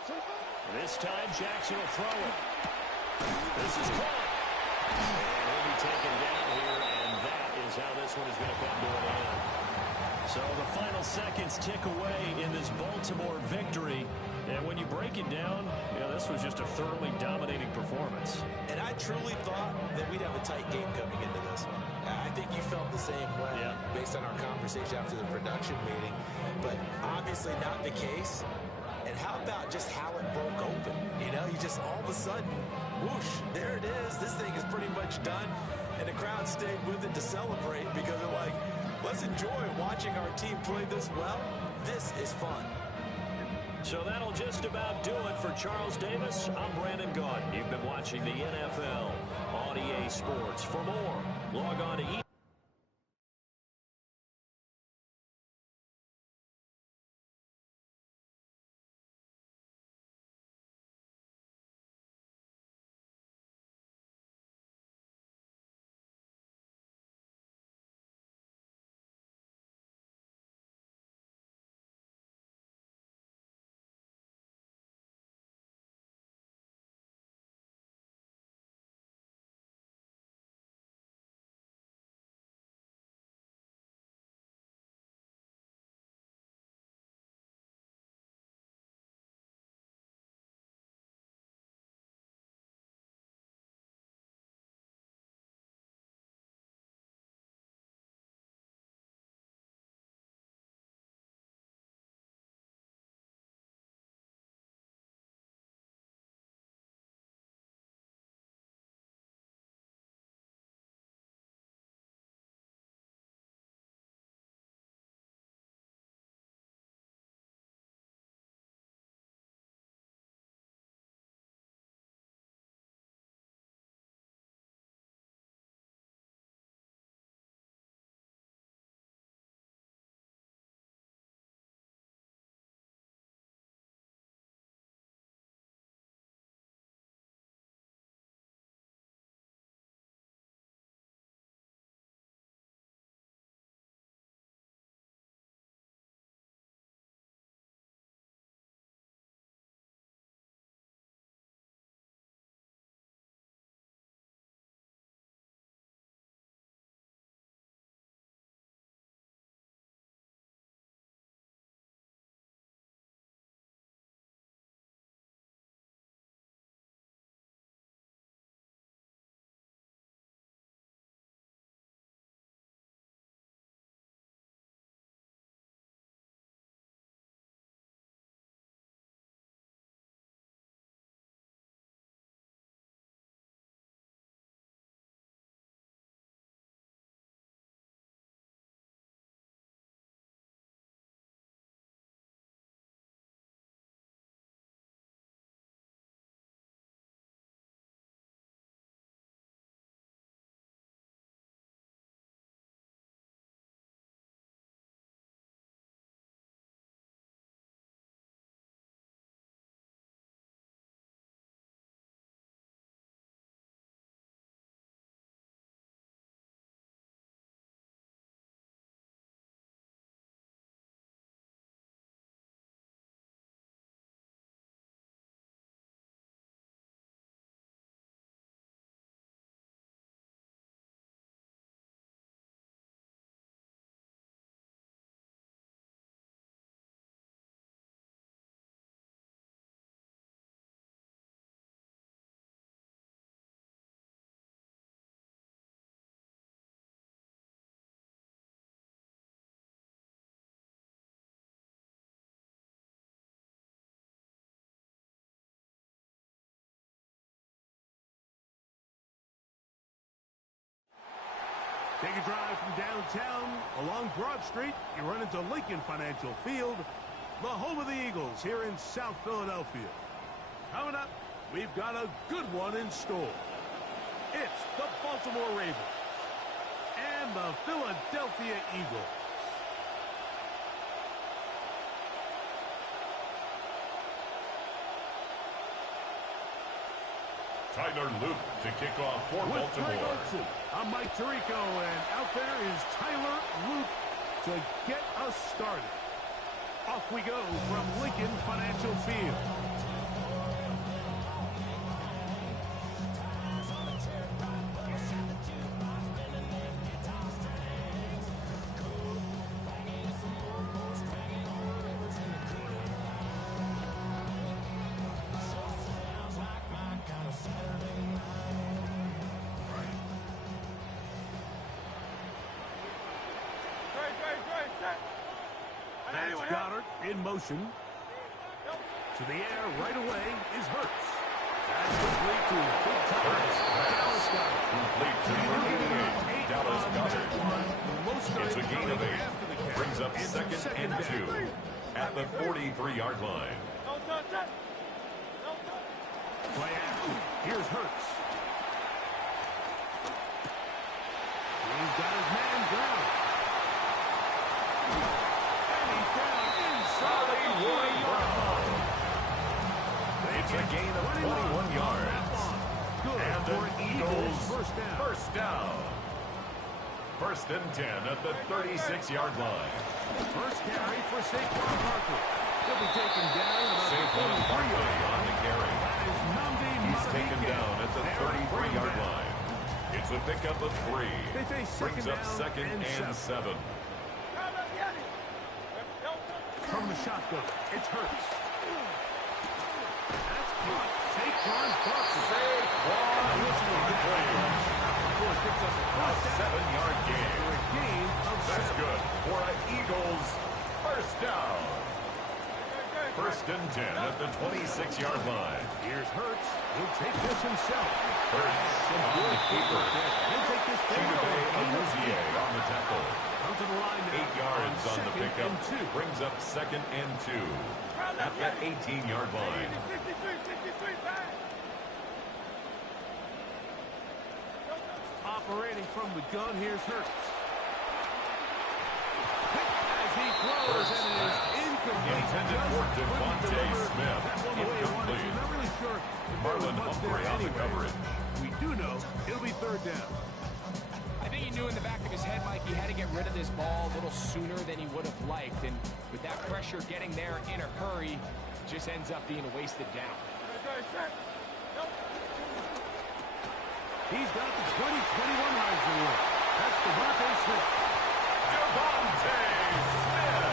Sit up. This time, Jackson will throw it. This is caught. And he'll be taken down here, and that is how this one is going to come to an end. So the final seconds tick away in this Baltimore victory. And when you break it down, this was just a thoroughly dominating performance. And I truly thought that we'd have a tight game coming into this one. I think you felt the same way based on our conversation after the production meeting. But obviously not the case. And how about just how it broke open? You know, you just all of a sudden, whoosh, there it is. This thing is pretty much done. And the crowd stayed with it to celebrate because they're like, let's enjoy watching our team play this well. This is fun. So that'll just about do it for Charles Davis. I'm Brandon Gaudin. You've been watching the NFL on EA Sports. For more, log on to Take a drive from downtown along Broad Street. You run into Lincoln Financial Field, the home of the Eagles here in South Philadelphia. Coming up, we've got a good one in store. It's the Baltimore Ravens and the Philadelphia Eagles. Tyler Luke to kick off for Baltimore. I'm Mike Tirico, and out there is Tyler Luke to get us started. Off we go from Lincoln Financial Field. That's Goddard in motion. To the air right away is Hurts. That's complete to big Dallas Goddard. Complete to number 88, Dallas Goddard. It's a gain of 8. Brings up second and 2 at the 43-yard line. Play action. Here's Hurts. He's got his man down. And he's down inside the 40-yard line. It's a gain of 21 yards. Good and for an an Eagles first down. First and 10 at the 36-yard line. First carry for Saquon Barkley. He'll be taken down about Saquon Barkley on the carry. He's taken down at the 33-yard line. It's a pickup of 3. Brings up second and 7. From the shotgun, it's Hurts. That's caught. Saquon Barkley. A 7-yard gain. That's 7. good for an Eagles first down. First and 10 at the 26-yard line. Here's Hurts. He'll take this himself. Hurts on the keeper. He'll take this thing on the tackle. Come to the line now. 8 yards on the pickup. And 2. Brings up second and 2 at the 18-yard line. Operating from the gun, here's Hurts. As he throws, and it is incomplete. Intended for Devontae Smith. Incomplete. Not really sure if Marlon Humphrey on the coverage. We do know it'll be third down. I think he knew in the back of his head, Mike, he had to get rid of this ball a little sooner than he would have liked. And with that pressure getting there in a hurry, it just ends up being a wasted down. He's got the 2021 Heisman Award. That's Devontae Smith. Devontae Smith.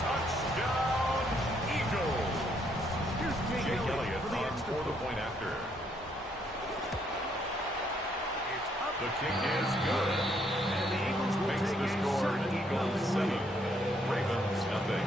Touchdown, Eagles. Here's Jake Elliott for the point after. The kick is good. And the Eagles will Makes take the score Eagles 7, Ravens nothing.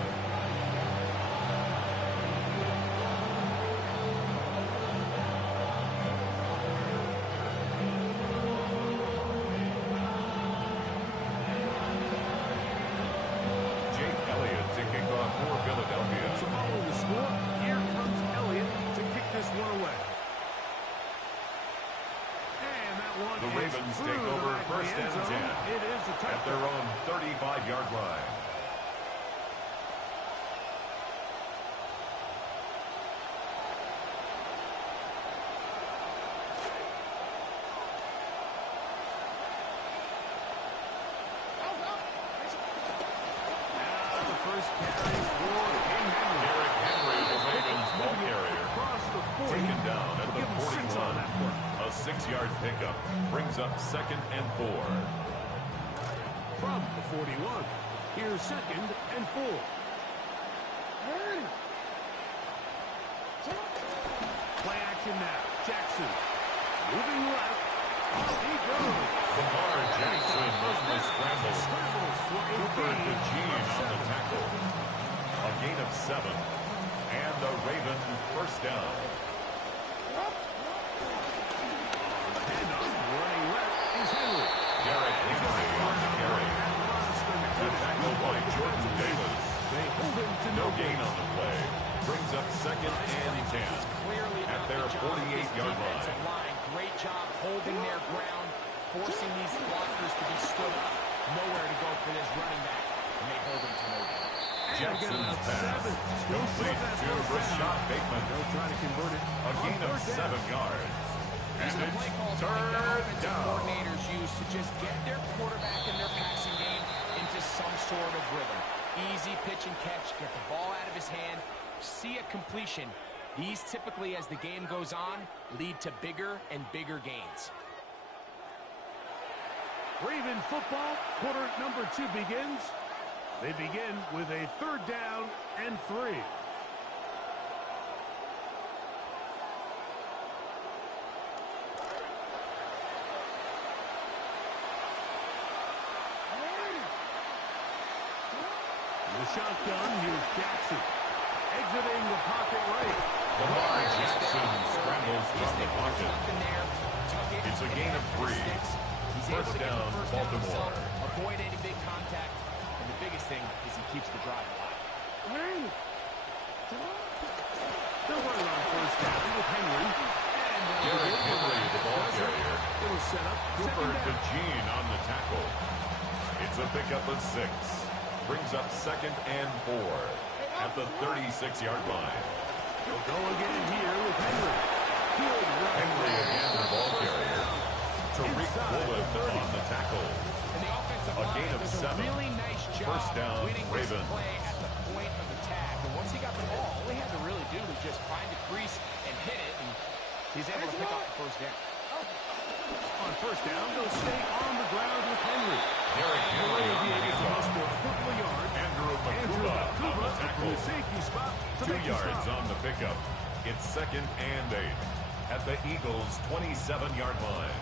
Jake Elliott to kick off for Philadelphia. So following the score, here comes Elliott to kick this one away. The Ravens take over first and 10 at their own 35-yard line. Now the first carry for Henry. Derrick Henry, the Ravens ball carrier, Across the 40. taken down at the Give him 6 on 41. that one. A 6-yard pickup brings up second and 4. From the 41, here's second and 4. Play action now. Jackson moving left. Off he goes. Lamar Jackson on the scramble. Scrambles for a Cooper gain DeJean of on the 7. tackle. A gain of 7. And a Raven first down. Handoff running left is Henry. job with this 48-yard defensive line. Great job holding their ground, forcing these blockers to be stood up. Nowhere to go for this running back, and they hold him to no gain. Jackson's pass complete to Rashad Bateman. They'll try to convert it. A gain of 7 yards. These And are the play it's calls like the third offensive down. coordinators use to just get their quarterback and their passing game into some sort of rhythm. Easy pitch and catch, get the ball out of his hand, see a completion. These typically, as the game goes on, lead to bigger and bigger gains. Raven football, quarter number 2 begins. They begin with a 3rd down and 3. The shotgun, here's Jackson. Exiting the pocket right. Lamar Jackson scrambles from the pocket. It's a gain of 3. First down, Baltimore. Avoid any big contact, and the biggest thing is he keeps the drive alive. They'll run it on 1st down with Henry. Derrick Henry, the ball carrier. It'll set up Cooper 2nd down. DeJean on the tackle. It's a pickup of 6. Brings up 2nd and 4 at the 36-yard line. They'll go again here with Henry. Henry again, the ball carrier. Tariq Woolen on the tackle. And the offensive A line gain of does 7. a really nice job First down, winning this Ravens. play at the point of attack. And once he got the ball, all he had to really do was just find a crease and hit it, and he's able to pick up the 1st down. On 1st down, they'll stay on the ground with Henry. Derrick Henry Will on be the able to handoff. muster a couple of yards. Andrew Andrew Makuba on Makuba the from tackle. the safety spot to 2 make the yards stop. on the pickup. It's 2nd and 8 at the Eagles' 27-yard line.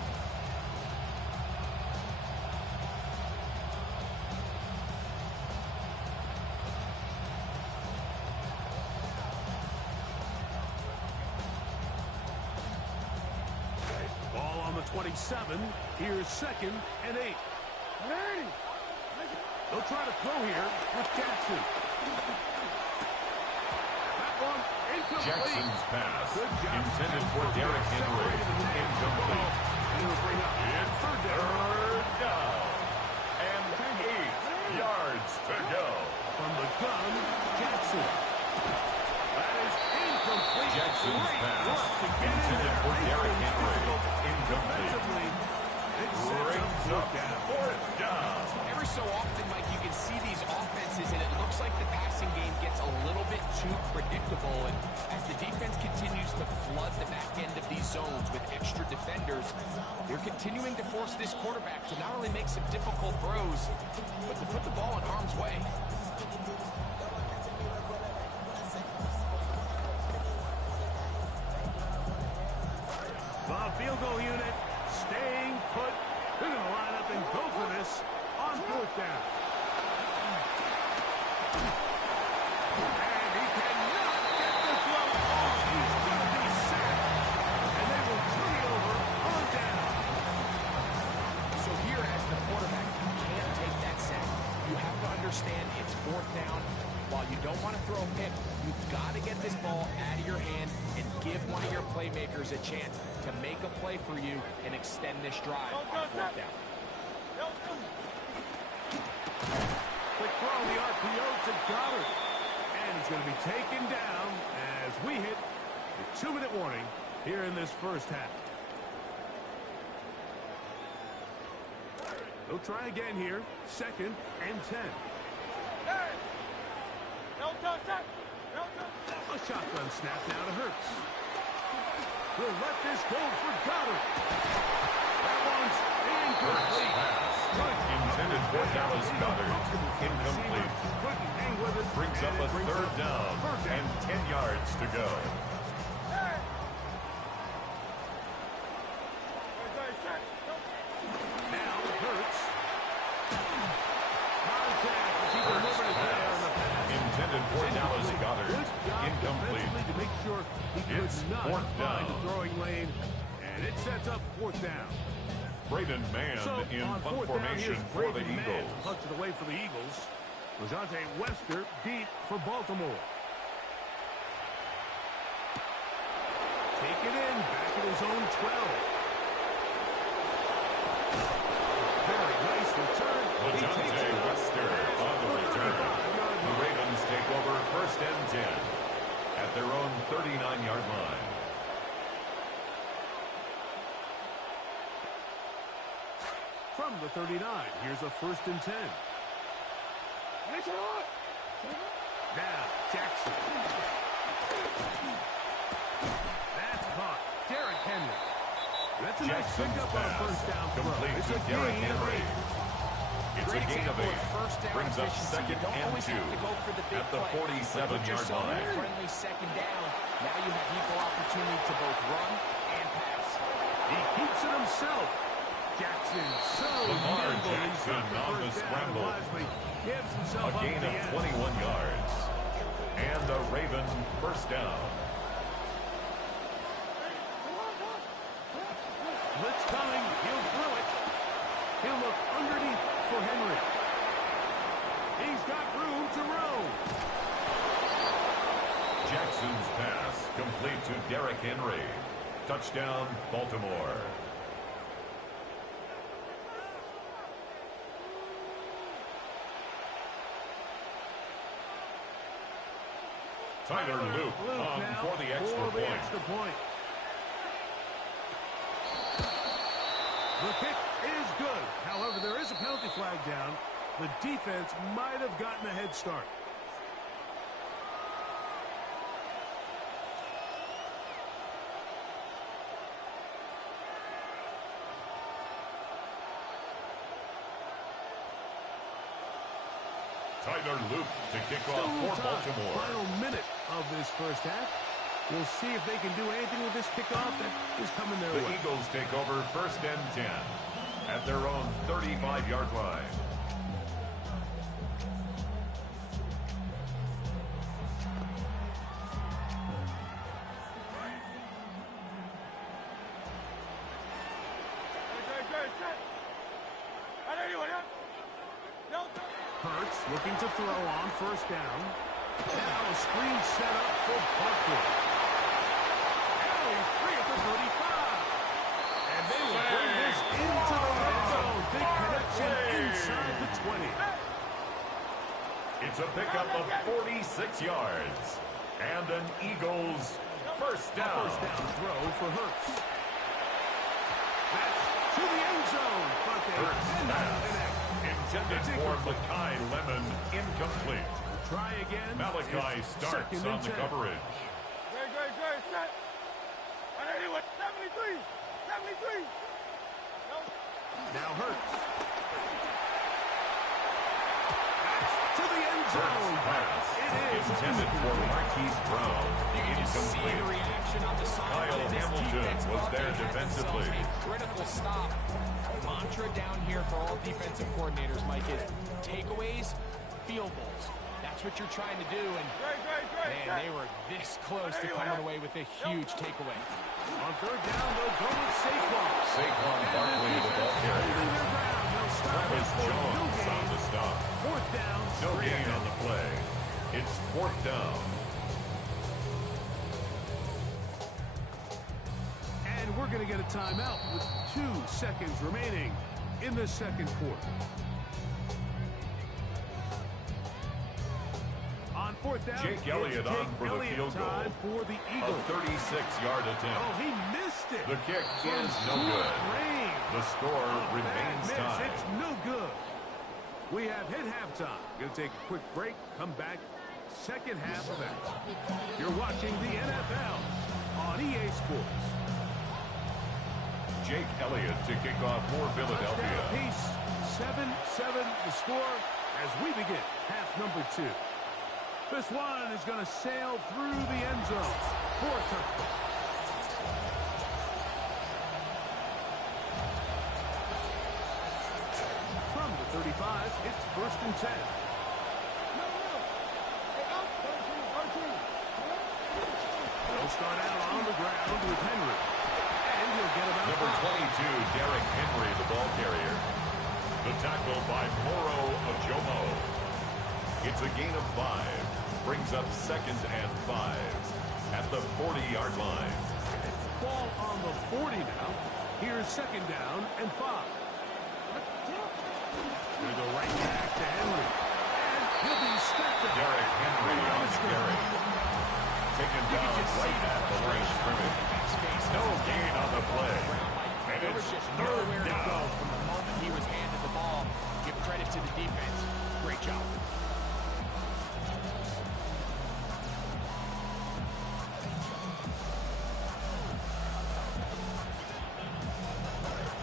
Ball on the 27. Here's 2nd and 8. They'll try to throw here with Jackson. That one incomplete. Jackson's pass Good job. intended for Derrick Henry. Incomplete. It'll bring up It's 3rd down. And 8 yards to go. from the gun, Jackson. That is incomplete. Jackson's Great pass work to get in intended there. for Derrick Henry. Defensively, Incomplete. it sets Brings up up 4th down. 4th down. Every so often, Mike, you can see these offenses, and it looks like the passing game gets a little bit too predictable. And as the defense continues to flood the back end of these zones with extra defenders, they're continuing to force this quarterback to not only make some difficult throws, but to put the ball in harm's way. The field goal unit staying put. They're going to line up and go for this on 4th down. And he cannot get the throw off. He's going to be sacked. And they will turn it over on down. So here, as the quarterback, you can't take that sack. You have to understand it's 4th down. While you don't want to throw a pick, you've got to get this ball out of your hand and give one of your playmakers a chance to make a play for you and extend this drive on 4th down. Quick throw on the RPO to Goddard. And he's going to be taken down as we hit the 2-minute warning here in this 1st half. They'll try again here. 2nd and 10. A shotgun snap now to Hurts. We'll let this go for Goddard. That one's incomplete. Intended for Dallas Goddard. Incomplete. Couldn't hang with it. Brings up And a it brings 3rd up down 3rd down. and 10 yards to go. Now Hurts. Contact as he delivered it there on the pass. Intended for Dallas Goddard. Good job Incomplete. defensively to make sure he It's could not 4th find down. the throwing lane. And it sets up 4th down. Braden Mann So in on punt 4th down, formation here's for the Braden Mann. Eagles. Punts it away for the Eagles. Rajante Wester deep for Baltimore. take it in, back at his own 12. Very nice return. LeJohntay Wester on the return. The Ravens take over 1st and 10 at their own 39-yard line. From the 39, here's a 1st and 10. Now, Jackson. That's caught. Derrick Henry. That's a nice pickup on a 1st down throw. Complete It's to a Derrick gain of Henry. 8. It's a gain of 8. Brings up 2nd and 2 at the 47-yard line. Friendly 2nd down. Now you have equal opportunity to both run and pass. He keeps it himself. Jackson so Lamar nimble. Jackson on the scramble. Gives himself A gain of 21 yards. And a Raven 1st down. Blitz coming. He'll throw it. He'll look underneath for Henry. He's got room to roam. Jackson's pass complete to Derrick Henry. Touchdown, Baltimore. Tyler Luke on for the extra point. The kick is good. However, there is a penalty flag down. The defense might have gotten a head start. Tyler Luke to kick off for Baltimore. Final minute of this 1st half. We'll see if they can do anything with this kickoff that is coming their way. The Eagles take over 1st and 10 at their own 35-yard line. Hurts looking to throw on 1st down. Now a screen set up for Barkley. Now he's free at the 35. And they will bring this into the red zone. Big connection inside the 20. It's a pickup of 46 yards. And an Eagles 1st down. 1st down throw for Hurts. That's to the end zone. But they cannot connect. Intended for Makai Lemon, incomplete. Try again. Malachi starts on the coverage. Good. Set. 73. Now Hurts. That's to the end zone. Pass It is intended for Marquise Brown. You can just see the Incomplete. reaction on the side. Kyle Hamilton was there defensively. A critical stop. Mantra down here for all defensive coordinators, Mike, is takeaways, field goals. That's what you're trying to do, and man, they were this close to coming away with a huge takeaway. on 3rd down. They'll go with Saquon. Saquon Barkley, the ball carrier. Travis Jones on the stop. 4th down. No gain on the play. It's 4th down. And we're going to get a timeout with 2 seconds remaining in the 2nd quarter. On 4th down, Jake Elliott on for the field goal. Time for the A Eagles. 36-yard attempt. Oh, he missed it. The kick is no good. The score remains tied. It's no good. We have hit halftime. Going to take a quick break. Come back. 2nd half of action. You're watching the NFL on EA Sports. Jake Elliott to kick off for Philadelphia. Piece 7-7 the score as we begin half number 2. This one is going to sail through the end zone for a touchdown. From the 35, it's 1st and 10. They'll start out on the ground with Henry. And he'll get about Number 22, Derrick Henry, the ball carrier. The tackle by Moro Ojomo. It's a gain of 5. Brings up 2nd and 5 at the 40-yard line. ball on the 40 now. Here's second down and 5. They go right back to Henry. And he'll be stepped up. Derrick Henry on the carry. Taken down right at the line of scrimmage. No gain on the play. And There was it's just third nowhere to go down. from the moment he was handed the ball. Give credit to the defense. Great job.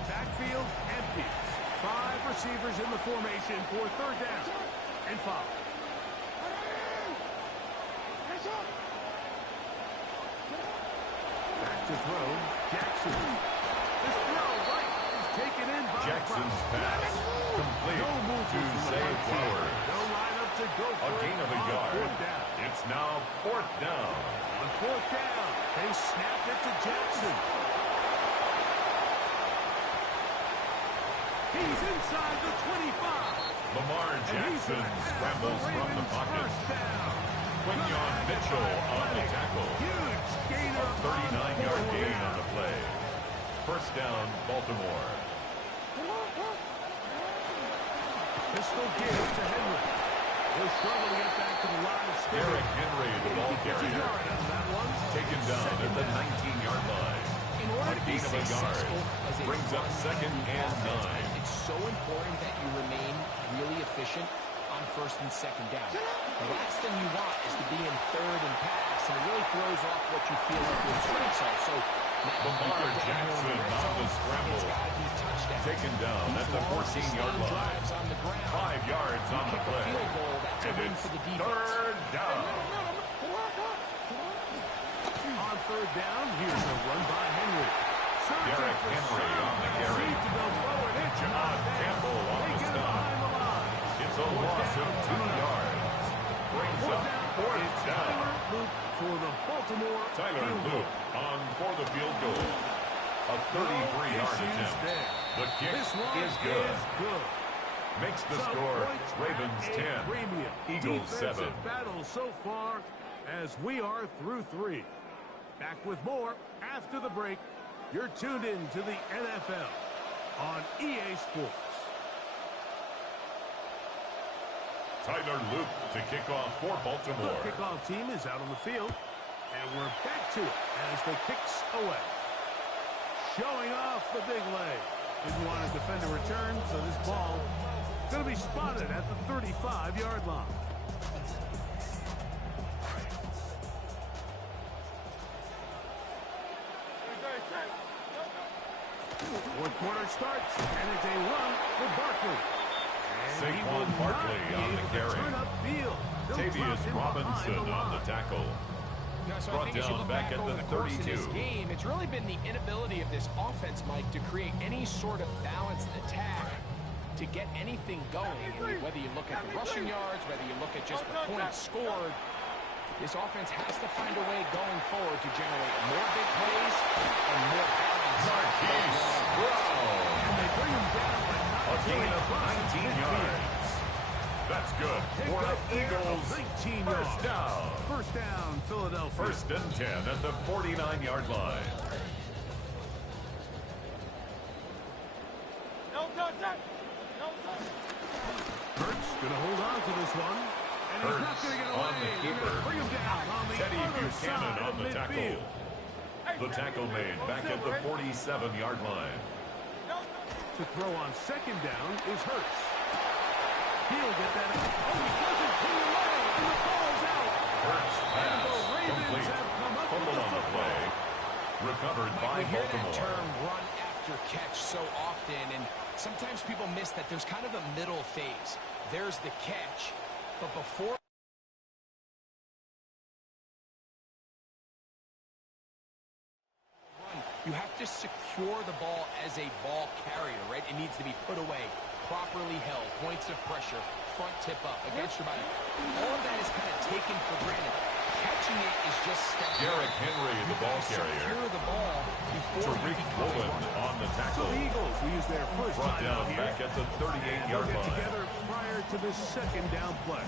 Backfield empty. 5 receivers in the formation for third down and 5. Back to throw. Jackson. This throw right is taken in by Jackson's pass complete No movement to from the Zay right side. Flowers. No lineup to go A for gain it of a on yard. fourth down. It's now fourth down. On fourth down, they snap it to Jackson. He's inside the 25. Lamar Jackson scrambles from the pocket. First down. Quinyon Mitchell on the tackle. Huge gainer. A 39-yard gain on the play. First down, Baltimore. Pistol give to Henry. He'll struggle to get back to the line of scrimmage. Derrick Henry, the ball Gets a carrier. yard out of that one. Taken down at the 19-yard line. In order A to be gain of a yard. successful as a Brings up second and 9. it's so important that you remain really efficient on first and second down. The last thing you want is to be in third and pass, and it really throws off what you feel like your strengths are. So now Lamar you get down here Jackson in the red on the zone, scramble. it's got to be touchdowns. Taken down at These the long, 14-yard sustained line. drives on the ground. 5 yards on the Kick a play. field goal, that's a And win it's for the defense. third down. On third down, here's a run by Henry. Derrick Henry on the carry. To go forward. It's John not there. Campbell on They the get it stop. behind the line. It's a loss of 2 yards. Brings up fourth It's down. Tyler Luke for the Baltimore Tyler field goal. Luke on for the field goal. A 33-yard issues attempt. there. The kick This one is good. good. Makes the So score points Ravens at 10, a premium. Eagles Defensive 7. battle so far as we are through 3. Back with more after the break. You're tuned in to the NFL on EA Sports. Tyler Luke to kick off for Baltimore. The kickoff team is out on the field, and we're back to it as the kicks away. Showing off the big leg. Didn't want to defend a return, so this ball is going to be spotted at the 35-yard line. Fourth quarter starts, and it's a run for Barkley. And he will Saquon not Barkley be on the able to carry. turn upfield. They'll drop Tavius him Robinson behind the on the line. tackle. So Brought I think as you down look back at over the course of 32. this game, it's really been the inability of this offense, Mike, to create any sort of balanced attack to get anything going. And whether you look at the rushing yards, whether you look at just the points scored, this offense has to find a way going forward to generate more big plays and more balance. Marquise Brown. And they bring him down by A gain of 19 yards. That's good for the Eagles. 19 First yards. down. First down, Philadelphia. First and 10 at the 49-yard line. Hurts going to hold on to this one. And he's not Hurts going to get on away. the They're keeper. gonna bring him down on the Teddy other Buchanan side on of the tackle. midfield. The tackle made back at the 47-yard line. To throw on second down is Hurts. He'll get that out. Oh, he doesn't put it away, and the ball's out. Hurts And the pass Ravens complete. have come up Fumble with the on the football. play. Recovered Mike, by we hear that Baltimore. term run after catch so often, and sometimes people miss that there's kind of a middle phase. There's the catch, but before you have to secure the ball as a ball carrier, right? It needs to be put away, properly held, points of pressure, front tip up, against your body. All of that is kind of taken for granted. Catching it is just step Derrick Henry, the ball carrier. secure the ball before you Tariq become a Woolen runner. on the So tackle. the Eagles will use their first Brought time down out here. back at the 38-yard They'll get line. together prior to the second down play.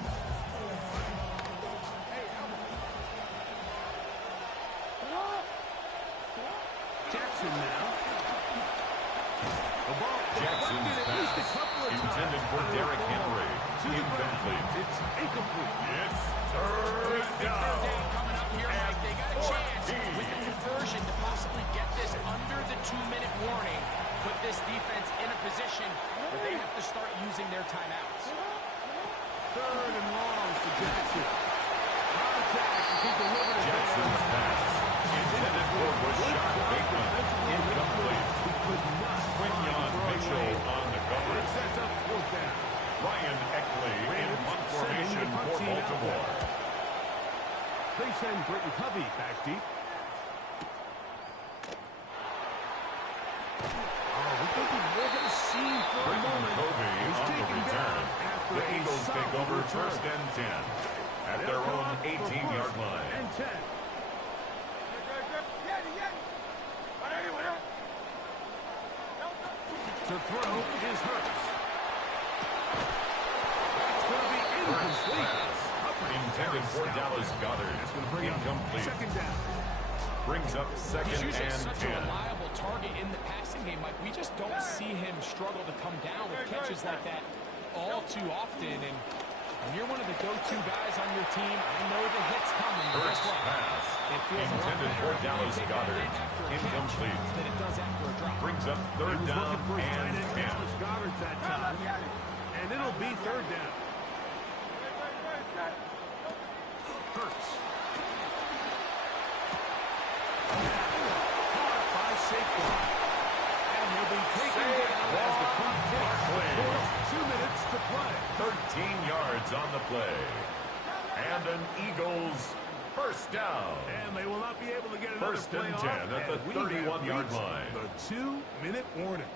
The ball Jackson's at least a couple of intended times. for Derrick Henry. Incomplete. It's incomplete. It's third down. Coming up here, Mike. They got a chance with the conversion to possibly get this under the 2-minute warning. Put this defense in a position where they have to start using their timeouts. Third and long for Jackson. Contact as he delivered it. Jackson's pass intended for Rashad Bateman. Incomplete. He could not Quinyon Mitchell on the It coverage. sets up fourth down. Ryan Eckley in punt formation for Baltimore. They send Britton Covey back deep. Oh, we could be living a scene for a moment. Covey He's on the taken return. down after The a Eagles take solid over return. first and 10 at their They'll own come up for 18-yard first line. and 10. To throw is Hurts. That's going to be incomplete. Intended for Dallas Goedert. That's going to bring up Incomplete. second down. Brings up second He's usually and such 10. a reliable target in the passing game, Mike. We just don't see him struggle to come down with catches like that all too often. And when you're one of the go-to guys on your team, I know the hit's coming. But guess First what? pass It feels a lot intended better for when you Dallas take that Goedert. hit after a catch Incomplete. than it does after a drop. Brings up He third was down looking for his tight and end 10. Dallas Goedert that time. And it'll be third down. Hurts. Caught by Saquon. And he'll be taken down as the clock ticks. 2 minutes to play. 13 yards on the play. And an Eagles first down. And they will not be able to get another First and play 10 off, at the and we have 31-yard reached line. The 2-minute warning.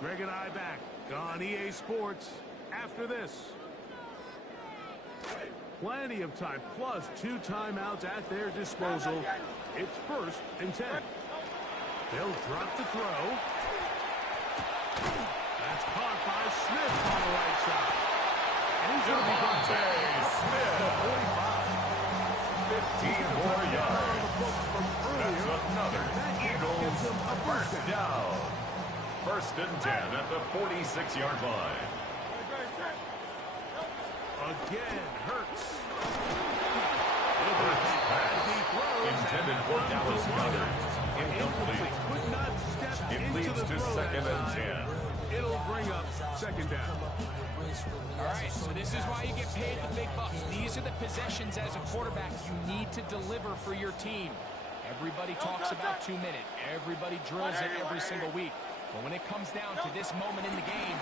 Greg and I back on EA Sports after this. Plenty of time, plus 2 timeouts at their disposal. It's first and 10. They'll drop the throw. That's caught by Smith on the right side. And he's going to be gone back. Smith. 15 more yards. That's another Eagles first down. First and 10 at the 46-yard line. Again, Hurts. Hurts pass intended for Dallas Goedert. Incomplete. Could not step It into leads the to throw second that and time. 10. It'll bring up second down. All right, so this is why you get paid the big bucks. These are the possessions as a quarterback you need to deliver for your team. Everybody talks about 2 minutes. Everybody drills it every single week. But when it comes down to this moment in the game,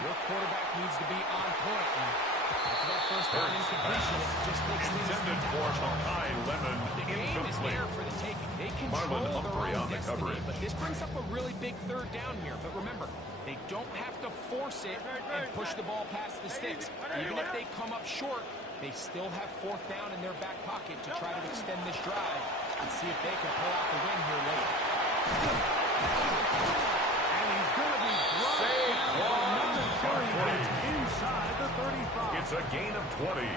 your quarterback needs to be on point. And after that first down incompletion, it just makes things Intended for Makai Lemon. the game is Incomplete. there for the taking. They control Marlon their Humphrey own on the destiny. coverage. But this brings up a really big third down here. But remember, they don't have to force it and push the ball past the sticks. Even if they come up short, they still have fourth down in their back pocket to try to extend this drive and see if they can pull out the win here late. And he's going to be brought down until he gets inside the 35. It's a gain of 20.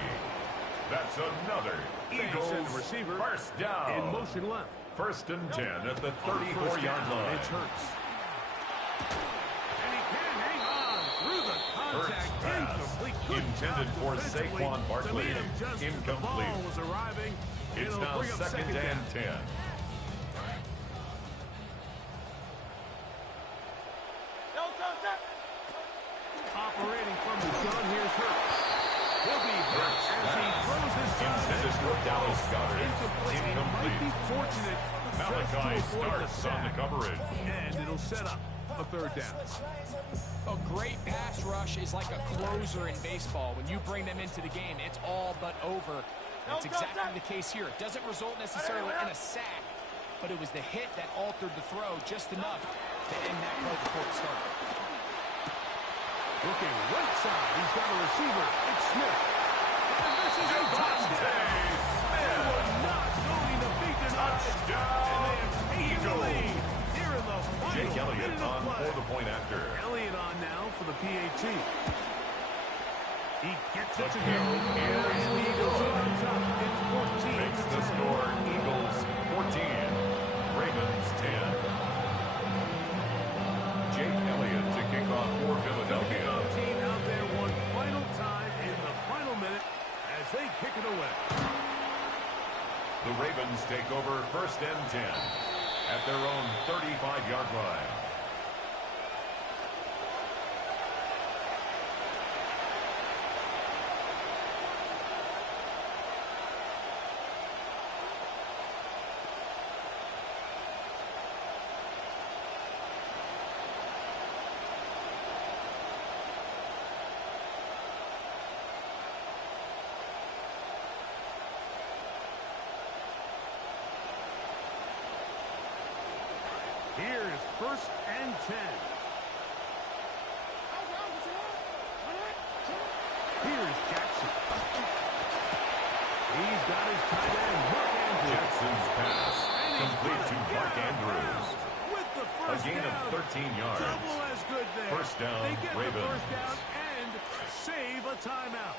That's another Eagles send the receiver first down. in motion left. First and 10 at the On the first 34-yard down, line. It's Hurts. And he can hang on through the contact. Hurts pass Incomplete. Good intended job for defensively Saquon Barkley. to meet him just as the Incomplete. ball was arriving. It's It'll now bring up second and down. 10. Operating from the gun, here's Hurts. He'll be hurt as he throws this Intended for Dallas Goedert. incomplete. He might be fortunate just to Malachi avoid the starts on the sack. coverage. And it'll set up a third down. A great pass rush is like a closer in baseball. When you bring them into the game, it's all but over. That's exactly the case here. It doesn't result necessarily in a sack, but it was the hit that altered the throw just enough to end that play before it started. Looking right side, he's got a receiver. It's Smith. And this is a touchdown. They were not going to be denied. And they have taken the lead here in the final Jake Elliott minute of on play. for the point after. Elliott on now for the PAT. He gets it The to kick go. is And the Eagles are on top. It's 14. Makes the score Eagles 14, Ravens 10. Jake take over 1st and 10 at their own 35-yard line. Here's 1st and 10. Here's Jackson. He's got his tight end, Mark Andrews. Jackson's pass complete to Mark Andrews. With the A first gain down. of 13 yards. Double as good there. 1st down, they get Ravens. the 1st down and save a timeout.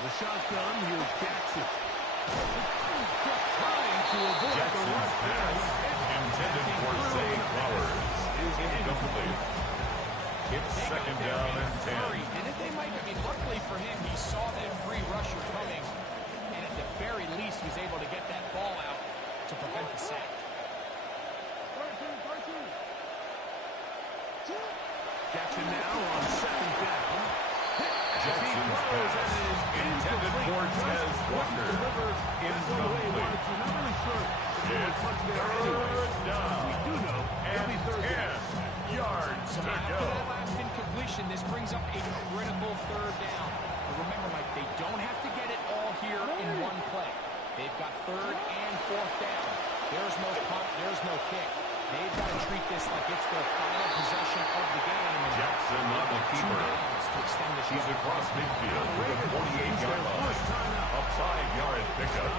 The shotgun, here's Jackson. Just trying to avoid the rush pass. Intended for Zay Flowers is incomplete. It's 2nd down and 10. And if they might, luckily for him, he saw that free rusher coming, and at the very least was able to get that ball out to prevent the sack. Jackson now on 2nd down. Jackson's pass intended for Tez Walker. Incomplete. It's 3rd down and 10 yards to After go. that last incompletion, this brings up a critical 3rd down. But remember, Mike, they don't have to get it all here in one play. They've got 3rd and 4th down. There's no punt, there's no kick. They've got to treat this like it's their final possession of the game. Jackson on the keeper. He's across midfield with a 48-yard line. A 5-yard pickup.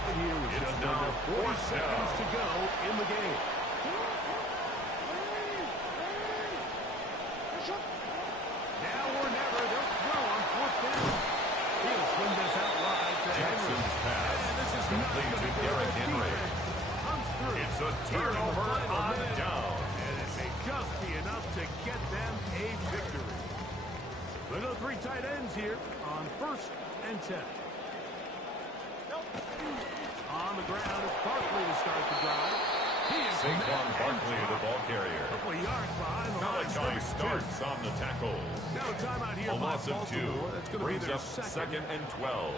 It's now 4th down. To go in the game. Now or never, they'll throw on 4th down. He'll swing this out wide to Jackson's pass complete to Derrick Henry. It's a turnover on down. And it may just be enough to get them a victory. Look at 3 tight ends here on 1st and 10. On the ground, it's Barkley to start the drive. Saquon Barkley, the ball carrier. A couple of yards behind the line. Malachi starts on the tackle. Now timeout here A by loss of 2 Baltimore. That's going to be brings their up 2nd and 12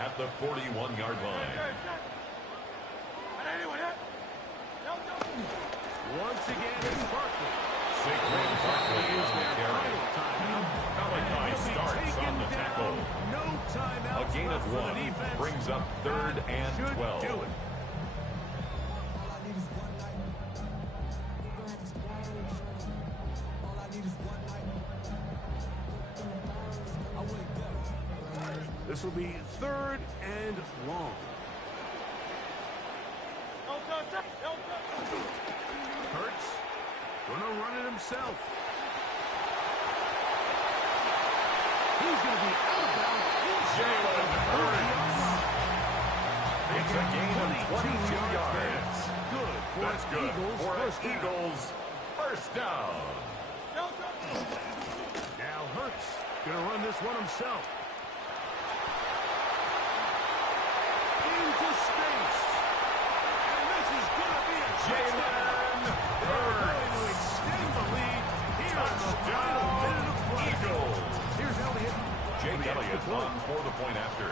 at the 41-yard line. Once again, it's Barkley. Saquon Barkley is the carry. Malachi starts on the tackle. No timeout. A gain of 1 brings up 3rd and 12. Do it. This will be 3rd and long. Hurts gonna run it himself. He's gonna be out of bounds. Jalen Hurts. It's a gain of 22 yards. Good for That's good Eagles. for First down. Eagles. 1st down. Now Hurts gonna run this one himself. Into space. And this is gonna be a Jalen Hurts. To extend the lead here in the final minute of play. Eagles. Here's Elliott. Jake Elliott on for the point after.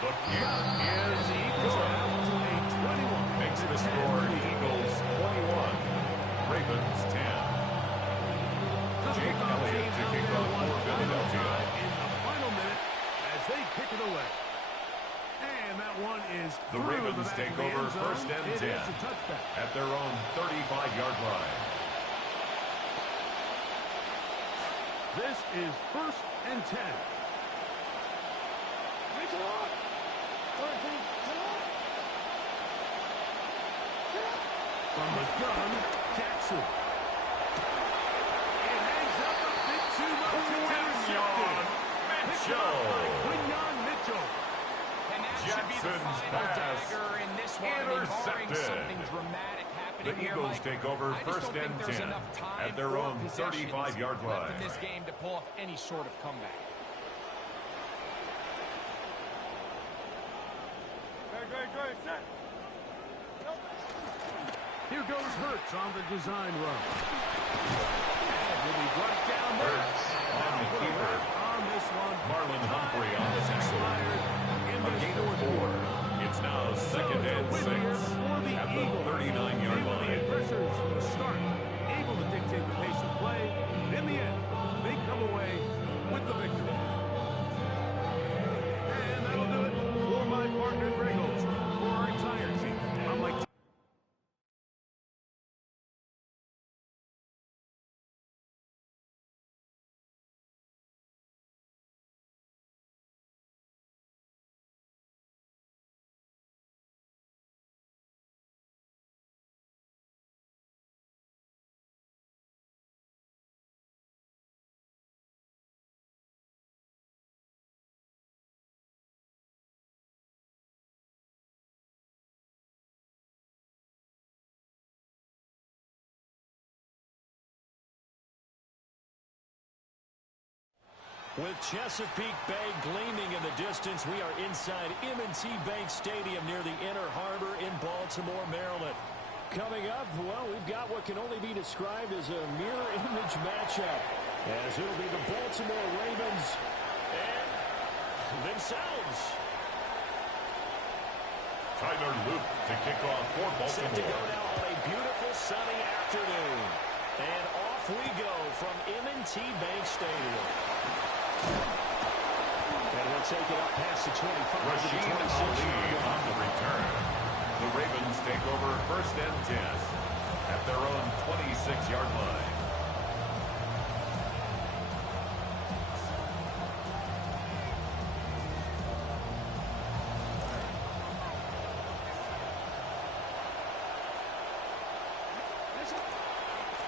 The kick is good. Makes the score Eagles 21, Ravens 10. Jake Elliott to kick off for Philadelphia. In the final minute as they kick it away. And that one is The through Ravens back take of the over end zone. 1st and It 10 is a touchback. at their own 35-yard line. This is 1st and 10. From the gun, Jackson. It hangs up a bit too much. Quinyon Mitchell. Quinyon Mitchell. should be the Jackson's final pass. dagger in this one. I mean, barring Intercepted. something dramatic happening The here, Eagles Mike, take over I just first don't think and there's 10 enough time at their or own possessions 35-yard left line. in this game to pull off any sort of comeback. Here goes Hurts on the design run. And will be brought down there. Hurts on the keeper. On this one. Marlon Humphrey on the tackle. A gain of 4. It's now second and 6 at the 39-yard line. Pressures from the start, able to dictate the pace of play. In the end, they come away with the victory. And that'll do it for my partner, Greg Olson. For our entire team, I'm Mike. With Chesapeake Bay gleaming in the distance, we are inside M&T Bank Stadium near the Inner Harbor in Baltimore, Maryland. Coming up, well, we've got what can only be described as a mirror image matchup, as it'll be the Baltimore Ravens and themselves. Tyler Luke to kick off for Set to go Baltimore. now on a beautiful sunny afternoon. And off we go from M&T Bank Stadium. And we'll take it up past the 25. Rashid Ali on the return. The Ravens take over first and 10 at their own 26-yard line.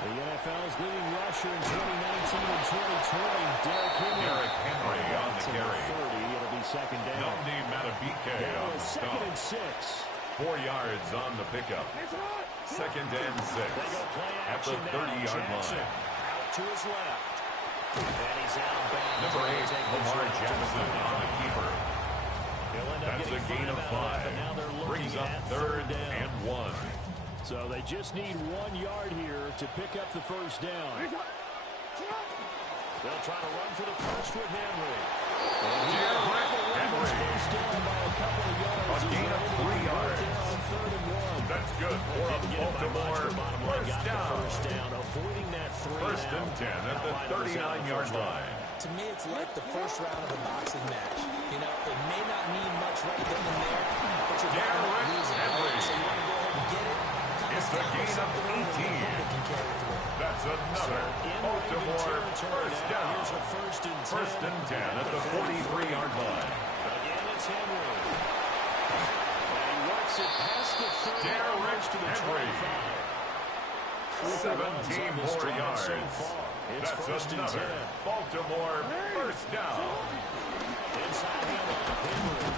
The NFL's leading rusher in 2019 and 2020, Derrick Henry on the carry. 30. It'll be second down. Namdi Matabike Now on the it's second stop. and 6. 4 yards on the pickup. Second and 6 They go play at the action now. 30-yard Jackson line. out to his left. And he's out of bounds. Number 8, Take Lamar control to Jackson the on the keeper. He'll end up That's a getting gain of out it, but now 5. they're looking Brings up at third down. and 1. So they just need 1 yard here to pick up the first down. They'll try to run for the first with Henry. And Henry. first down by a couple of yards. A gain of 3 yards. On third and 1. That's good for Didn't get it by much, Baltimore. but bottom line First got the down. first down, avoiding that 3 First and 10 at the 39-yard line. To me, it's like the first round of a boxing match. You know, it may not mean much right then and there, but you're going to lose it. So you want to go ahead and get it. It's a gain of 18. That's another Baltimore first down. First and 10 at the 43-yard line. Again, it's Henry. And he works it past the 30 Derrick to the Henry. 25. 17 more yards. It's That's first and 10. another Baltimore first down. Inside Henry.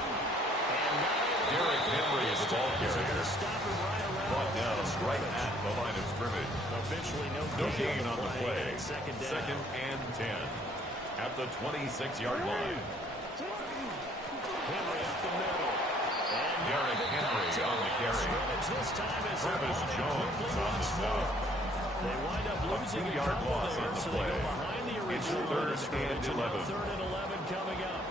And now Derrick Henry is the ball carrier. stop him right around Brought the down line of right scrimmage. at the line of scrimmage. Officially No gain on the play. And second down. Second and 10 at the 26-yard line. Henry up the middle. And Derrick Henry on the carry. This time is Travis Jones on the stop. They wind up A losing 2-yard couple loss there, on the so play. they go behind the It's original third line of scrimmage, and 11. Third and 11 coming up.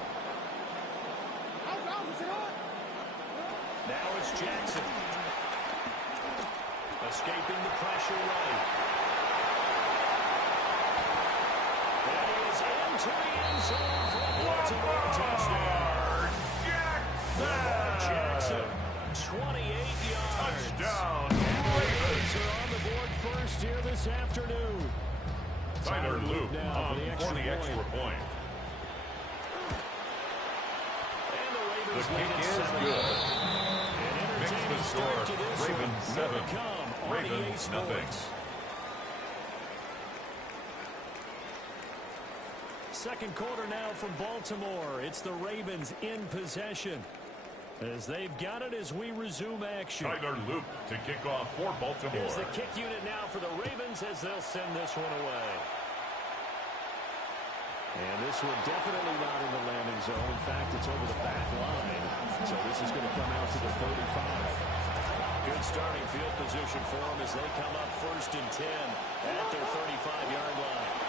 Now it's Jackson. Escaping the pressure right. That is into the end zone for a Baltimore touchdown. Jackson, 28 yards. Touchdown, Ravens are on the board first here this afternoon. Tyler Luke now for the extra point. And the The Ravens kick lead it is 7. good. An Makes the entertaining score start to this one. Ravens More 7, to come on Ravens EA nothing. Sports. Second quarter now from Baltimore. It's the Ravens in possession. As they've got it as we resume action. Tyler Luke to kick off for Baltimore. Here's the kick unit now for the Ravens as they'll send this one away. And this one definitely not in the landing zone. In fact, it's over the back line. So this is going to come out to the 35. Good starting field position for them as they come up 1st and 10 at their 35-yard line.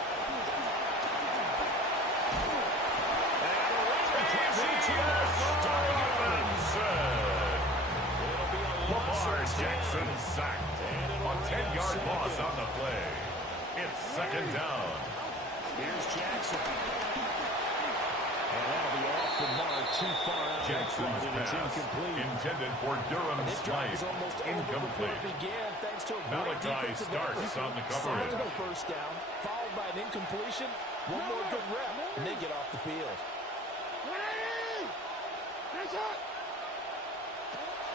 Lamar Jackson sacked. A 10-yard loss on the play. It's 2nd down. Here's Jackson. And that'll be off the mark too far out. Jackson's pass intended for Durham Slide. Incomplete. Malachi starts on the coverage. First down, followed by an incompletion. One more good rep, and they get off the field.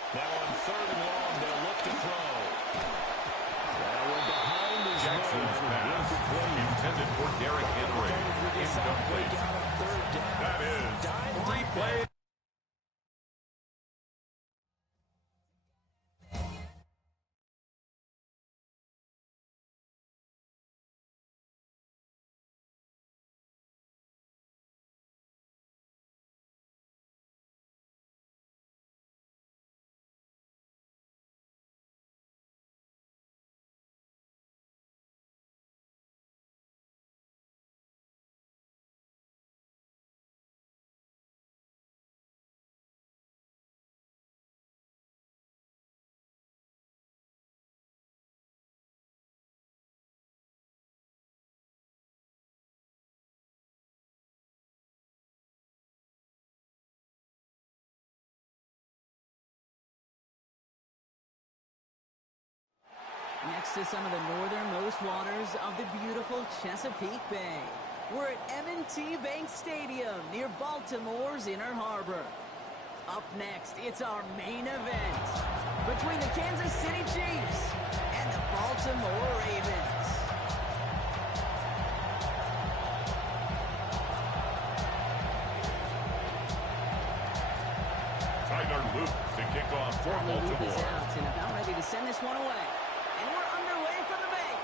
Now on 3rd and long, they'll look to throw. Now we're behind his Jackson's pass intended for Derrick Henry. Incomplete. That is 3 plays. Next to some of the northernmost waters of the beautiful Chesapeake Bay. We're at M&T Bank Stadium near Baltimore's Inner Harbor. Up next, it's our main event between the Kansas City Chiefs and the Baltimore Ravens. Tyler Luke to kick off for Luke is Baltimore. out and about ready to send this one away. And we're underway from the bank.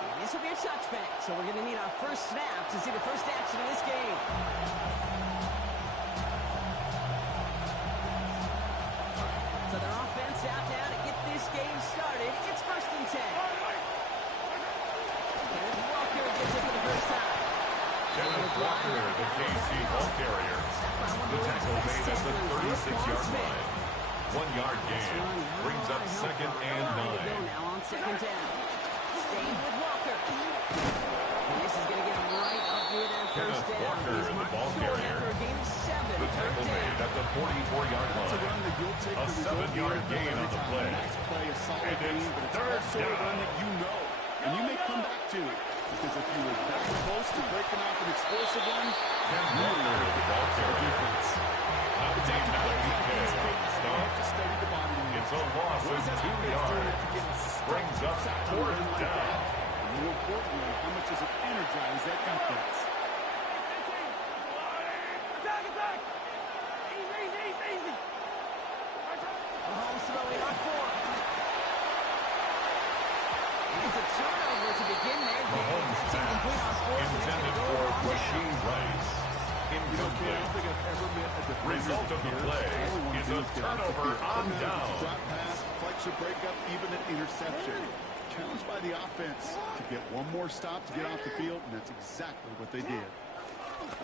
And this will be a touchback, so we're going to need our first snap to see the first action of this game. So their offense out now to get this game started. It's 1st and 10. Kenneth Walker gets it for the first time. Kenneth Walker, the KC ball carrier. The tackle made at the 36-yard line. 1-yard gain brings up 2nd and 9. Now on 2nd down. Staying with Walker. And this is going to get him right up near that first Kenneth down. Walker, He's the marked ball short carrier. after a gain of 7. The tackle made at the 44-yard line. A 7-yard gain on the play. And it's 3rd down. And you may come back to, because if you were that close to breaking off an explosive one, Ken Walker, the ball carrier. Not a team now stop. It's a loss of 2 yards. Brings up 4th down. And more importantly, how much does it energize that defense? Mahomes throwing on 4. It's a turnover to begin their game. Mahomes It's incomplete on 4th. intended for Rasheed Rice. Incomplete. Result of the play is a turnover on down. Drop pass, flex or break up, even an interception. Challenged by the offense to get one more stop to get off the field, and that's exactly what they did.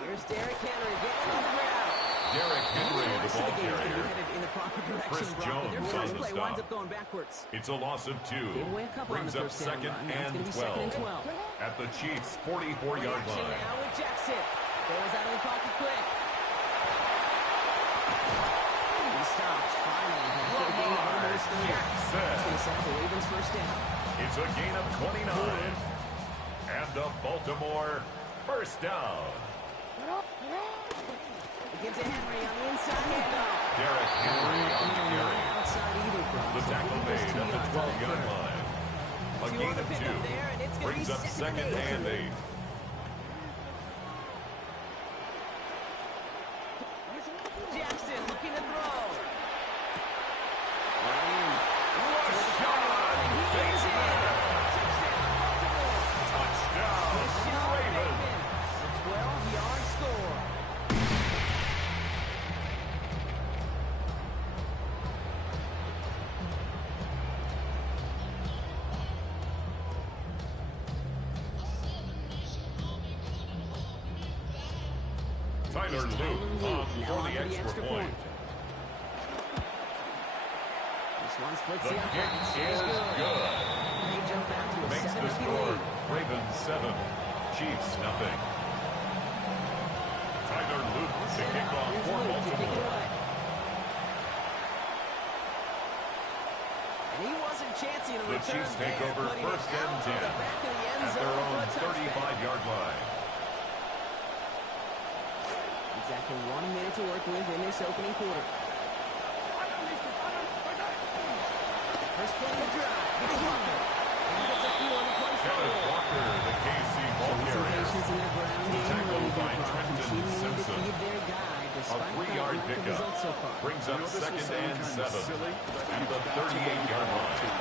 Here's Derrick Henry getting on the ground. Derrick Henry, the The ball game's going to be carrier. headed in the proper direction, Chris Brock, but Jones their on first the play stop. winds up going backwards. It's a loss of 2. Gave away a couple on Brings the up first down 2nd run. Now it's and going to be 12. 2nd and 12. At the Chiefs' 44-yard Action line. now with Jackson. Goes out of the pocket quick. He stops finally after a gain of almost 3. It's going to set up the Ravens' first down. It's a gain of 29. And the Baltimore first down. He gives it Henry on the inside handoff. Derrick Henry on the carry. Outside either, Brock. The tackle made at the 12-yard line. A Two gain on the of 2. pickup there, and it's gonna Brings be up 2nd 2nd and 8. Jackson looking to throw. Tyler Luke on for the extra point. This one splits The the kick uprights. is good. They jump out to a Makes the 7-0 score lead. Ravens 7, Chiefs nothing. Tyler Luke to kick off Here's for Luke to kick it Baltimore. away. And he wasn't chancing a The return Chiefs take there, over putting it first and out 10 on the back of the end at their zone own for a touchdown. 35-yard line. Exactly 1 minute to work with in this opening quarter. First play of the drive. It's Walker. And he gets a few on the play Kenneth forward. Walker, the KC ball Showing some carrier. patience in their ground game. Tackled Really by good block, Trenton continuing to Simpson. feed their guy A despite 3-yard lack of pickup results so far. brings I up know this will second sound and kind of 7 silly, but at you've the got to run 38-yard the ball line. too.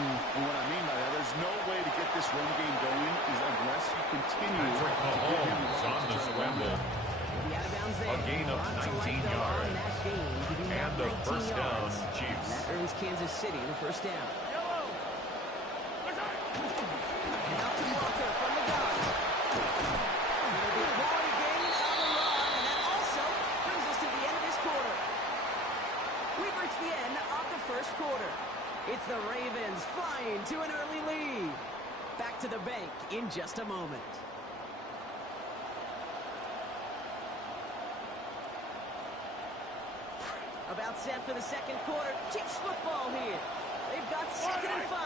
And what I mean by that, there's no way to get this run game going is unless you continue Patrick to give him Mahomes the on the scramble. He'll be out of bounds there. A gain of Brought to 19 light, though, on yards. that gain, giving And them a 19 first down, yards. Chiefs. That earns Kansas City the first down. And out to Walker from the gun. It'll be a quality gain on the run, and that also brings us to the end of this quarter. We've reached the end of the first quarter. It's the Ravens flying to an early lead. Back to the bank in just a moment. About set for the second quarter. Chiefs football here. They've got 2nd and 5.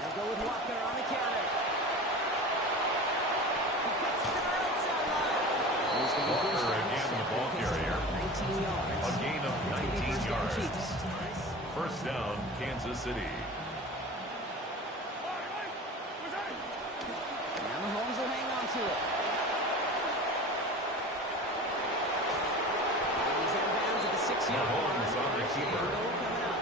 They'll go with Walker on the counter. He cuts it to the outside line. He's going to be Walker first down. again, the ball Picks up carrier. about 19 yards. A gain of It's gonna be 19 first down, yards. Chiefs. First down, Kansas City. Now Mahomes will hang on to it. He's out of bounds at the 6-yard line. Mahomes on the First keeper. and goal coming up.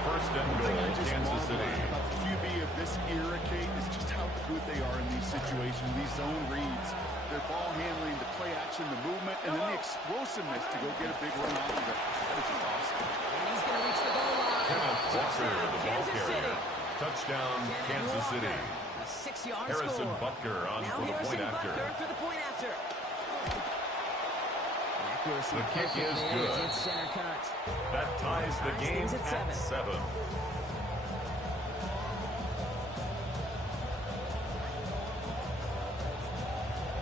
First and The thing I goal, just Kansas marvel City. at about the QB of this era, Kate, is just how good they are in these situations, these zone reads. Their ball handling, the play action, the movement, and then the explosiveness to go get a big run off of it. That is just awesome. And he's going to reach the goal line. Kenneth Walker, Touchdown, the ball Kansas carrier. City. Touchdown, Kenneth Kansas Walker, City. a 6-yard Harrison score. Butker on Now for the Harrison point after. Butker for the point after. Accuracy The kick perfect is there good. as it's center cut. That ties the Ties game things at at 7.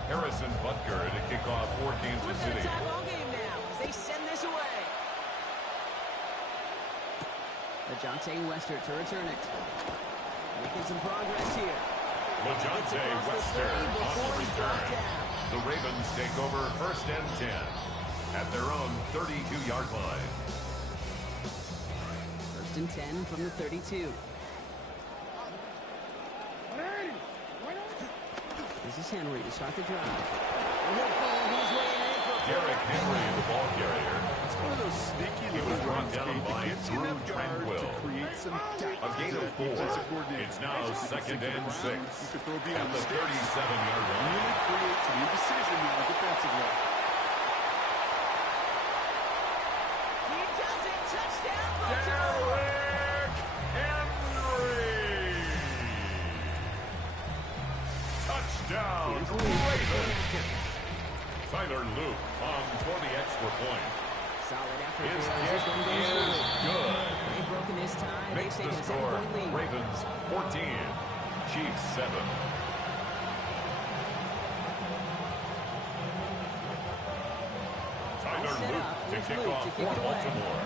Harrison Butker to kick off for Kansas Within a City. tie ball game now as they send this away. LeJonte Wester to return it. Making some progress here. LeJonte Wester on the return. The Ravens take over first and 10 at their own 32-yard line. First and 10 from the 32. This is Henry to start the drive. Derrick Henry, the ball carrier. It's one of those sneaky He was little brought runs, down Kate, by that gets you Drew enough yards Tranquill. to create some depth A gain to of that 4. defensive coordinator. It's now You can second stick to the and ground. 6 You could throw at beyond the sticks. 37-yard line. Really create some indecision now defensively. He does it. Touchdown, Baltimore. Derrick Henry! Touchdown, Ravens! Tyler Luke on for the extra point. Solid effort His here as kick this one goes is through. good. They've broken this tie. Makes They've the taken a score 7-point lead. Ravens 14, Chiefs 7. Tyler Set Luke up. to Here's kick Luke off to for kick it away. Baltimore.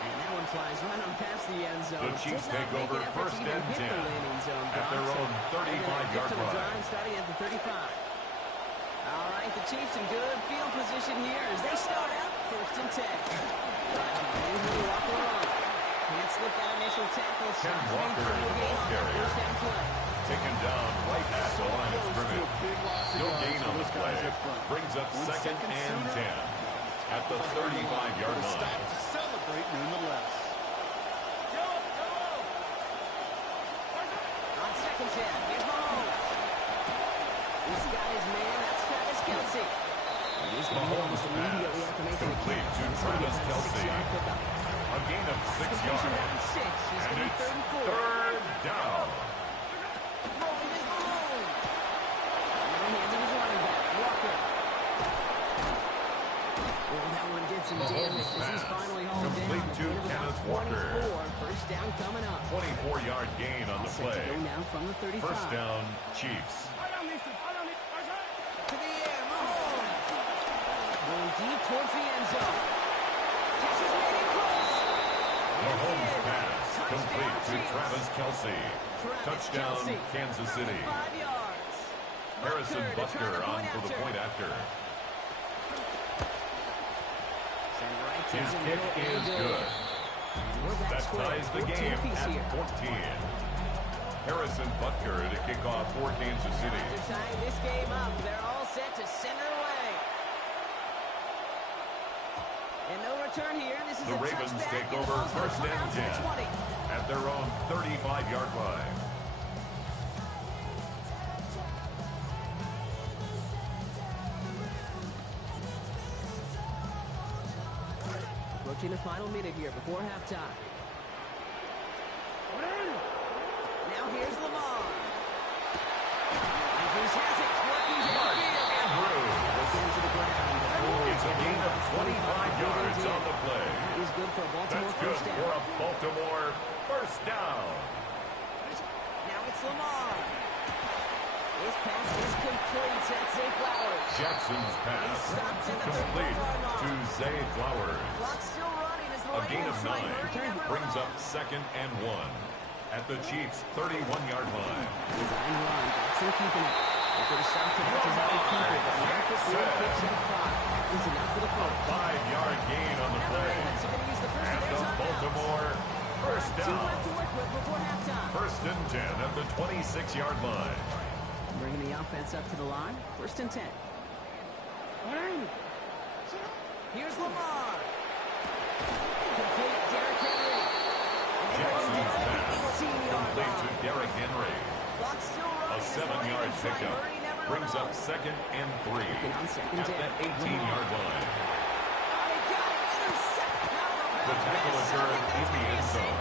And that one flies right on past the end zone. The Chiefs Did not take make over an effort first to even and hit 10 the landing zone at their block, own so they're gonna 35-yard get to the line. drive starting at the 35. All right, the Chiefs in good field position here as they start out first and 10. Henry Walker on. Can't slip that initial tackle. Ken Stops Walker, me the from ball gain on that carrier. first down play. Taken down right at the line of Goes to a scrimmage. big loss of No yards gain for on the those guys play. up front. Brings up 1 second second and sooner, 10 at the 35-yard But a stop line. to celebrate nonetheless. On second 10, here's Mahomes. He's got his man. That's Travis Kelce. And he's going to hit almost Mahomes immediately after making the complete catch. to It's going to be Travis about a Kelce. 6-yard pickup. A gain of 6 Completion down yards. 6. It's going And to be it's third and 4. third down. First down coming up. 24-yard gain on the play. Go now from the 35. First down, Chiefs. To the air, Mahomes. Going deep towards the end zone. Catch is made it close. Mahomes pass complete to Travis Kelce. Touchdown, Kansas City. 5 yards. Harrison Butker on for the point after. His kick is good. That ties the game at 14. Harrison Butker to kick off for Kansas City. After tying this game up, they're all set to send her away. And no return here. This is The a Ravens touchback. take over first and 10 20. at their own 35-yard line. Approaching the final minute here before halftime. Now here's Lamar. Andrews has it. Working downfield. Getting to the ground. It's a gain of 25 yards on the play. He's good for a Baltimore That's good first down. for a Baltimore first down. Now it's Lamar. His pass is complete. That's Zay Flowers. Jackson's pass complete to Zay Flowers. Clock's still running as the A gain of Ravens try 9 brings up second and 1 at the Chiefs' 31-yard line. Design run. Jackson keeping it. They could have stopped it. Design to keep it. But Marcus Ward picks up 5. Is enough for the first. 5-yard gain on the play. At the Baltimore first Two down. left to work with before halftime. First and 10 at the 26-yard line. Bringing the offense up to the line. First and 10. Here's Lamar. Complete Derrick Henry. Jackson's pass 18-yard complete to line. Derrick Henry. Clock's still A running. 7-yard pickup brings up second and 3 at that 18-yard line. The tackle occurred in the end zone.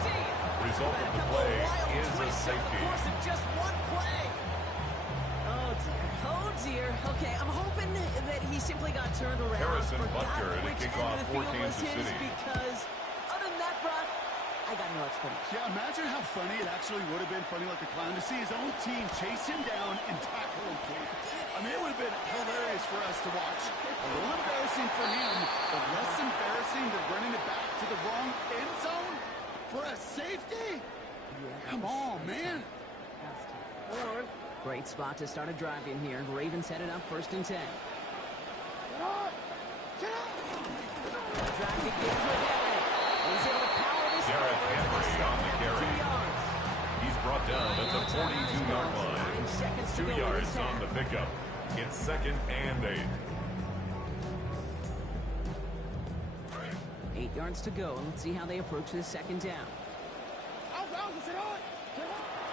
Result of the play is a safety. Just one play. Oh dear. Oh dear. Okay, I'm hoping that he simply got turned around. Harrison Forgot Butker to which kick end off of the for field was Kansas his, City. Because other than that, Brock, I got no explanation. Yeah, imagine how funny it actually would have been, funny like a clown, to see his own team chase him down and tackle him clean. I mean, it would have been hilarious for us to watch. A little embarrassing for him, but less embarrassing than running it back to the wrong end zone for a safety? Come on, man. Great spot to start a drive in here. Ravens headed up first and 10. Drive begins with Henry. He's able to power this Derrick forward. Henry on the carry. 2 yards. He's brought down at the 42-yard line. 9 seconds to 2 go in yards this on half. the pickup. It's second and 8. 8 yards to go. Let's see how they approach this second down.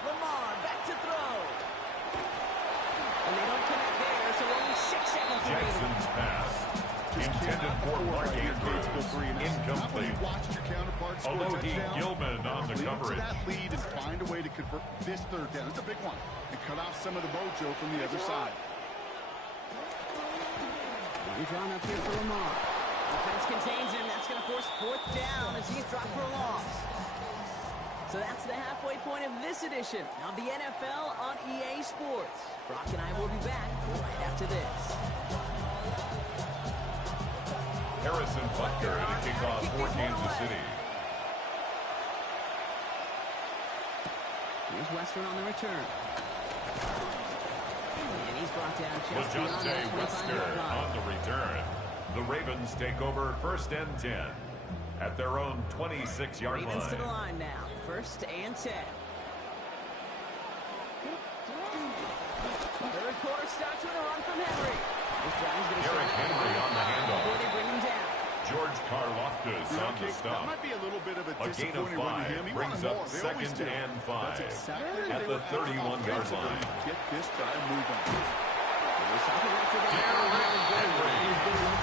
Lamar back to throw. And they don't connect there, so only 6 seconds remaining. Jackson's pass intended for Mark Andrews. Incomplete. Watched your counterpart score a Alohi touchdown. Gilman on the Lead to coverage. that lead and find a way to convert this third down. It's a big one. And cut off some of the mojo from the other side. One drawn up here for Lamar. Defense contains him. That's going to force fourth down as he's dropped for a loss. So that's the halfway point of this edition of the NFL on EA Sports. Brock and I will be back right after this. Harrison Butker to kick off for Kansas City. Here's Western on the return. And he's brought down just beyond LeJohntay that 25-yard Western line. on the return. The Ravens take over first and 10 at their own 26-yard Ravens to the line. line now. First and 10. Third quarter starts with a run from Henry. This drive's going to Derrick Henry on the handoff. before they bring him down. George Karlaftis on the That stop. might be a little bit of a A gain of disappointing run to 5 him. He brings wanted up more. They always second do. and That's 5 exactly at what they the were after 31-yard offensively. line. Get this drive moving.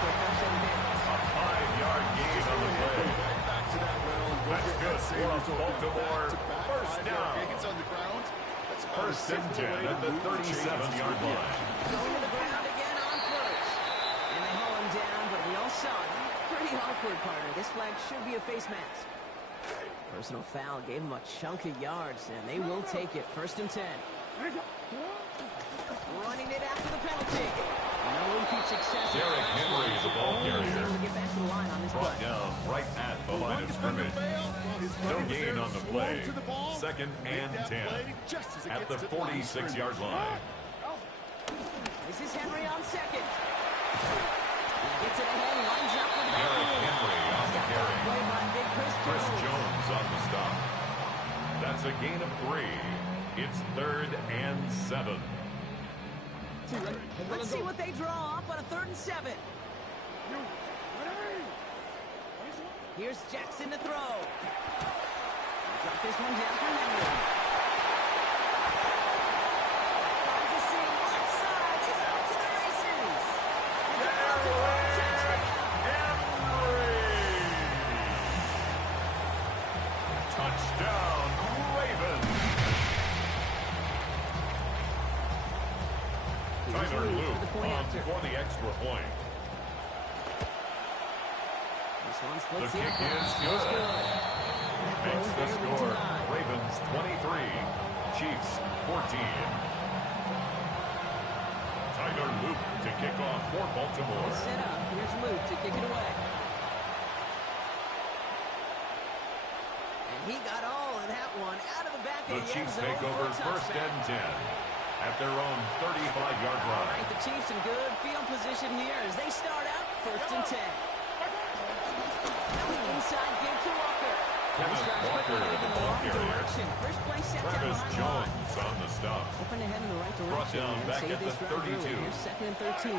A 5-yard gain on the play. That's good for a Baltimore first down. First and 10 at the 37-yard line. Going to the ground again on first. And they haul him down, but we all saw it. Pretty awkward, partner. This flag should be a face mask. Personal foul gave him a chunk of yards, and they will take it. 1st and 10. Running it after the penalty. No repeat success. Derrick Henry, the ball carrier, Able to get back to the line on this brought play. down right at the line of scrimmage. No gain on the play. 2nd and 10 at the 46-yard line. This is Henry on 2nd. He gets it ahead, lines up with the Derrick Henry on the carry. play by big Chris Jones on the stop. That's a gain of 3. It's 3rd and 7. Let's see what they draw up on a 3rd and 7. Here's Jackson to throw. Drop this one down for Henry. Finds a seam left side. He's out to the races. Touchdown, Ravens. Tyler Luke on for the extra point. The kick is good. Makes the score. Ravens 23, Chiefs 14. Tyler Luke to kick off for Baltimore. Set up. Here's Luke to kick it away. And he got all of that one out of the back of the end Chiefs zone. take over 1st and 10 at their own 35-yard line. All right, the Chiefs in good field position here as they start out 1st and 10. Inside give to Walker. Kenneth Walker, the ball carrier. First play set Travis down Jones on the stop. Open ahead in the right direction. Brought down back Save at the this drive 32. early. Here's 2nd and 13.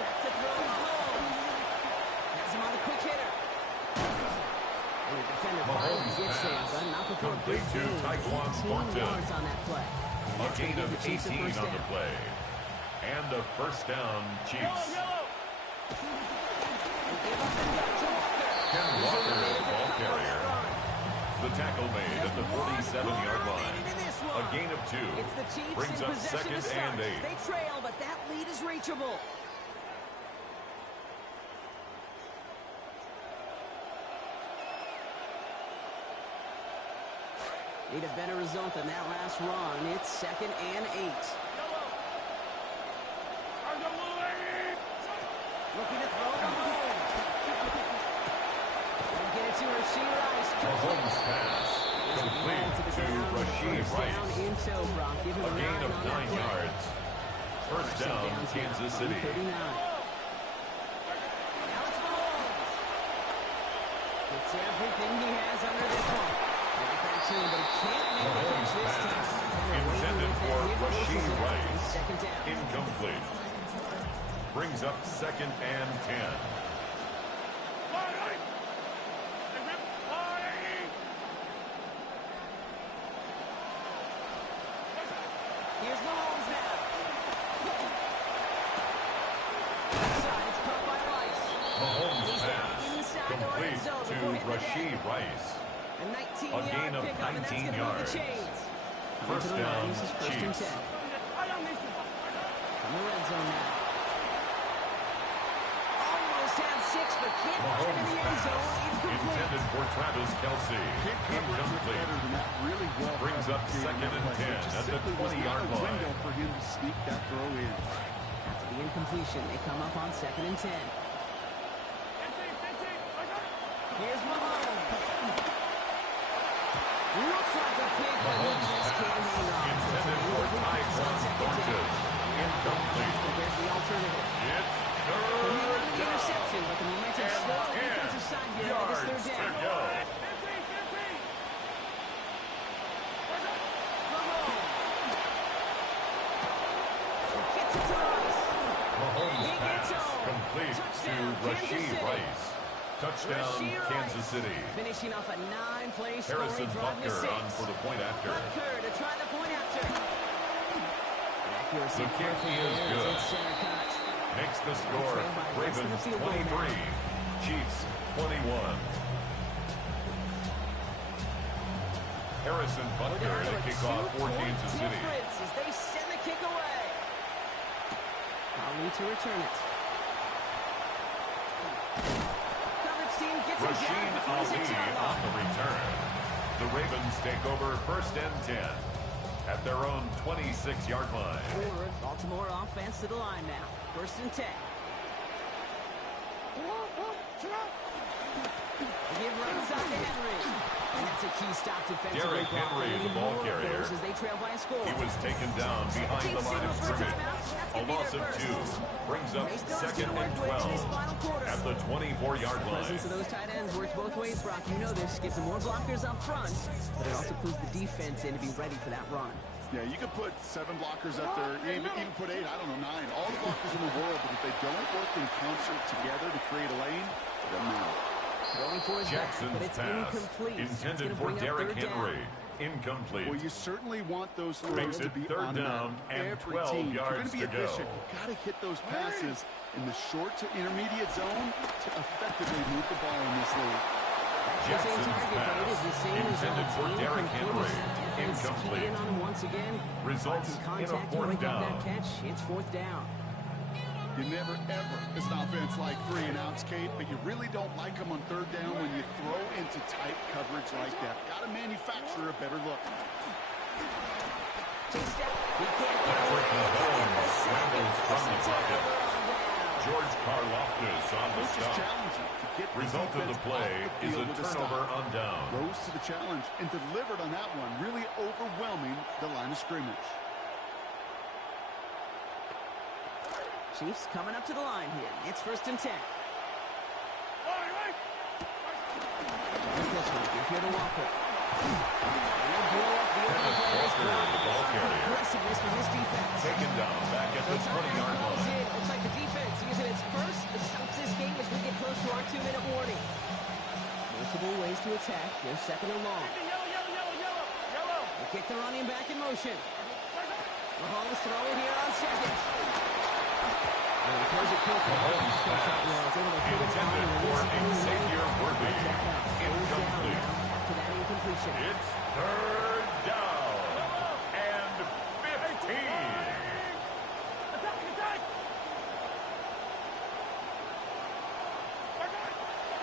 Back to throw Mahomes. Has him on a quick hitter. And the defender finally gets there, but not before a big Complete to gain. Tyquan 18 Thornton. yards on that play. A gain of 18 on the play. And a 1st down, Chiefs. Ken Walker, the ball carrier. The tackle made at the 47-yard line. A gain of 2. It's the Chiefs Brings in up possession 2nd to start. and 8. They trail, but that lead is reachable. Need a better result than that last run. It's 2nd and 8. Looking to throw Mahomes. They'll get it to Rasheed Rice. Mahomes pass. Complete to Rasheed Rice. A gain of 9 yards. 1st down, Kansas City. Now it's Mahomes. It's everything he has under this one. Right back to him, but he can't make the catch this time. Intended for Rasheed Rice. 2nd down. Incomplete. Brings up 2nd and 10. Here's Mahomes now. Inside, it's caught by Rice. Mahomes pass. Inside the red Complete zone to before hitting the Rasheed deck. Rice. A 19-yard A gain of pickup, and that's 19 gonna move yards. the chains. First To the down, line, this is 1st and Chiefs. 10. In the red zone now. Almost had 6, but can't find him in the end zone. Incomplete. Intended for Travis Kelce. Incomplete. Really well. Brings up 2nd and 10 at the 20-yard line. Window for him to sneak that throw in. After the incompletion, they come up on 2nd and 10. Here's Mahomes. Looks like a pick, but he just can't hang on. Intended for Tyquan Thornton. Incomplete. There's the alternative. It's The 3rd down. interception, but the momentum still on the defensive side here. It is 3rd Yards to down. go. Gets it to Rice. Mahomes He pass. gets home. Complete to Touchdown, Kansas Rasheed City. Rice. Touchdown, Rasheed Kansas Rice, City. finishing off a 9-play scoring Harrison drive with Butker 6. on for the point after. Butker to try the point after. Accuracy The kick perfect is there as good. it's center cut. Makes the score. Trail by less than a Ravens field goal 23. Chiefs 21. Harrison Butker to kick off for Kansas City. As they send the kick away. Ali to return it. Rasheen Ali on the return. The Ravens take over 1st and 10 at their own 26-yard line. Baltimore offense to the line now. 1st and 10. Give right side to Henry. And that's a key stop defensively. Derrick Henry, the ball carrier. As they trail by a score. He was taken down behind the line of scrimmage. A loss of 2 brings up 2nd and 12 at the 24-yard line. Presence of those tight ends works both ways, Brock. You know this. Gives them more blockers up front, but it also puts the defense in to be ready for that run. Yeah, you could put 7 blockers up there, even put 8, I don't know, 9. All the blockers in the world, but if they don't work in concert together to create a lane, it doesn't matter. Going for his Jackson's back, but it's pass incomplete. intended for Derrick Henry. Incomplete. Well, you certainly want those throws Makes to it be 3rd down and every 12 team. yards If you're to going to be go. efficient, you've got to hit those passes in the short to intermediate zone to effectively move the ball in this league. Jackson's pass intended for Derrick Henry. Incomplete. Once again, results in a 4th down. That catch, it's 4th down. You never, ever, as an offense, like 3 and outs, Kate, but you really don't like them on 3rd down when you throw into tight coverage like that. Got to manufacture a better look. Patrick Mahomes scrambles from the pocket. George Karlaftis on the stop. Result of the play is a turnover on down. Rose to the challenge and delivered on that one, really overwhelming the line of scrimmage. Chiefs coming up to the line here. It's 1st and 10. Here to Walker. The ball carrier. Aggressiveness from this defense. Taken down back at the 20-yard line. Looks like the defense using its first stops this game as we get close to our 2-minute warning. Multiple ways to attack. They're 2nd and long. They kick the running back in motion. Mahomes throwing here on 2nd. Mahomes pass intended for Xavier Worthy. Incomplete. It's 3rd down and 15.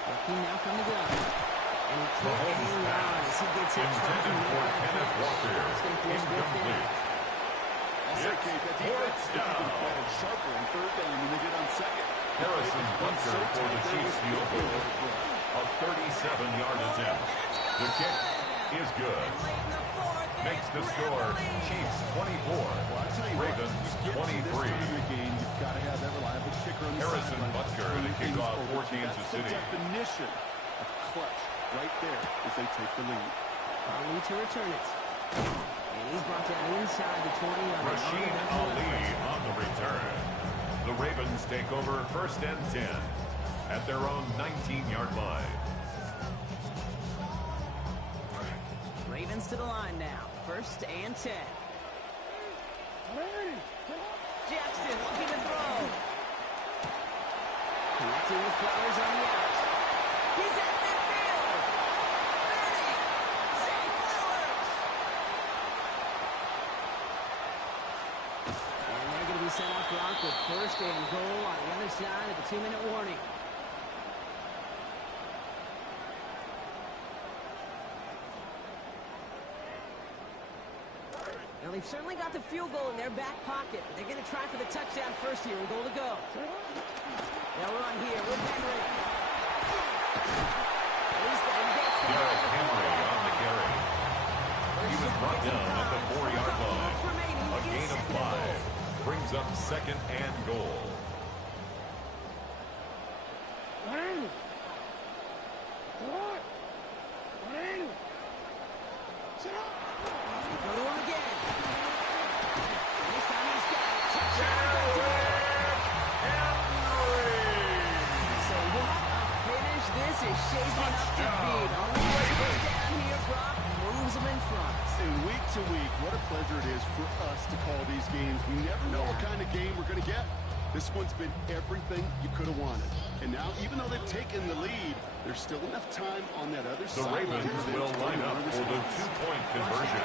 Looking now from the gun. And he Mahomes pass intended for Kenneth Walker. Incomplete. It's 4th down. Sharper on 3rd down than they did on 2nd. Harrison Butker for the Chiefs field goal. A 37-yard attempt. The kick is good. Makes the score Chiefs 24, Ravens 23. Harrison Butker to kick off for Kansas City. Definition of clutch right there as they take the lead. Ali to return it. And he's brought down inside the 20-yard line. Rasheen Ali on the return. The Ravens take over 1st and 10 at their own 19-yard line. Ravens to the line now. 1st and 10. Jackson looking to throw. Connecting with Flowers on the out. He's at midfield. 30. Zay Flowers. And they're going to be sent off Gronk with 1st and goal on the other side of the 2-minute warning. Now, they've certainly got the field goal in their back pocket, but they're going to try for the touchdown first here and goal to go. They'll run here with Henry. Derrick Henry on the carry. He was brought down at the 4-yard line. A gain of 5 brings up 2nd and goal. Go to him again. This time he's got it. So what a finish this is shaping up to be. Only one down here, Brock moves him in front. And week to week, what a pleasure it is for us to call these games. We never know what kind of game we're going to get. This one's been everything you could have wanted. And now, even though they've taken the lead, there's still enough time on that other side. The Ravens will line up for the 2-point conversion.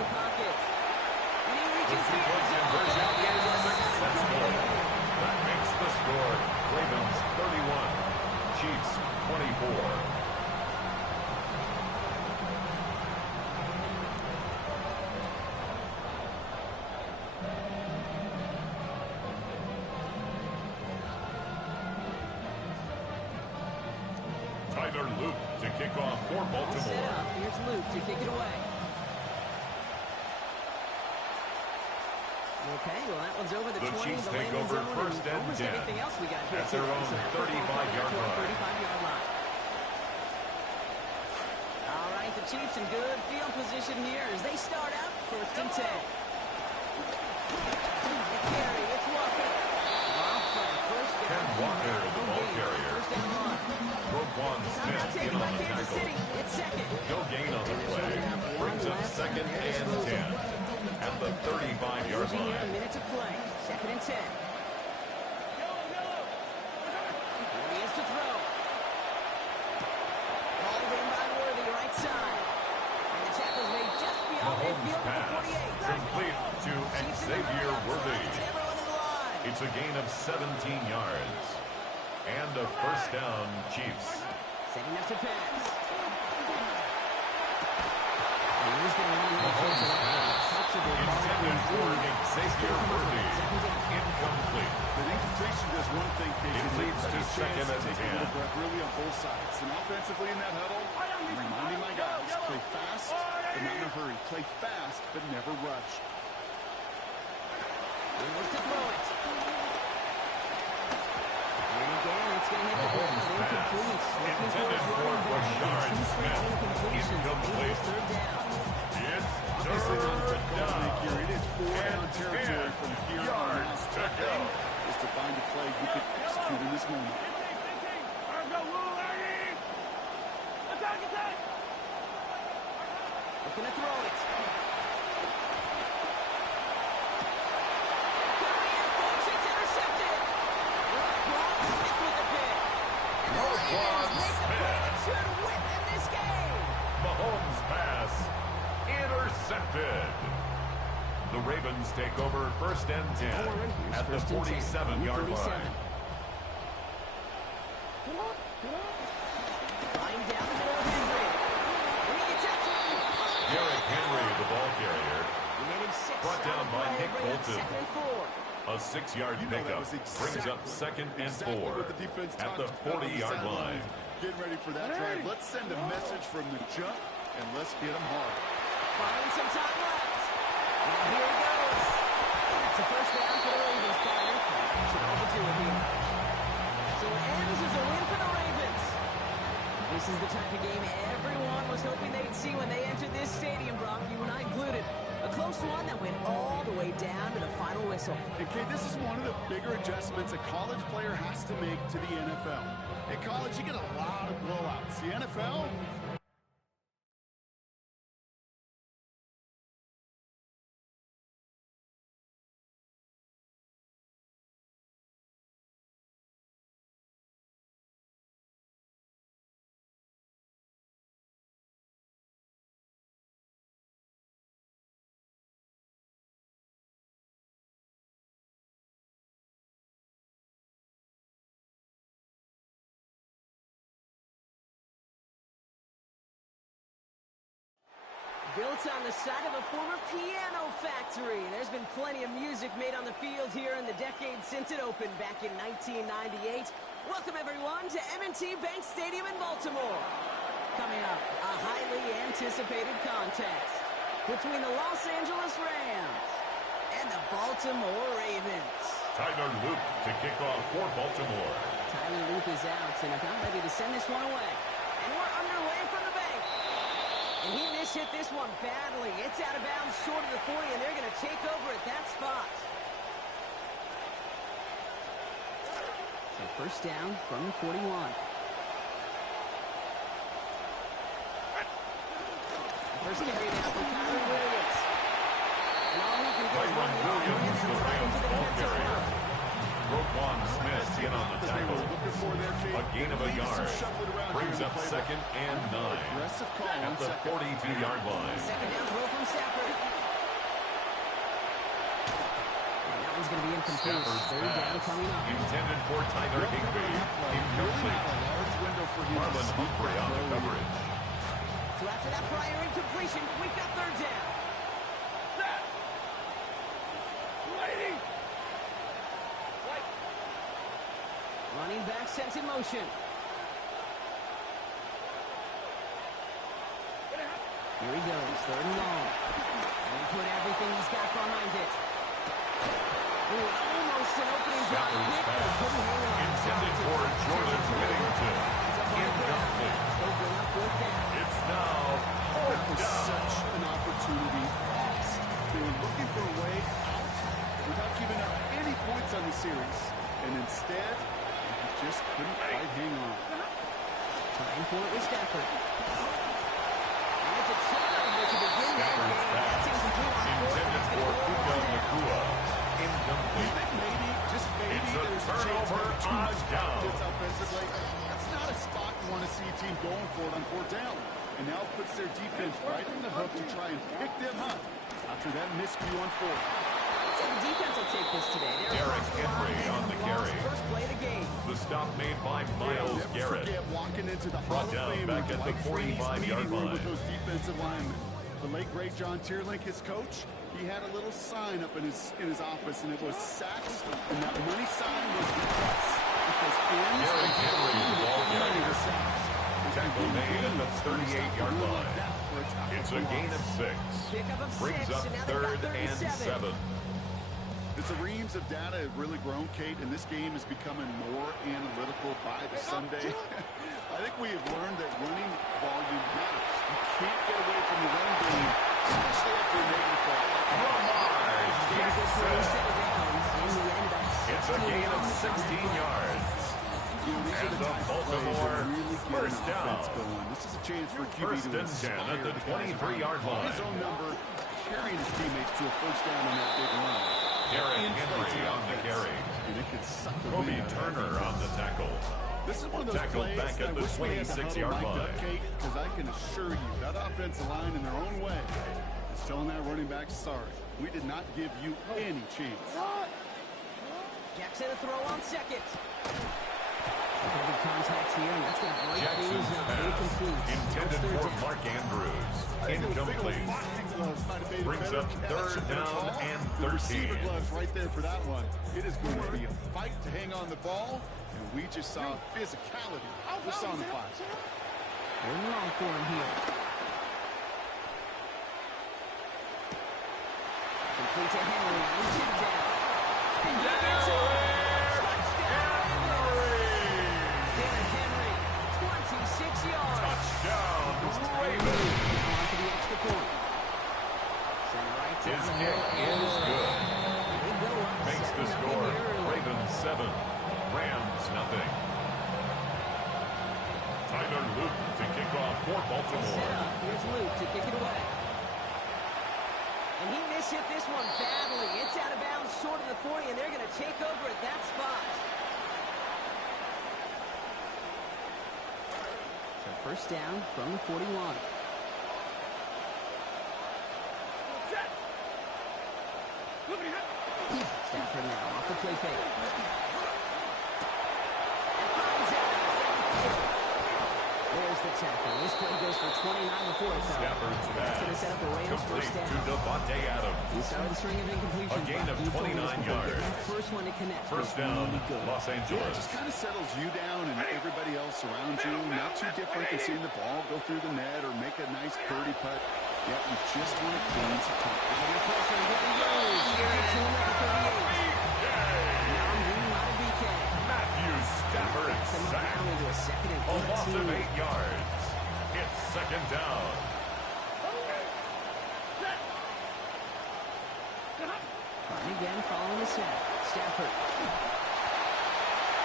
The 2-point conversion is successful. That makes the score Ravens 31, Chiefs 24. to kick off for Baltimore. Here's Luke to kick it away. Okay, well, that one's over the 20, Chiefs the take landing over zone, first and almost 10 everything else we got here at their today. own So that football 35-yard coming up to our line. 35-yard line. All right, the Chiefs in good field position here as they start out first and 10. The carry, it's Walker. Ken Walker, the ball carrier. First and 1. Roquan Smith in Taken on by the Kansas tackle. City. It's second. No gain on the play. Brings up second and 10 at the 35-yard Losing here a line. minute to play. Second and 10. Here he is to throw. Ball in by Worthy, right side. And the tackle's made just beyond midfield at the 48. Complete to Xavier Worthy. Get everyone in the line. It's a gain of 17 yards. And a first down, Chiefs. Setting up to pass. And he's going to run right towards it. Intended for Xavier Worthy. Incomplete. The incompletion does one thing, Casey. It leads to second and take a 10. little breath really on both sides. And offensively in that huddle, I'm reminding my guys, play fast, but not in a hurry. Play fast, but never rush. He looks to throw it. And again, it's going to hit the ground. Incomplete. Intended for Rashard Smith. Incomplete. Third down. It's Obviously not a tough third call to make here. down. It is 4-down territory from here on out. Yards to go. Is to find a play you can execute in this moment. Looking to throw it. It's intercepted. Roquan Smith with the pick. And the Raiders make the play that should win them this game. Mahomes' pass intercepted. The Ravens take over first and 10 at the 47-yard line. Flying down the middle of Henry. And he gets after him. Derrick Henry, the ball carrier, He made him 6. brought down by Nick Bring up Bolton. second and 4. A 6-yard You know that pickup was brings up second and 4 what the defense at the talked about on 40-yard sideline. line. Getting ready for that drive. Let's send a message from the jump, and let's hit them hard. Finding some time left. And here he goes. It's a first down for the Ravens, partner. Should overdo it here. So it ends as a win for the Ravens. This is the type of game everyone was hoping they'd see when they entered this stadium, Brock, you and I included. A close one that went all the way down to the final whistle. And Kate, this is one of the bigger adjustments a college player has to make to the NFL. In college, you get a lot of blowouts. The NFL, Built on the side of a former piano factory. There's been plenty of music made on the field here in the decade since it opened back in 1998. Welcome, everyone, to M&T Bank Stadium in Baltimore. Coming up, a highly anticipated contest between the Los Angeles Rams and the Baltimore Ravens. Tyler Luke to kick off for Baltimore. Tyler Luke is out and about ready to send this one away. And we're underway from the bank. And he mishit this one badly. It's out of bounds short of the 40, and they're going to take over at that spot. So first down from the 41. First carry now for Kyron Williams. And all he can do is run the Williams, offense the right Rams into the ball defensive carrier. front. Roquan Smith in on the tackle. A gain of a yard. Brings up second and 9 at the 42-yard line. Second down throw from Stafford. And that one's going to be incomplete. Stafford's Third down pass coming up. intended for Tyler Higbee. Incomplete. Marlon Humphrey on the coverage. So after that prior incompletion, we've got third down. Running back sent in motion. Here he goes, third and long. And he put everything he's got behind it. Ooh, almost an opening drive pick, but he couldn't hang on. Intended for Jordan Whittington. Incomplete. It's now fourth was down. such an opportunity lost. They were looking for a way out without giving up any points on the series. And instead, he just couldn't quite hang on. Time for it with Stafford. And it's a turnover to begin that game. That's incomplete on fourth. Intended for Puka Nakua. Incomplete. Maybe, just maybe, It's a there's a chance turnover that too on much down. confidence offensively. That's not a spot you want to see a team going for it on fourth down. And now puts their defense right on the hook to try and pick them up after that miscue on fourth. So the defense will take this today. Derrick Henry on the carry. First play of the game. The stop made by Myles Never Garrett. forget walking into the Brought Hall of down Fame back at the 45-yard line. with those defensive linemen. The late great John Tierlink, his coach, he had a little sign up in his office, and it was sacks, and that money sign was the plus. Because ends Derrick Henry, the ball carrier. sacks. Tackle made at the 38-yard line. It's a gain of 6. Pickup of Brings 6, up and now they've third got and 37. 7. The reams of data have really grown, Kate, and this game is becoming more analytical by the Sunday. I think we have learned that running volume matters. You can't get away from the run game, especially after a negative call. It's a gain of 16 yards. And the Baltimore first down. This is a chance for QB First to and 10 at the inspire 23-yard line. his own number, carrying his teammates to a first down on that big run. Derrick Henry on the carry. And it could suck the Kobe wind out of that Turner on the tackle. This is one of those Tackled plays back at that I the wish we had the 26-yard huddle mic'd line. up, Kate, because I can assure you that offensive line in their own way is telling that running back, sorry, we did not give you any chance. Jackson a throw on second. Heavy contact here, and that's going to break Jackson's things up. pass Incomplete. intended Third for down. Mark Andrews. Incomplete. Brings up third down and The receiver 13. gloves right there for that one. It is going to be a fight to hang on the ball, and we just saw physicality just on the fly. They're long for him here. Complete to Henry. He's hit down. And he gets it. Derrick Henry, 26 yards. Touchdown, Ravens. Now on for the extra point. Send right down His the kick middle. is good. They go up Makes the 7-0 score. early. Ravens 7, Rams nothing. Tyler Luke to kick off for Set Baltimore. up. Here's Luke to kick it away. And he mishit this one badly. It's out of bounds short of the 40, and they're going to take over at that spot. So first down from the 41. Stafford now off the play fake. And finds out. There's the tackle. This play goes for 29 before it fell. Stafford's That's pass. going to set up a Rams Complete first to down. Devontae Adams. He started the string of incompletions. A gain of You've told me this 29 before. yards. That first one to connect First was down, really good. Los Yeah, it Angeles. just kind of settles you down and everybody else around you. Not too different than seeing the ball go through the net or make a nice birdie putt. Yet you just want to clean some time. Under pressure, and here he goes. Gives it to him at the 38. Now I'm reading out of BK. Matthew Stafford Backs him up sacked. now into a second and A loss of 18. 8 yards. It's second down. Trying again following the snap. Stafford.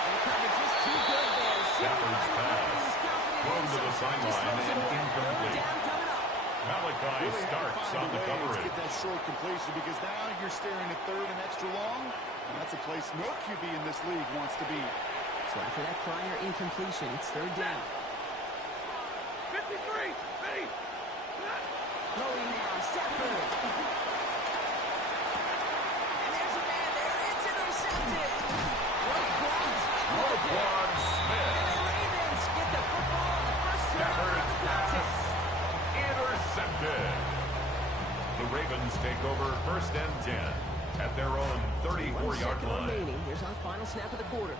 And the coverage is too good there. Stafford's pass. Thrown to the sideline and incomplete. Down coming up. Malachi Starks on the To coverage. get that short completion because now you're staring at third and extra long. And that's a place no QB in this league wants to be. So after that prior incompletion, it's third down. 53, ready. Throwing now, Stafford. And there's a man there. It's intercepted. Roquan Smith. And the Ravens get the football on the first drive. Stafford's pass. Intercepted. The Ravens take over first and 10 at their own 1 34-yard second line. remaining. Here's our final snap of the quarter.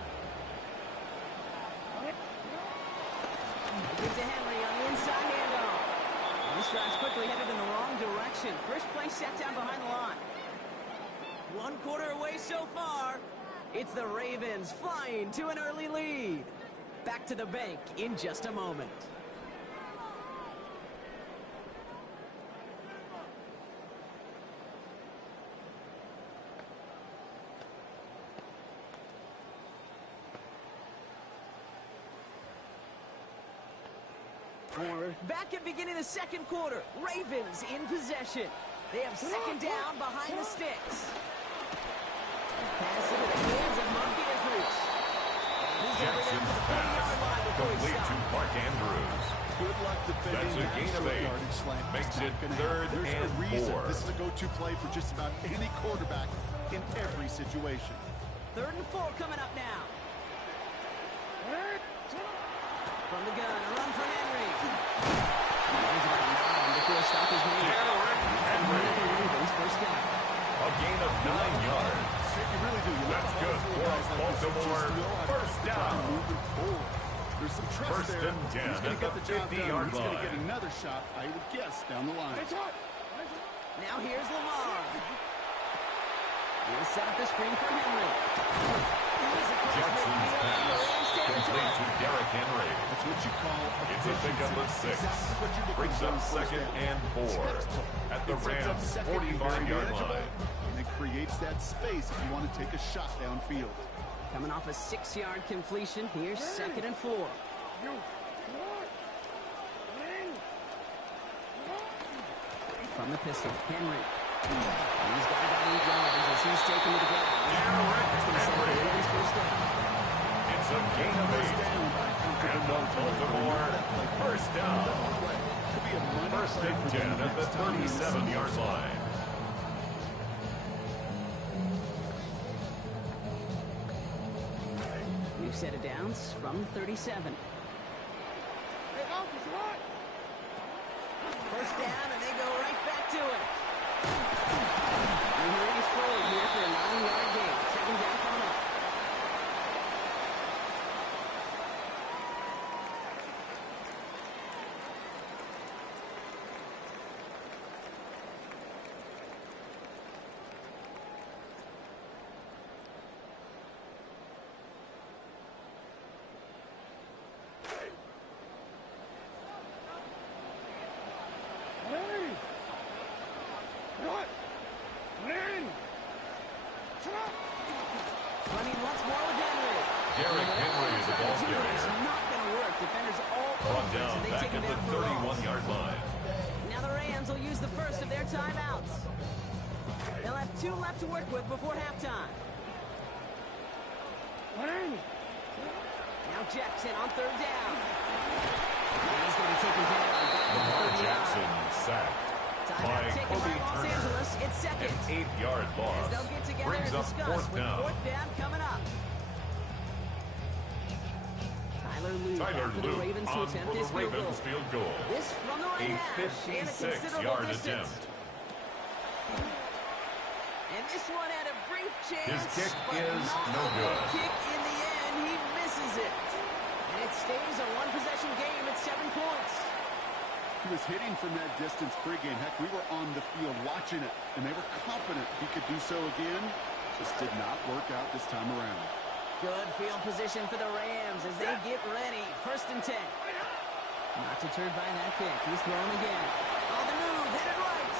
Give to Henry on the inside handoff. And this This drive's quickly headed in the wrong direction. First play set down behind the line. 1 quarter away so far. It's the Ravens flying to an early lead. Back to the bank in just a moment. Back at beginning of the second quarter. Ravens in possession. They have second down behind the sticks. Pass into the hands of Mark Andrews. Jackson's pass, complete to Mark Andrews. Good luck defending. That's a gain of 8. Makes it 3rd and 4. This is a go-to play for just about any quarterback in every situation. 3rd and 4 coming up now. From the gun, a run from Henry. Before a stop is made. Henry. First down. A gain of 9 yards. You really do. That's good for Baltimore. First down. There's some trust First there. and 10 He's going at to get the the job done. 50-yard He's going to line. get another shot, I would guess, down the line. Now here's Lamar. He'll set up the screen for Henry. Jackson's pass, complete to Derrick Henry. That's what you call It's a pickup of 6. Exactly what you're looking Brings for up on first 2nd down. and 4 at the It sets up Rams' second and very 45-yard manageable, line. And it creates that space if you want to take a shot downfield. Coming off a 6-yard completion. Here's 2nd and 4. From the pistol, Henry. He's got about 8 yards as he's taken to the ground. Henry. First down. It's a gain of 8. And the Baltimore first down. First and 10 at the 37-yard line. New set of downs from 37. First down, and they go right back to it. And he's forward here for a 9-yard gain. Second down coming up. Running once more with Henry. Derrick Henry is the ball It's carrier. not going to work. Defenders all Brought over, so down they back take him at the down for a loss. 31-yard line. Now the Rams will use the first of their timeouts. They'll have 2 left to work with before halftime. Now Jackson on 3rd down. And he's going to be taken down. Lamar Jackson sacked by Timeout taken by Kobe Los Turner. Angeles. It's second. An 8-yard As loss. they'll get together Brings and up discuss 4th with down. 4th down coming up. Tyler Lue back for the Ravens to on attempt for the his field goal. Ravens field goal. This from the right A hash and a 56-yard considerable distance. attempt. And this one had a brief chance. His kick but is not no a good. Kick in the end, he misses it. And it stays a 1-possession game at 7 points. He was hitting from that distance pregame. Heck, we were on the field watching it, and they were confident he could do so again. Just did not work out this time around. Good field position for the Rams as they get ready. 1st and 10. Not deterred by that kick. He's throwing again. On the move, headed right.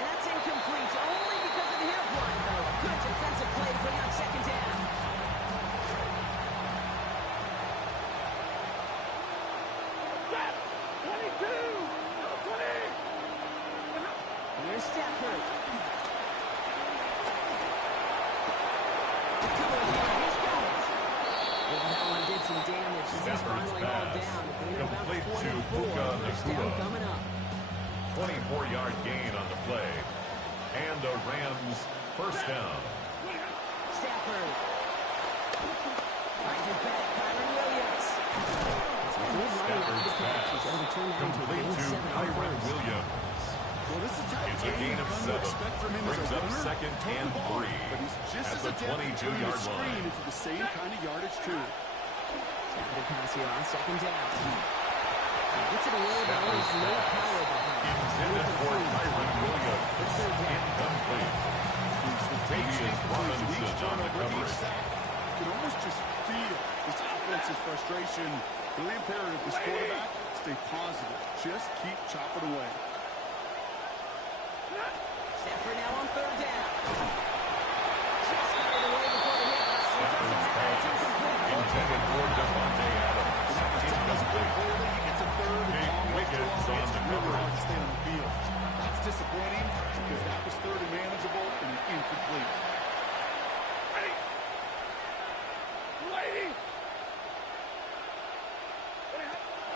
And that's incomplete, only because of the hip line, though. Good defensive play to bring up 2nd down. Here's Stafford. He's got it. Well, that one did some damage as he's Stafford's finally hauled pass, down. Gain of about complete to 24. Puka First down Nacua. coming up. 24-yard gain on the play. And the Rams first down. Stafford. Finds his back, Kyron Williams. It's a good running after the catch. He's going to turn that into a Complete gain to 7 on Kyron first. Williams. Well, this is the type It's of a game gain of you 7. expect from him as Brings a up runner. 2nd Total and ball, 3 but he's just at as the adept at turning 22-yard screen line. into the same kind of yardage too. Stafford pass here on 2nd down. Gets it away, but there's no power behind it. Intended for Tyron Williams. It's third down. Incomplete. Tavius Robinson on the coverage. You can almost just feel this offense's frustration. Really imperative this quarterback stay positive. Just keep chopping away. Stafford now on third down. Just got it away before the hit. Stafford's pass intended for Devontae Adams. Incomplete. Clearly, he gets a third and Big long. Wiggins on the Really hard coverage. to stay on the field. That's disappointing because that was third and manageable and incomplete.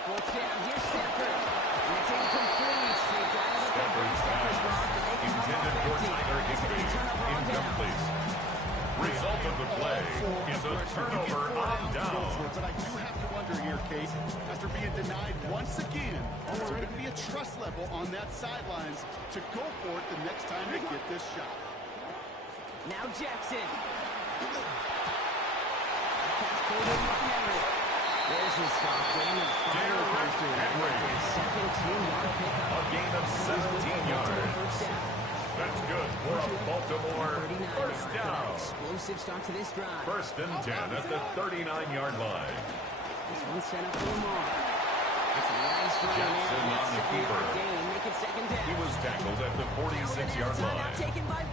Fourth down, here's Stafford. And it's incomplete. They dial up their Stafford's pass intended for Tyler Higbee. Incomplete. Result of the play is a turnover on down. But I do have to wonder here, Kate, after being denied once again, is there going to be a trust level on that sidelines to go for it the next time they get this shot? Now Jackson. Pass pulled in by Henry. There's his stop. Damage finally comes to an end with a 17-yard pickup. A gain of 17 yards. First down. That's good for a Baltimore 39 first now. down. Explosive start to this drive. First and 10 at the 39-yard line. This one sent up for Lamar. It's a nice run. Jackson on the keeper. Gain, make it second down. He was tackled at the 46-yard line.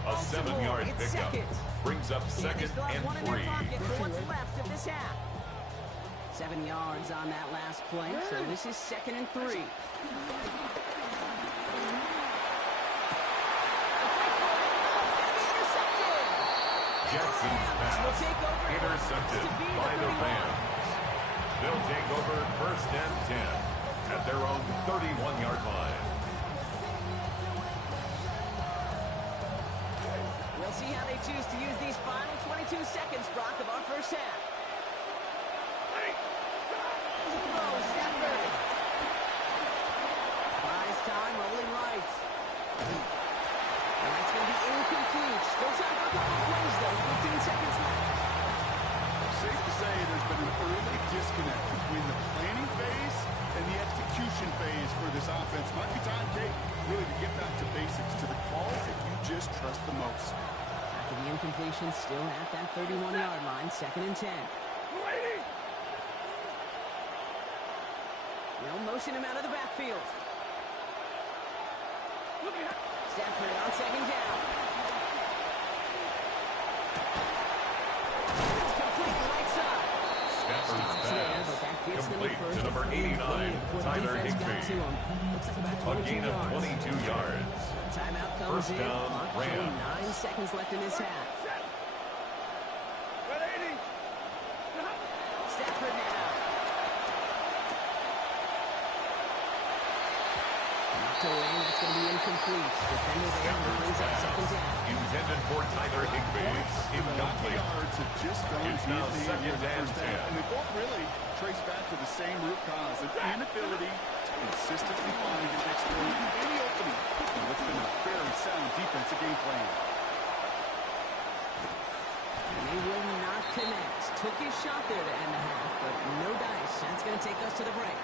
A 7-yard pickup brings up second and 3. For what's left of this half. 7 yards on that last play, so this is second and 3. Jackson's pass intercepted by the Rams. They'll take over first and 10 at their own 31-yard line. We'll see how they choose to use these final 22 seconds, Brock, of our first half. Throw, Stafford. Buys time, rolling right. And that's going to be incomplete. Still time for a couple of plays, though. 15 seconds left. Safe to say there's been an early disconnect between the planning phase and the execution phase for this offense. Might be time, Kate, really to get back to basics, to the calls that you just trust the most. After the incompletion, still at that 31-yard line, second and 10. They'll motion him out of the backfield. Stafford on second down. It's complete right side. Stafford's pass complete to number 89, Tyler Higbee. Looks like about A 22 gain of yards. 22 yards. Timeout comes First in. down, Clock Rams. showing 9 seconds left in this half. Stafford now. Knocked away, and that's going to be incomplete. Defender there brings up second down. Intended for Tyler Higbee. Incomplete. Yards have just gone It's now hand in hand second in the and first 10. half, and they both really trace back to the same root cause, an inability to consistently find and exploit any opening in what's been a very sound defensive game plan. And they will not connect. Took his shot there to end the half, but no dice. That's going to take us to the break.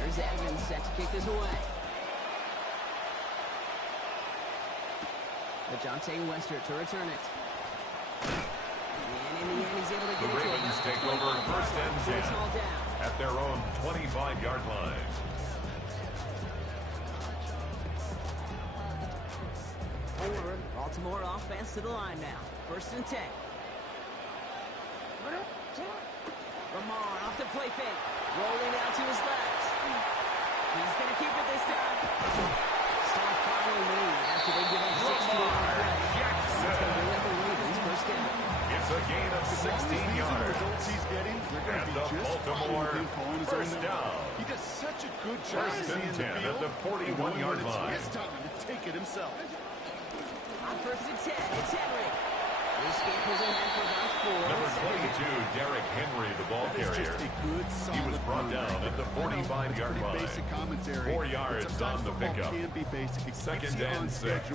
Here's Evans set to kick this away. DeJounte Wester to return it. And in the end, he's able to The get it to Ravens take over first and 10 at their own 25-yard line. Baltimore offense to the line now. First and 10. Lamar off the play fake. Rolling out to his left. He's going to keep it this time. Stop following lead after they give up 6 to 1 play. That's going to bring up the Ravens first down. It's a gain of 16 yards. Results he's getting, they're going to And be the just Baltimore fine with him calling his first own down. He does such a good job First and seeing 10 the at field the 41-yard and knowing line. It's his time to take it himself. On first and 10, it's Henry. They escape his own end for about Number 22, Derrick Henry, the ball carrier. He was brought down at the 45-yard line. 4 yards on the pickup. Second and 6.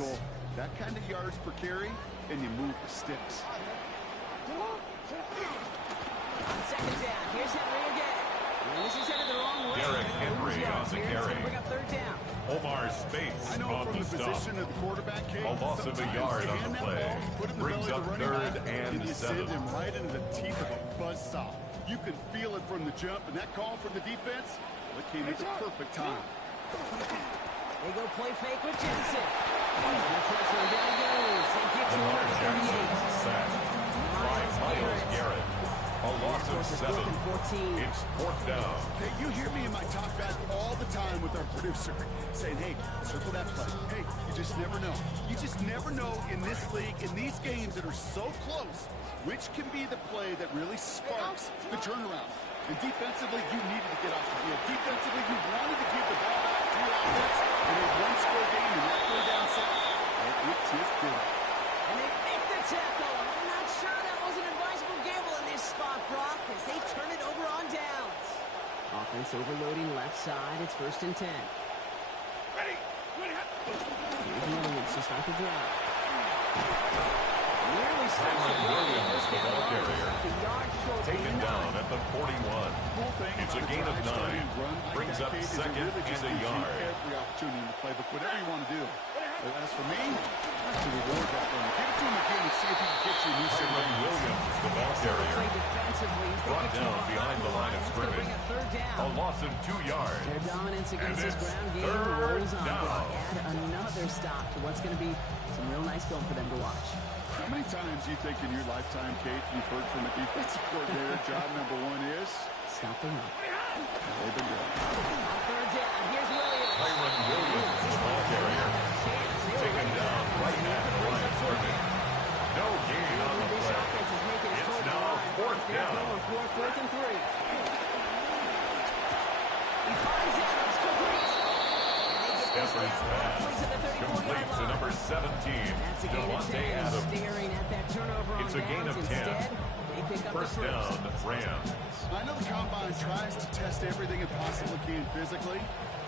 That kind of yards per carry, and you move the sticks. Second down. Here's Henry again. And this is headed the wrong way. Derrick Henry on the carry. Bring up third down. Omar Spates on the stop. Position of the quarterback, Kate, a loss of a yard on the play. Brings up third and 7. Send him right into the teeth of a buzzsaw. You can feel it from the jump, and that call from the defense, it came at the perfect time. They go play fake with Jensen. He's the pressure. Down he goes. They get to Lamar number Jackson 38. sacked by Myles Garrett. A loss of 7. It's fourth down. Hey, you hear me in my talk back all the time with our producer saying, hey, circle that play. Hey, you just never know. You just never know in this league, in these games that are so close, which can be the play that really sparks the turnaround. And defensively, you needed to get off the field. Defensively, you wanted to give the ball back to your offense in a one-score game in that third down set. And it just did it. And they make the tackle. I'm not sure that was an advisable gamble in this spot, Brock, as they turn it over on downs. Offense overloading left side. It's 1st and 10. Ready. Here's Williams to start the drive. Nearly stops the Williams, first the down ball run. carrier, The yard short. taken down at the 41. It's a gain of 9. Brings up second and a yard. Every opportunity in the playbook, whatever you want to do. But as for me, I have to reward that one. Give it to him again and see if he can get you a new Tyrone Williams, the ball carrier, Play defensively as they brought get to down the behind the line of It's gonna bring scrimmage. a third down. A loss of 2 yards. Their dominance against And this it's ground game third rolls on. down. Brock. Add another stop to what's going to be some real nice film for them to watch. How many times do you think in your lifetime, Kate, you've heard from a defensive coordinator, job number 1 is? Stop the run. They've been doing it. On third down, here's Williams. Tyrone Williams, the ball carrier, taken down right at the line of scrimmage. No gain on the This play. offense is making it It's toward the now line. fourth They're down. going for 4th and 3. He finds Adams complete. And they get this Stafford's down pass roughly to the 34-yard complete to line. number 17, That's a gain of Devontae 10. Adams. Staring at that turnover on It's a gain downs. of 10. Instead, they pick up First the down, Rams. I know the Combine tries to test everything it possibly can physically,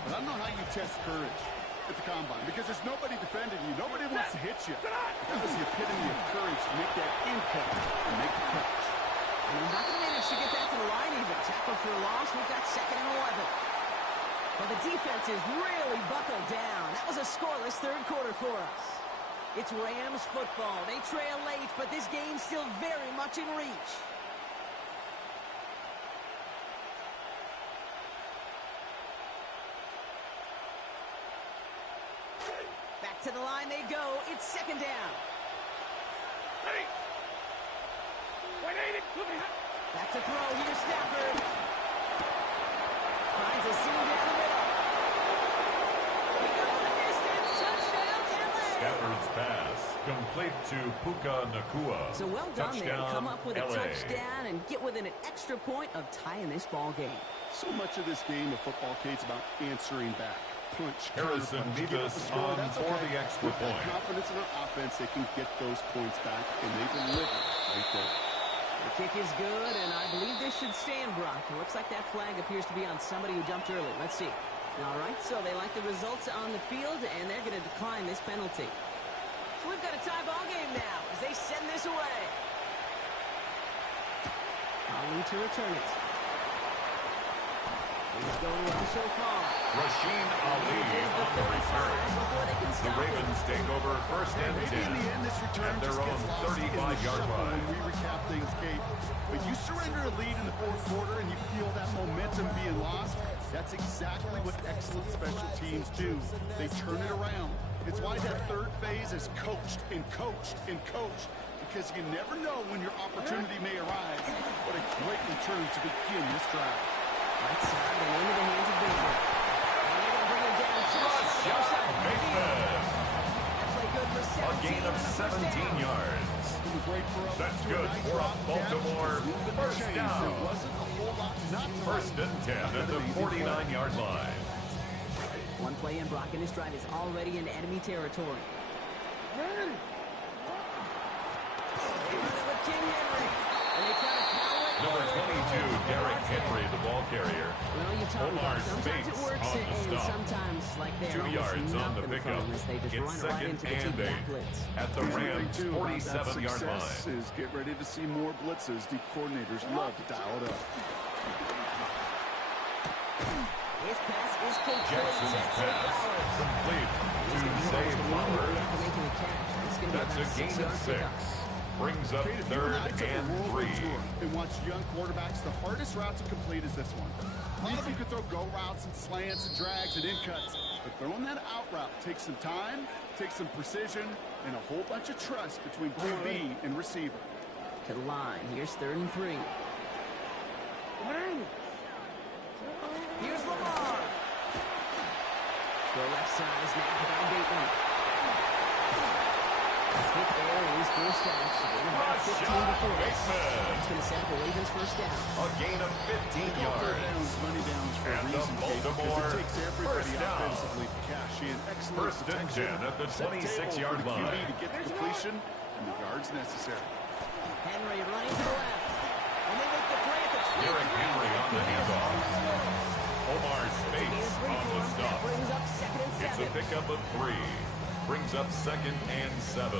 but I don't know how you test courage at the Combine because there's nobody defending you. Nobody wants to hit you. That was the epitome of courage to make that impact and make the catch. And he's not going to manage to get that to the line even. Tackle for a loss. We've got 2nd and 11. Well, the defense is really buckled down. That was a scoreless third quarter for us. It's Rams football. They trail late, but this game's still very much in reach. Back to the line they go. It's 2nd down. Ready. 180. Back to throw. Here's Stafford. Finds a seam down the middle. He goes the distance. Touchdown, LA. Stafford's pass complete to Puka Nacua. So well done there. Touchdown, Come up with a LA. touchdown and get within an extra point of tying this ball game. So much of this game of football, Kate's about answering back. Punch, Harrison counterpunch. You give up Mevis the score, on that's for okay. the extra With that point. confidence in our offense, they can get those points back, and they deliver right there. The kick is good, and I believe this should stand, Brock. It looks like that flag appears to be on somebody who jumped early. Let's see. All right, so they like the results on the field, and they're going to decline this penalty. So we've got a tie ball game now as they send this away. Ali to return it. He's going well so far. Rasheen Ali on the return. The Ravens take over 1st and 10 Maybe in the end, this return at their just own gets lost in the 35-yard shuffle line. when we recap things, Kate. But you surrender a lead in the 4th quarter and you feel that momentum being lost. That's exactly what excellent special teams do. They turn it around. It's why that 3rd phase is coached and coached and coached, because you never know when your opportunity may arise. What a great return to begin this drive. Right side and into the hands of Baker. And they're going to bring him down just on the other side of the field. That play good for 17 A gain of on the first 17 down. yards. That's good for a Baltimore first down. First and 10 at the 49-yard line. One play in, Brock, and this drive is already in enemy territory. They run it with King Henry. Omar Sometimes it Spates works, on the and stop. sometimes, like there, 2 yards on the pickup. they just It's run it right second into the and team 8 back blitz. at the Rams' 47-yard line. Is get ready to see more blitzes. The coordinators love to dial it up. His pass is complete. Jackson's pass complete to Zay Flowers. That's a gain of 6. Brings up third and 3. And watch young quarterbacks, the hardest route to complete is this one. A lot of you can throw go routes and slants and drags and in cuts, but throwing that out route takes some time, takes some precision, and a whole bunch of trust between QB and receiver. To the line. Here's 3rd and 3. Here's Lamar. Go left side, snapped by Bateman. Quick air is first down. So gain of about 15 before this. It's going to set up a Ravens first down. A gain of 15 yards. Money downs for a And the reason, Kate, Baltimore because it takes everybody first down. offensively to cash in. Excellent First and protection. 10 at the Set 26-yard table for the QB line. to get the completion and the yards necessary. Henry running to the left. And they make the play at the 23. Derrick Henry on the handoff. Omar Spates on the stop. Brings up 2nd and 7. It's a pickup of 3. Brings up 2nd and 7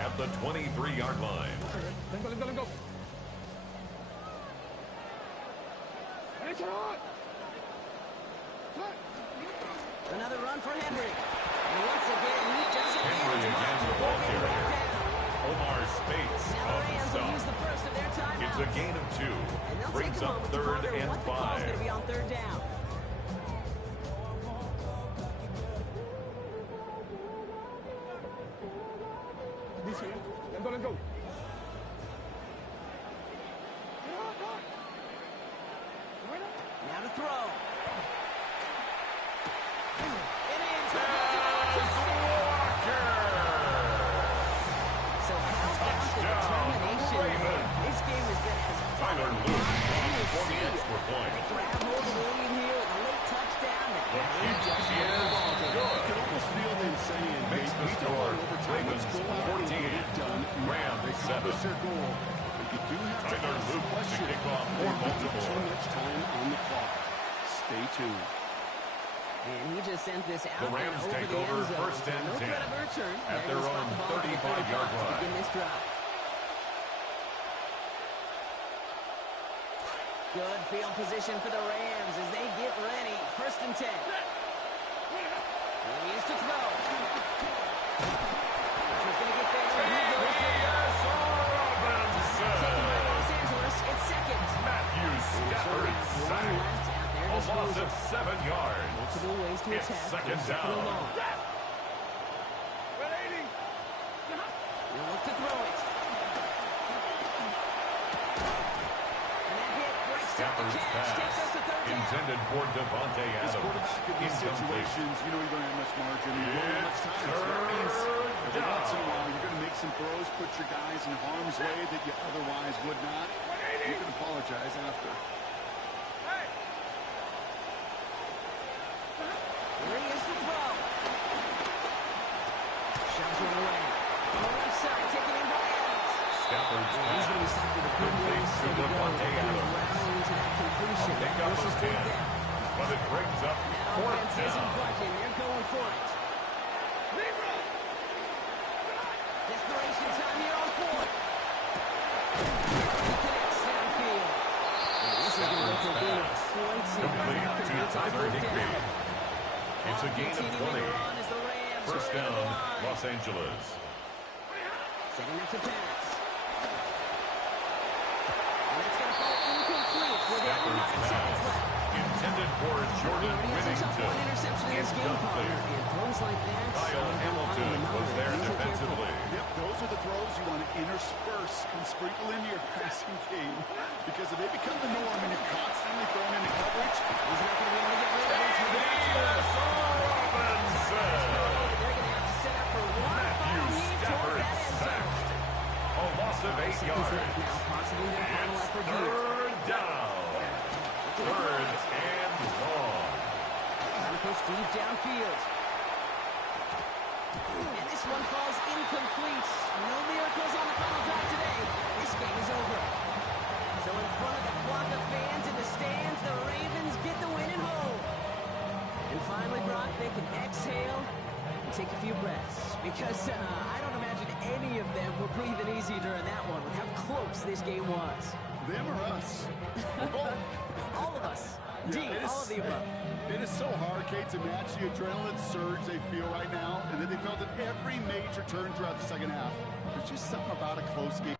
at the 23-yard line. Let go. Another run for Henry. And once again, he doesn't Henry again the ball carrier. Omar Spates Now the on the Rams will use stop. the first of their timeouts. It's a gain of 2. And they'll Brings take a up moment to 3rd ponder and what the call's going to be 5. on 3rd down. Let go. Now to throw. It is. So how about the determination? This game has been as Tyler Luke for the extra point. They grab hold of the lead here with a late touchdown. They just won the ball game. You can almost feel them saying, Makes the "We don't score. want overtime. Let's Ravens go out and 14. get it done." Rams They 7. accomplish their goal. But you do have to Tyler ask the Luke to question. kick off for They're leaving Baltimore. too much time on the clock. Stay tuned. And he just sends this out The Rams and over take the over end zone. first So and no 10 threat of a return. at They're their gonna own spot the ball at the 35-yard 35 to line. begin this drive. Good field position for the Rams as they get ready. 1st and 10. He is to throw. He's going to get there. He goes taken by Los Angeles. It's 2nd. Matthew Stafford sacked. A loss of 7 yards. Multiple ways to It's attack. 2nd Second and down. long. They'll look to throw it. And that hit breaks up the Stafford's catch. pass Takes us to 3rd down. intended for Devontae This Adams. quarterback in these Incomplete. situations, you know you don't have much margin. You don't have much time. So that means every once in a while you're going to make some throws, put your guys in harm's way that you otherwise would not. You can apologize after. Here he is to throw. Shoves one away. On the left side, taken in by Adams. Stafford's And he's going to be pass stopped with a good complete release to to go. Devontae He was Adams. rounding to that completion. A pickup This of is 10. 4th down. But it brings up Now 4th offense isn't down. budging. They're going for it. Desperation time here on 4th. He connects downfield. And this is going to look a gain of points. Complete to Tyler Higbee. It's a gain of 20. First down, Los Angeles. Setting up to pass. And that's going to fall incomplete with the Stafford's 9 seconds pass left. intended for Jordan He already has himself one Whittington. interception in this game, partner. Incomplete. And throws like that. Kyle Hamilton was there defensively. Yep, those are the throws you want to intersperse and sprinkle into your passing game. Because if they become the norm and you're constantly thrown into coverage, He's not going to be able to get rid of it. He gets rid of it. Robinson. They're going to have to set up for one Matthew final heave towards Stafford that end zone. sacked. A loss of 8 Seconds yards. left now, possibly their final It's effort here. 3rd down. 3rd and long. Trying to push deep downfield. And this one falls incomplete. No miracles on the final drive today. This game is over. So in front of the flock of fans in the stands, the Ravens get the win at home. this game was? Them or us? All of us. D, all of the above. It is so hard, Kate, to match the adrenaline surge they feel right now, and that they felt at every major turn throughout the second half. There's just something about a close game.